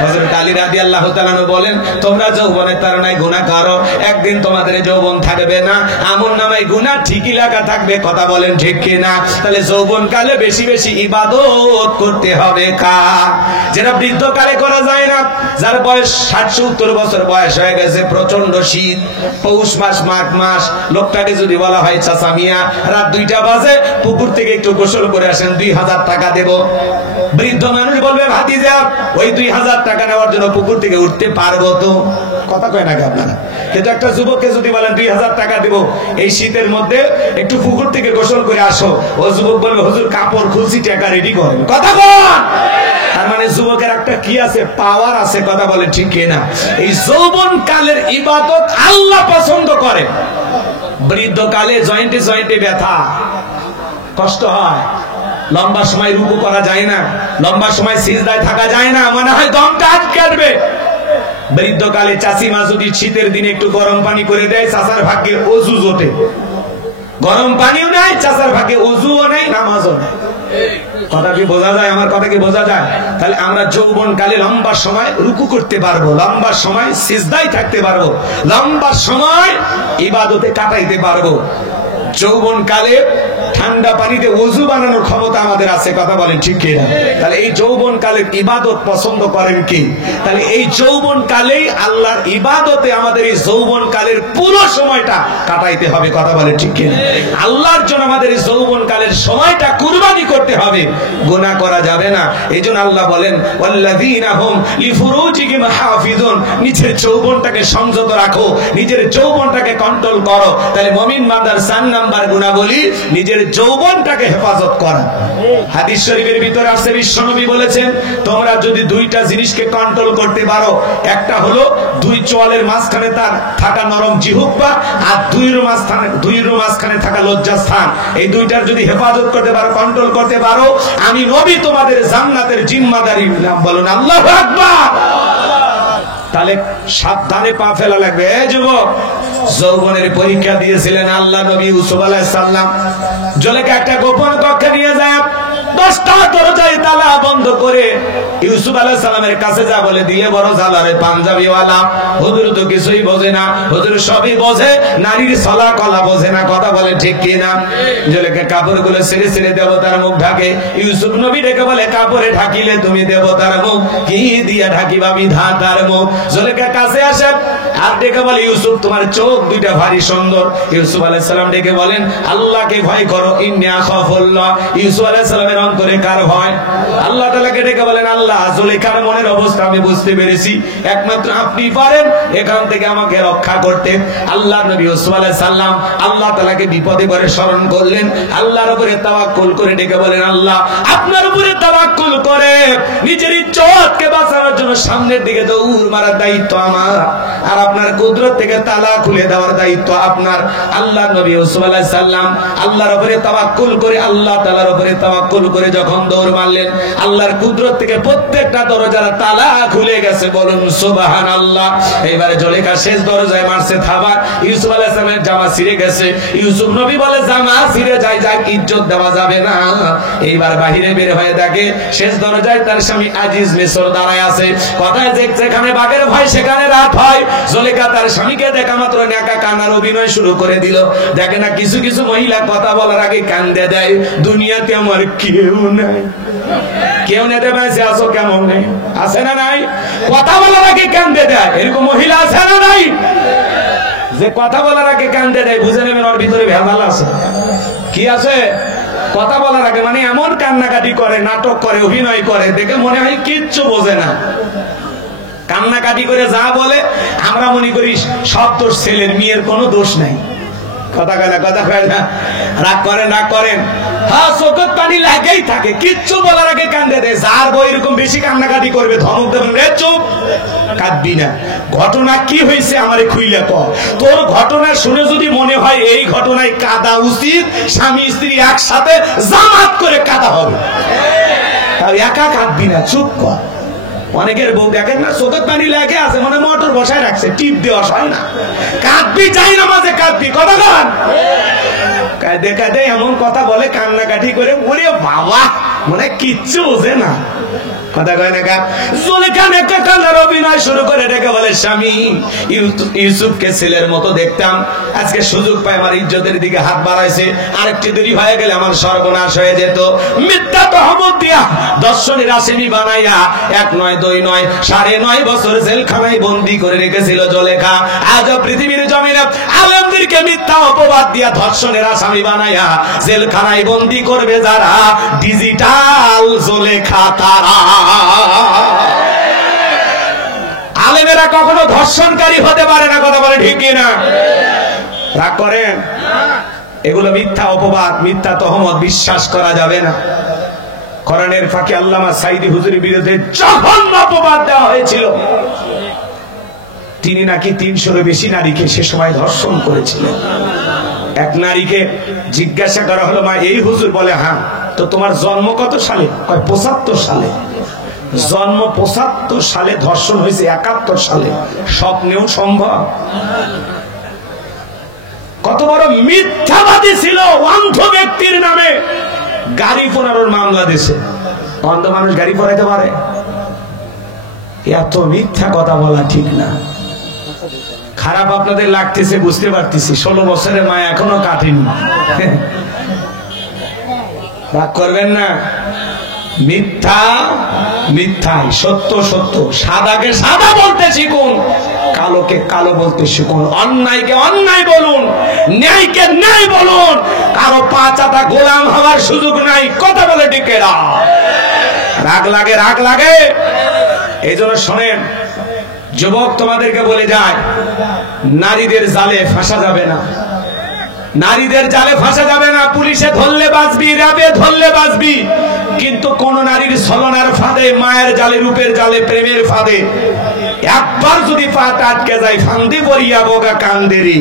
হযরত আলী রাদিয়াল্লাহু তাআলা বলেন, তোমরা যৌবনের তাড়নায় গুনাহ করো, একদিন তোমাদের যৌবন থাকবে না, আমলনামায় গুনাহ ঠিকই লেখা থাকবে। কথা বলেন ঠিক কি না? তাহলে যৌবন কালে বেশি বেশি ইবাদত করতে হবে। কার? যেটা বৃদ্ধ কালে করা যায় না। যার বয়স 60-70 বছর বয়স হয়ে গেছে, প্রচন্ড শীত, পৌষ মাস, মাঘ মাস, লোকটাকে যদি বলা হয়, চাচা মিয়া রাত 2টা বাজে পুকুর থেকে একটু গোসল করে আসেন, 2000 টাকা দেব। বৃদ্ধ মানুষ বলবে, ভাতিজা ওই 2000 টাকা নেওয়ার জন্য পুকুর থেকে উঠতে পারবো তো? কথা কয় না আপনারা? কিন্তু একটা যুবককে যদি বলেন 2000 টাকা দেব, এই শীতের মধ্যে একটু পুকুর থেকে গোসল করে আসো, ও যুবক বলবে, হুজুর কাপড় খুলছি, টাকা রেডি করেন। কথা বল। তার মানে যুবকের একটা কি আছে, পাওয়ার আছে। কথা বলে ঠিক কিনা? এই যৌবন কালের ইবাদত আল্লাহ পছন্দ করে। বৃদ্ধ কালে জয়েন্টে জয়েন্টে ব্যথা, কষ্ট হয়, লম্বা সময় রুকু করা যায় না, লম্বা সময় সিজদায় থাকা যায় না, মনে হয় দমটা আটকে আসবে। বৃদ্ধকালে চাচিমা যদি শীতের দিনে একটু গরম পানি করে দেয়, চাচার ভাগ্যে অজু জোটে। গরম পানিও নাই, চাচার ভাগ্যে অজুও নাই, নামাজও নাই। কথা কি বোঝা যায়? আমার কথা কি বোঝা যায়? তাহলে আমরা যৌবন কালে লম্বা সময় রুকু করতে পারবো, লম্বা সময় সিজদায় থাকতে পারবো, লম্বা সময় ইবাদতে কাটাইতে পারবো। যৌবন কালে ঠান্ডা পানিতে ওযু বানানোর ক্ষমতা আমাদের আছে, কথা বলেন ঠিক কিনা? তাহলে এই যৌবন কালের ইবাদত পছন্দ করেন কি? তাহলে এই যৌবন কালেই আল্লাহর ইবাদতে আমাদের এই যৌবন কালের পুরো সময়টা কাটাইতে হবে, কথা বলেন ঠিক কিনা? আল্লাহর জন্য আমাদের এই যৌবন কালের সময়টা কুরবানি করতে হবে, গুনাহ করা যাবে না। এইজন্য আল্লাহ বলেন ওয়াল্লাযীনা হুম লিফুরুজিহিম হাফিজুন, নিজের যৌবনটাকে সংযত রাখো, নিজের যৌবনটাকে কন্ট্রোল করো। তাহলে মুমিন বান্দার 4 নাম্বার গুণাবলী নিজের যৌবনটাকে হেফাজত করা। হাদিস শরীফের ভিতরে আছে, বিশ্বনবী বলেছেন তোমরা যদি দুইটা জিনিসকে কন্ট্রোল করতে পারো, একটা হলো দুই চোয়ালের মাঝখানে তার থাকা নরম জিহ্বা, আর দুইয়ের মাঝখানে থাকা লজ্জাস্থান, এই দুইটার যদি হেফাজত করতে পারো, কন্ট্রোল করতে পারো, আমি নবী তোমাদের জান্নাতের জিম্মাদারি নিলাম। বলুন আল্লাহু আকবার। তাহলে সাবধানে পা ফেলা লাগবে। যুবক, যৌবনের পরীক্ষা দিয়েছিলেন আল্লাহ নবী ইউসুফ আলাইহিস সালাম। জুলেখা একটা গোপন কক্ষে নিয়ে যায়, 10টা দরজায় তালা বন্ধ করে ইউসুফ আলাইহিস সালামের কাছে যা বলে, দিলে বড় জালারে পাঞ্জাবিওয়ালা, হুজুর তো কিছুই বোঝে না, হুজুর সবই বোঝে, নারীর ছলা কলা বোঝে না, কথা বলে ঠিক কিনা? জুলেখা কাপড়গুলো ছেড়ে ছেড়ে দেবতার মুখ ঢাকে। ইউসুফ নবী ডেকে বলে, কাপড়ে ঢাকিলে তুমি দেবতার মুখ, কি দিয়া ঢাকিবা বিধাতার মুখ? জুলেখা কাছে আসে আর ডেকে বলে, ইউসুফ তোমার চোখ দুইটা ভারী সুন্দর। ইউসুফ আলাইহিস সালাম ডেকে বলেন, আল্লাহকে ভয় করো, ইন্নী আখাফুল্লাহ। ইউসুফ আলাইহিস সালামের অন্তরে কার ভয়? আল্লাহ তাআলাকে ডেকে বলেন, আল্লাহ জুলেখার মনের অবস্থা আমি বুঝতে পেরেছি, একমাত্র আপনি পারেন এখান থেকে আমাকে রক্ষা করতে। আল্লাহ নবী ইউসুফ আলাইহিস সালাম আল্লাহ তাআলাকে বিপদে পড়ে স্মরণ করলেন, আল্লাহর উপরে তাওয়াক্কুল করে ডেকে বলেন, আল্লাহ আপনার উপরে তাওয়াক্কুল করে নিজের ইজ্জতকে বাঁচানোর জন্য সামনের দিকে দৌড় মারার দায়িত্ব আমার, আর আপনার কুদরত থেকে তালা খুলে দেওয়ার দায়িত্ব আপনার। আল্লাহ নবী ইউসুফ আলাইহিস সালাম আল্লাহর উপরে তাওয়াক্কুল করে, আল্লাহ তাআলার উপরে তাওয়াক্কুল করে যখন দৌড় মারলেন, আল্লাহর কুদরত থেকে প্রত্যেকটা দরজার তালা খুলে গেছে। বলুন সুবহানাল্লাহ। এবারে জুলেখা শেষ দরজায় মারছে থাবা, ইউসুফ আলাইহিস সালামের জামা ছিঁড়ে গেছে। ইউসুফ নবী বলে, জামা ছিঁড়ে যায় যাক, ইজ্জত দেওয়া যাবে না। এইবার বাহিরে বের হয়ে দেখে শেষ দরজায় তার স্বামী আজিজ মিসর দাঁড়ায় আছে। কথায় যেখানে বাঘের ভয় সেখানে রাত হয়। জুলেখা তার স্বামীকে দেখা মাত্র ন্যাকা কান্নার অভিনয় শুরু করে দিল। দেখে না কিছু কিছু মহিলা কথা বলার আগে কান্দে দেয়, দুনিয়াতে আমার কেউ নাই, কেউ নেতে পারছে, আসো কেমন নেই, আছে না নাই? কথা বলার আগে কান্দে দেয়, এরকম মহিলা আছে না নাই? যে কথা বলার আগে কান্দে দেয়, বুঝে নেবেন ওর ভিতরে ভেজাল আছে। কি আছে? কথা বলার আগে মানে এমন কান্নাকাটি করে, নাটক করে, অভিনয় করে, দেখে মনে হয় কিচ্ছু বোঝে না। কান্নাকাটি করে যা বলে আমরা মনে করি সব দোষ ছেলের, মেয়ের কোনো দোষ নাই। কথা কয় না, কথা কয় না? রাগ করেন, রাগ করেন, হ্যাঁ চোখের পানি লাগেই থাকে, কিচ্ছু বলার আগে কান্দে দেয়। যার বই এরকম বেশি কান্নাকাটি করবে ধমক দেবেন, রে চুপ, কাঁদবি না। ঘটনা কি হয়েছে আমারে খুইলে কর। তোর ঘটনা শুনে যদি মনে হয় এই ঘটনায় কাঁদা উচিত, স্বামী স্ত্রী একসাথে জামাত করে কাঁদা হবে, তাও একা কাঁদবি না, চুপ কর। অনেকের বউ দেখেন না চোখের পানি লাগে আছে, মানে মোটর বসায় রাখছে, টিপ দেওয়া হয় না, কাঁদবি চাই না, মাঝে কাঁদবি, কথা গান কাঁদে কাঁদে এমন কথা বলে কান্নাকাটি করে, ওরে বাবা মনে কিচ্ছু বোঝে না, কথা কয় না। জুলেখা একটা কান্নার অভিনয় শুরু করে ডেকে বলে, স্বামী ইউসুফকে ছেলের মতো দেখতাম, আজকে সুযোগ পায় আমার ইজ্জতের দিকে হাত বাড়াইছে, আরেকটি দেরি হয়ে গেলে আমার সর্বনাশ হয়ে যেত। মিথ্যা তহমত দিয়া দর্শনের আসামি বানাইয়া 1 নয় 2 নয় 9.5 বছর জেলখানায় বন্দী করে রেখেছিল জুলেখা। আজ পৃথিবীর জমিনে আলেমদেরকে মিথ্যা অপবাদ দিয়া ধর্ষণের আসামি বানাইয়া জেলখানায় বন্দী করবে যারা, ডিজিটাল জুলেখা তারা। আলেমেরা কখনো ধর্ষণকারী হতে পারে না, কথা বলে ঠিক না? রাগ করেন? এগুলো মিথ্যা অপবাদ, মিথ্যা তহমত, বিশ্বাস করা যাবে না। কোরআনের ফাঁকে আল্লামা সাঈদী হুজুরের বিরুদ্ধে জঘন্য অপবাদ দেওয়া হয়েছিল। তিনি নাকি 300-এর বেশি নারীকে সে সময় ধর্ষণ করেছিলেন। এক নারীকে জিজ্ঞাসা করা হলো, মা এই হুজুর? বলে হ্যাঁ। তো তোমার জন্ম কত সালে? 75 সালে। জন্ম 75 সালে, ধর্ষণ হয়েছে 71 সালে, স্বপ্নেও সম্ভব? কত বড় মিথ্যাবাদী ছিল। অন্ধ ব্যক্তির নামে গাড়ি পোড়ানোর মামলা দিয়েছে। অন্ধ মানুষ গাড়ি পোড়াইতে পারে? এত মিথ্যা কথা বলা ঠিক না। খারাপ আপনাদের লাগতেছে বুঝতে পারতেছি, 16 বছরের মা এখনো কাটেনি। রাগ করবেন না। মিথ্যা মিথ্যাই, সত্য সত্য। সাদাকে সাদা বলতে শিখুন, কালোকে কালো বলতে শিখুন, অন্যায়কে অন্যায় বলুন, ন্যায়কে ন্যায় বলুন। কারো পাঁচাটা গোলাম হওয়ার সুযোগ নাই। কথা বলে টিকেরা। রাগ লাগে, রাগ লাগে। এই জন্য শোনেন যুবক, তোমাদেরকে বলে যায়, নারীদের জালে ফাঁসা যাবে না, নারীদের জালে ফাঁসা যাবে না। পুলিশে ধরলে বাঁচবি, র্যাবে ধরলে বাঁচবি, কিন্তু কোন নারীর ছলনার ফাঁদে, মায়ের জালে, রূপের জালে, প্রেমের ফাঁদে একবার যদি পাটা আটকে যায়, ফান্দি পরিয়া বোগা কান্দেরি,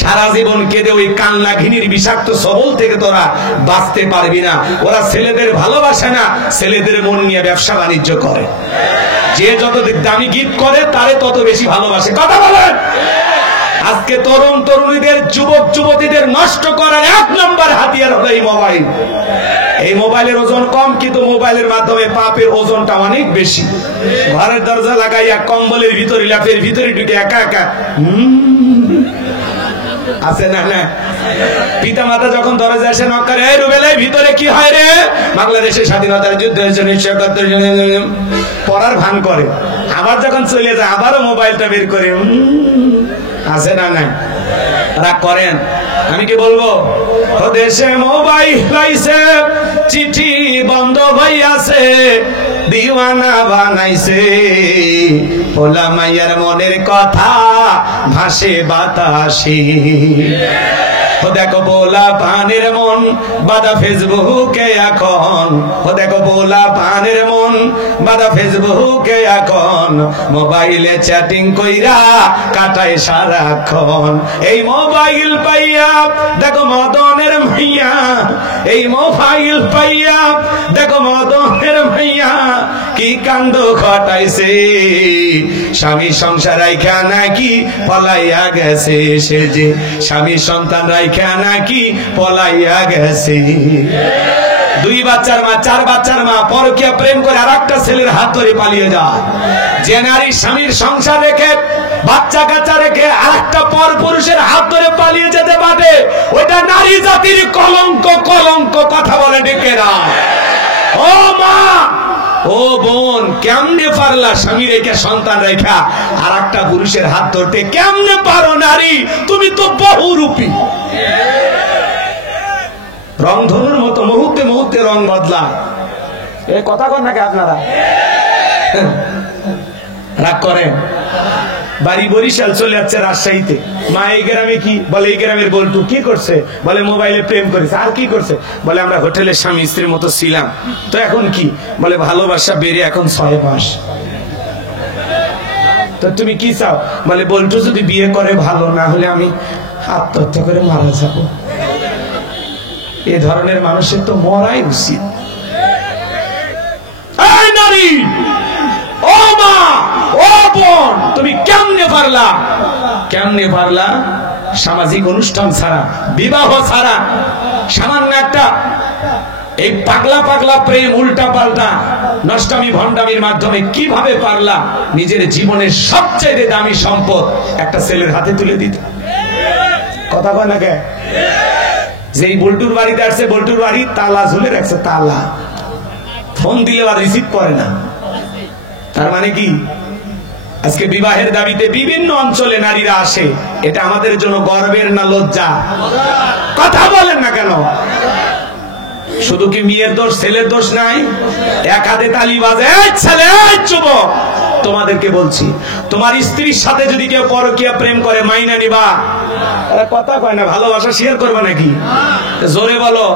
সারা জীবন কেঁদে ওই কান্না ঘিনির বিষাক্ত সবল থেকে তোরা বাঁচতে পারবি না। ওরা ছেলেদের ভালোবাসে না, ছেলেদের মন নিয়ে ব্যবসা বাণিজ্য করে। যে যত দামি গিফট করে তারে তত বেশি ভালোবাসে। কথা বলেন। আজকে তরুণ তরুণীদের, যুবক যুবতীদের নষ্ট করার 1 নম্বর হাতিয়ার হলো এই মোবাইল। এই মোবাইলের ওজন কম, কিন্তু মোবাইলের মাধ্যমে পাপের ওজনটা অনেক বেশি। ঘরের দরজা লাগাইয়া কম্বলের ভিতরে, ল্যাপের ভিতরে ঢুকে একা একা আছে না না। পিতা মাতা যখন দরজা এসে নক করে, এই রুবেলের ভিতরে কি হয় রে? বাংলাদেশের স্বাধীনতার যুদ্ধ হয়েছে 1971, পড়ার ভান করে। আবার যখন চলে যায় আবারও মোবাইলটা বের করে, আছে না না। রাগ করেন। আমি কি বলবো? ও দেশে মোবাইল লাইছে, চিঠি বন্ধ হইয়াছে, দিওয়ানা বানাইছে, পোলা মাইয়ার মনের কথা ভাসে বাতাসে। ও দেখো বোলা পানের মন বাদা ফেসবুকে এখন, ও দেখো বোলা পানের মন বাদা ফেসবুকে এখন, মোবাইলে চ্যাটিং কইরা কাটায় সারাক্ষণ। এই মোবাইল পাইয়া দেখো মদনের মাইয়া, এই মোবাইল পাইয়া দেখো মদনের মাইয়া কি কাণ্ড ঘটাইছে। স্বামী সংসার রাইখা নাকি পলাইয়া গেছে, সে যে স্বামী সন্তান রাইখা নাকি পলাইয়া গেছে। 2 বাচ্চার মা, 4 বাচ্চার মা পরকীয়া প্রেম করে আরেকটা ছেলের হাত ধরে পালিয়ে যায়। যে নারী স্বামীর সংসার রেখে, বাচ্চা কাচ্চা রেখে আরেকটা পর পুরুষের হাত ধরে পালিয়ে যেতে পারে, ওইটা নারী জাতির কলঙ্ক। কলঙ্ক। কথা বলে ডেকে না। ও মা, ও বোন, কেমনে পারলা স্বামী রেখা, সন্তান রেখা আর একটা পুরুষের হাত ধরতে? কেমনে পারো নারী? তুমি তো বহুরূপী। রংধনুর মতো মুহূর্তে মুহূর্তে রং বদলায়। এই কথা কন নাকি আপনারা? রাগ করেন। বাড়ি বরিশাল, চলে যাচ্ছে রাজশাহীতে। মা এই গ্রামে কি বলে? এই গ্রামের বল্টু কি করছে? বলে মোবাইলে প্রেম করেছে। আর কি করছে? বলে আমরা হোটেলের স্বামী স্ত্রীর মতো ছিলাম, তো এখন কি? বলে ভালোবাসা বেড়ে এখন 6 মাস। তো তুমি কি চাও? বলে বল্টু যদি বিয়ে করে ভালো, না হলে আমি আত্মহত্যা করে মারা যাব। এ ধরনের মানুষের তো মরাই উচিত। এই নারী, ও মা, ও বোন, তুমি কেমনে পারলা? কেমনে পারলা? সামাজিক অনুষ্ঠান ছাড়া, বিবাহ ছাড়া, সামান্য একটা এই পাগলা পাগলা প্রেম, উল্টা পাল্টা নষ্টামি ভণ্ডামির মাধ্যমে কিভাবে পারলা নিজের জীবনের সবচেয়ে দামি সম্পদ একটা ছেলের হাতে তুলে দিতে? কথা কয় না কে? যেই বল্টুর বাড়িতে আসছে, বল্টুর বাড়ি তালা ঝুলে রাখছে, তালা। ফোন দিলে আর রিসিভ করে না। তার মানে কি? আজকে বিবাহের দাবিতে বিভিন্ন অঞ্চলে নারীরা আসে। এটা আমাদের জন্য গর্বের না লজ্জা? কথা বলেন না কেন? শুধু কি মেয়ের দোষ, ছেলের দোষ নাই? এক হাতে তালি বাজে, এই ছেলে, এই যুবক, তোমাদেরকে বলছি, তোমার স্ত্রীর সাথে যদি কেউ পরকীয়া প্রেম করে, মাইনা নিবা? কথা কয় না। ভালোবাসা শেয়ার করবা নাকি? জোরে বলো।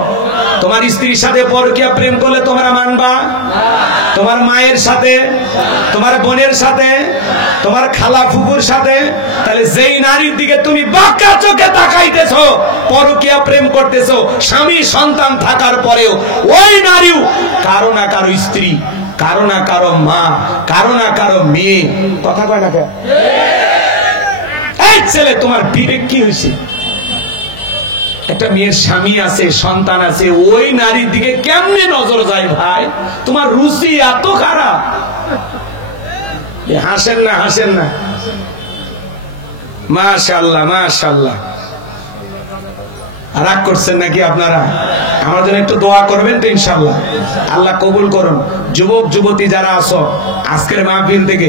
তোমার স্ত্রীর সাথে পরকীয়া প্রেম করলে তোমরা মানবা? তোমার মায়ের সাথে, তোমার বোনের সাথে, তোমার খালা ফুফুর সাথে? তাহলে যেই নারীর দিকে তুমি বাঁকা চোখে তাকাইতেছো, পরকীয়া প্রেম করতেছো, স্বামী সন্তান থাকার পরেও ওই নারীও কারো না কারো স্ত্রী, কারো না কারো মা, কারো না কারো মেয়ে। কথা কয় না কেন? এই ছেলে, তোমার বিবেক কি হয়েছে? একটা মেয়ের স্বামী আছে, সন্তান আছে, ওই নারীর দিকে কেমনে নজর যায় ভাই? তোমার রুচি এত খারাপ। হাসেন না, হাসেন না। মাশাআল্লাহ, মাশাআল্লাহ। রাগ করছেন নাকি আপনারা? আমার জন্য একটু দোয়া করবেন তো ইনশাআল্লাহ, আল্লাহ কবুল করুন। যুবক যুবতী যারা আছো, আজকের মাহফিল থেকে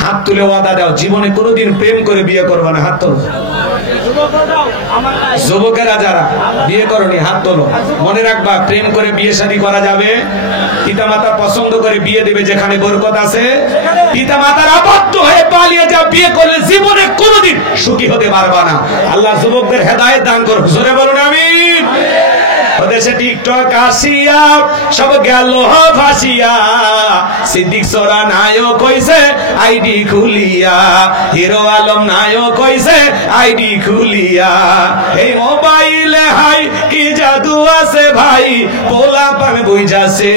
হাত তুলে ওয়াদা দাও, জীবনে কোনোদিন প্রেম করে বিয়ে করবে না। হাত তোলো। যুবকেরা যারা বিয়ে করনি হাত তোলো। মনে রাখবা, প্রেম করে বিয়ে শাদী করা যাবে, পিতামাতা পছন্দ করে বিয়ে দেবে যেখানে বরকত আছে। পিতামাতার আবদ্ধ হয়ে পালিয়ে যা বিয়ে করলে জীবনে কোনোদিন সুখী হতে পারবা না। আল্লাহ যুবকদের হেদায়েত দান করুন। জোরে বলুন আমিন। ওদেশে টিকটক আসিয়া সব গেল ভাসিয়া, সিদ্দিক সোরা নায়ক হইছে আইডি খুলিয়া, হিরো আলম নায়ক হইছে আইডি খুলিয়া। এই মোবাইলে হাই কি জাদু আছে ভাই, পোলা পান বুঝাছে,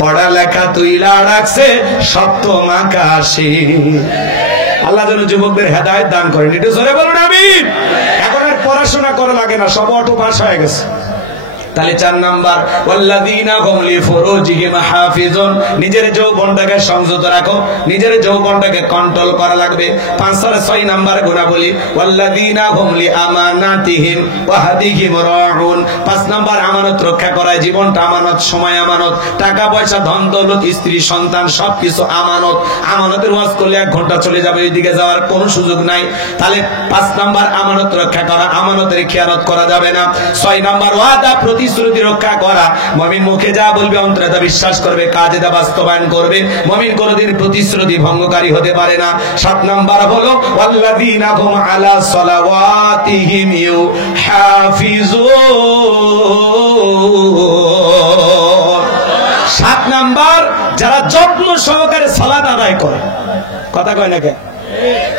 পড়ালেখা তুইলা রাখছে সপ্তম আকাশে। আল্লাহ যেন যুবকদের হেদায়েত দান করেন। একটু জোরে বলুন আমিন। এখন আর পড়াশোনা করা লাগে না, সব অটো পাস হয়ে গেছে। তাহলে 4 নাম্বার, ওয়াল্লাযীনা হুম লিফুরুজিহিম হাফিজুন, নিজের যৌবনটাকে সংযত রাখো, নিজের যৌবনটাকে কন্ট্রোল করা লাগবে। 5 আর 6 নাম্বার গুণাবলী, ওয়াল্লাযীনা হুম লিআমানাতিহিম ওয়া হাদিহিম রাউন। 5 নাম্বার আমানত রক্ষা করা, জীবনটা আমানত, সময় আমানত, টাকা পয়সা ধন দৌলত স্ত্রী সন্তান সবকিছু আমানত। আমানতের ওয়াজ করলে 1 ঘন্টা চলে যাবে, ওইদিকে যাওয়ার কোনো সুযোগ নাই। তাহলে 5 নাম্বার আমানত রক্ষা করা, আমানতের খেয়ানত করা যাবে না। 6 নাম্বার ওয়াদা প্রতিশ্রুতি রক্ষা করা। মুমিন মুখে যা বলবে অন্তরে তা বিশ্বাস করবে, কাজে তা বাস্তবায়ন করবে। মুমিন কোনদিন প্রতিশ্রুতি ভঙ্গকারী হতে পারে না। 7 নাম্বার হলো ওয়াল্লাযীনা হুম আলা সালাওয়াতিহিম ইউহাফিজুন। 7 নাম্বার, যারা যত্ন সহকারে সালাত আদায় করে। কথা কয় না কে?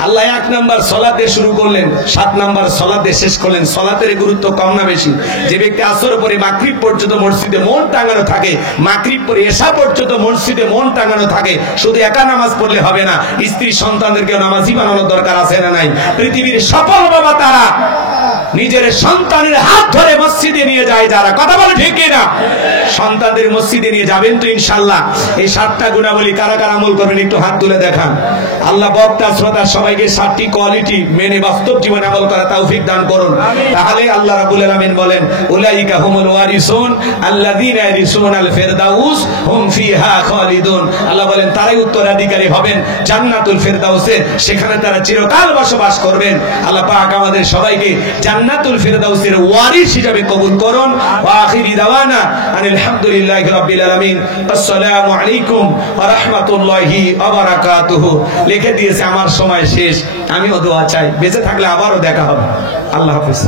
আল্লাহ 1 নাম্বার সালাতে শুরু করলেন, 7 নাম্বার সালাতে শেষ করলেন। সালাতের গুরুত্ব কম না বেশি? যে ব্যক্তি আসর পরে মাগরিব পর্যন্ত মসজিদে মন টাঙানো থাকে, মাগরিব পরে এশা পর্যন্ত মসজিদে মন টাঙানো থাকে, শুধু একা নামাজ পড়লে হবে না, স্ত্রী সন্তানদেরকে নামাজি বানানোর দরকার আছে না নাই? পৃথিবীর সফল বাবা তারা নিজের সন্তানের হাত ধরে মসজিদে নিয়ে যায় যারা। কথা বলে ঠিক না? সন্তানদের মসজিদে নিয়ে যাবেন তো ইনশাআল্লাহ। এই 7টা গুণাবলী কারা কারা আমল করবেন একটু হাত তুলে দেখান। আল্লাহ বক্তা শ্রোতা সবাইকে 7টি কোয়ালিটি মেনে বাস্তব জীবনে আমল করা তৌফিক দান করুন। তাহলে আল্লাহ রাব্বুল আলামিন বলেন, উলাইকা হুমুল ওয়ারিসুন আল্লাযীনা ইয়ারিসুনাল ফিরদাউস হুম ফিহা খালিদুন। আল্লাহ বলেন তারাই উত্তরাধিকারী হবেন জান্নাতুল ফিরদাউসে, সেখানে তারা চিরকাল বসবাস করবেন। আল্লাহ পাক আমাদের সবাইকে জান্নাতুল ফিরদাউসের ওয়ারিস হিসেবে কবুল করুন। ওয়া আখিরি দাওয়ানা আনিল হামদুলিল্লাহি রাব্বিল আলামিন। আসসালামু আলাইকুম ওয়া রাহমাতুল্লাহি ওয়া বারাকাতুহু। লিখে দিয়েছে আমার সময় শেষ, আমিও দোয়া চাই, বেঁচে থাকলে আবারও দেখা হবে। আল্লাহ হাফেজ।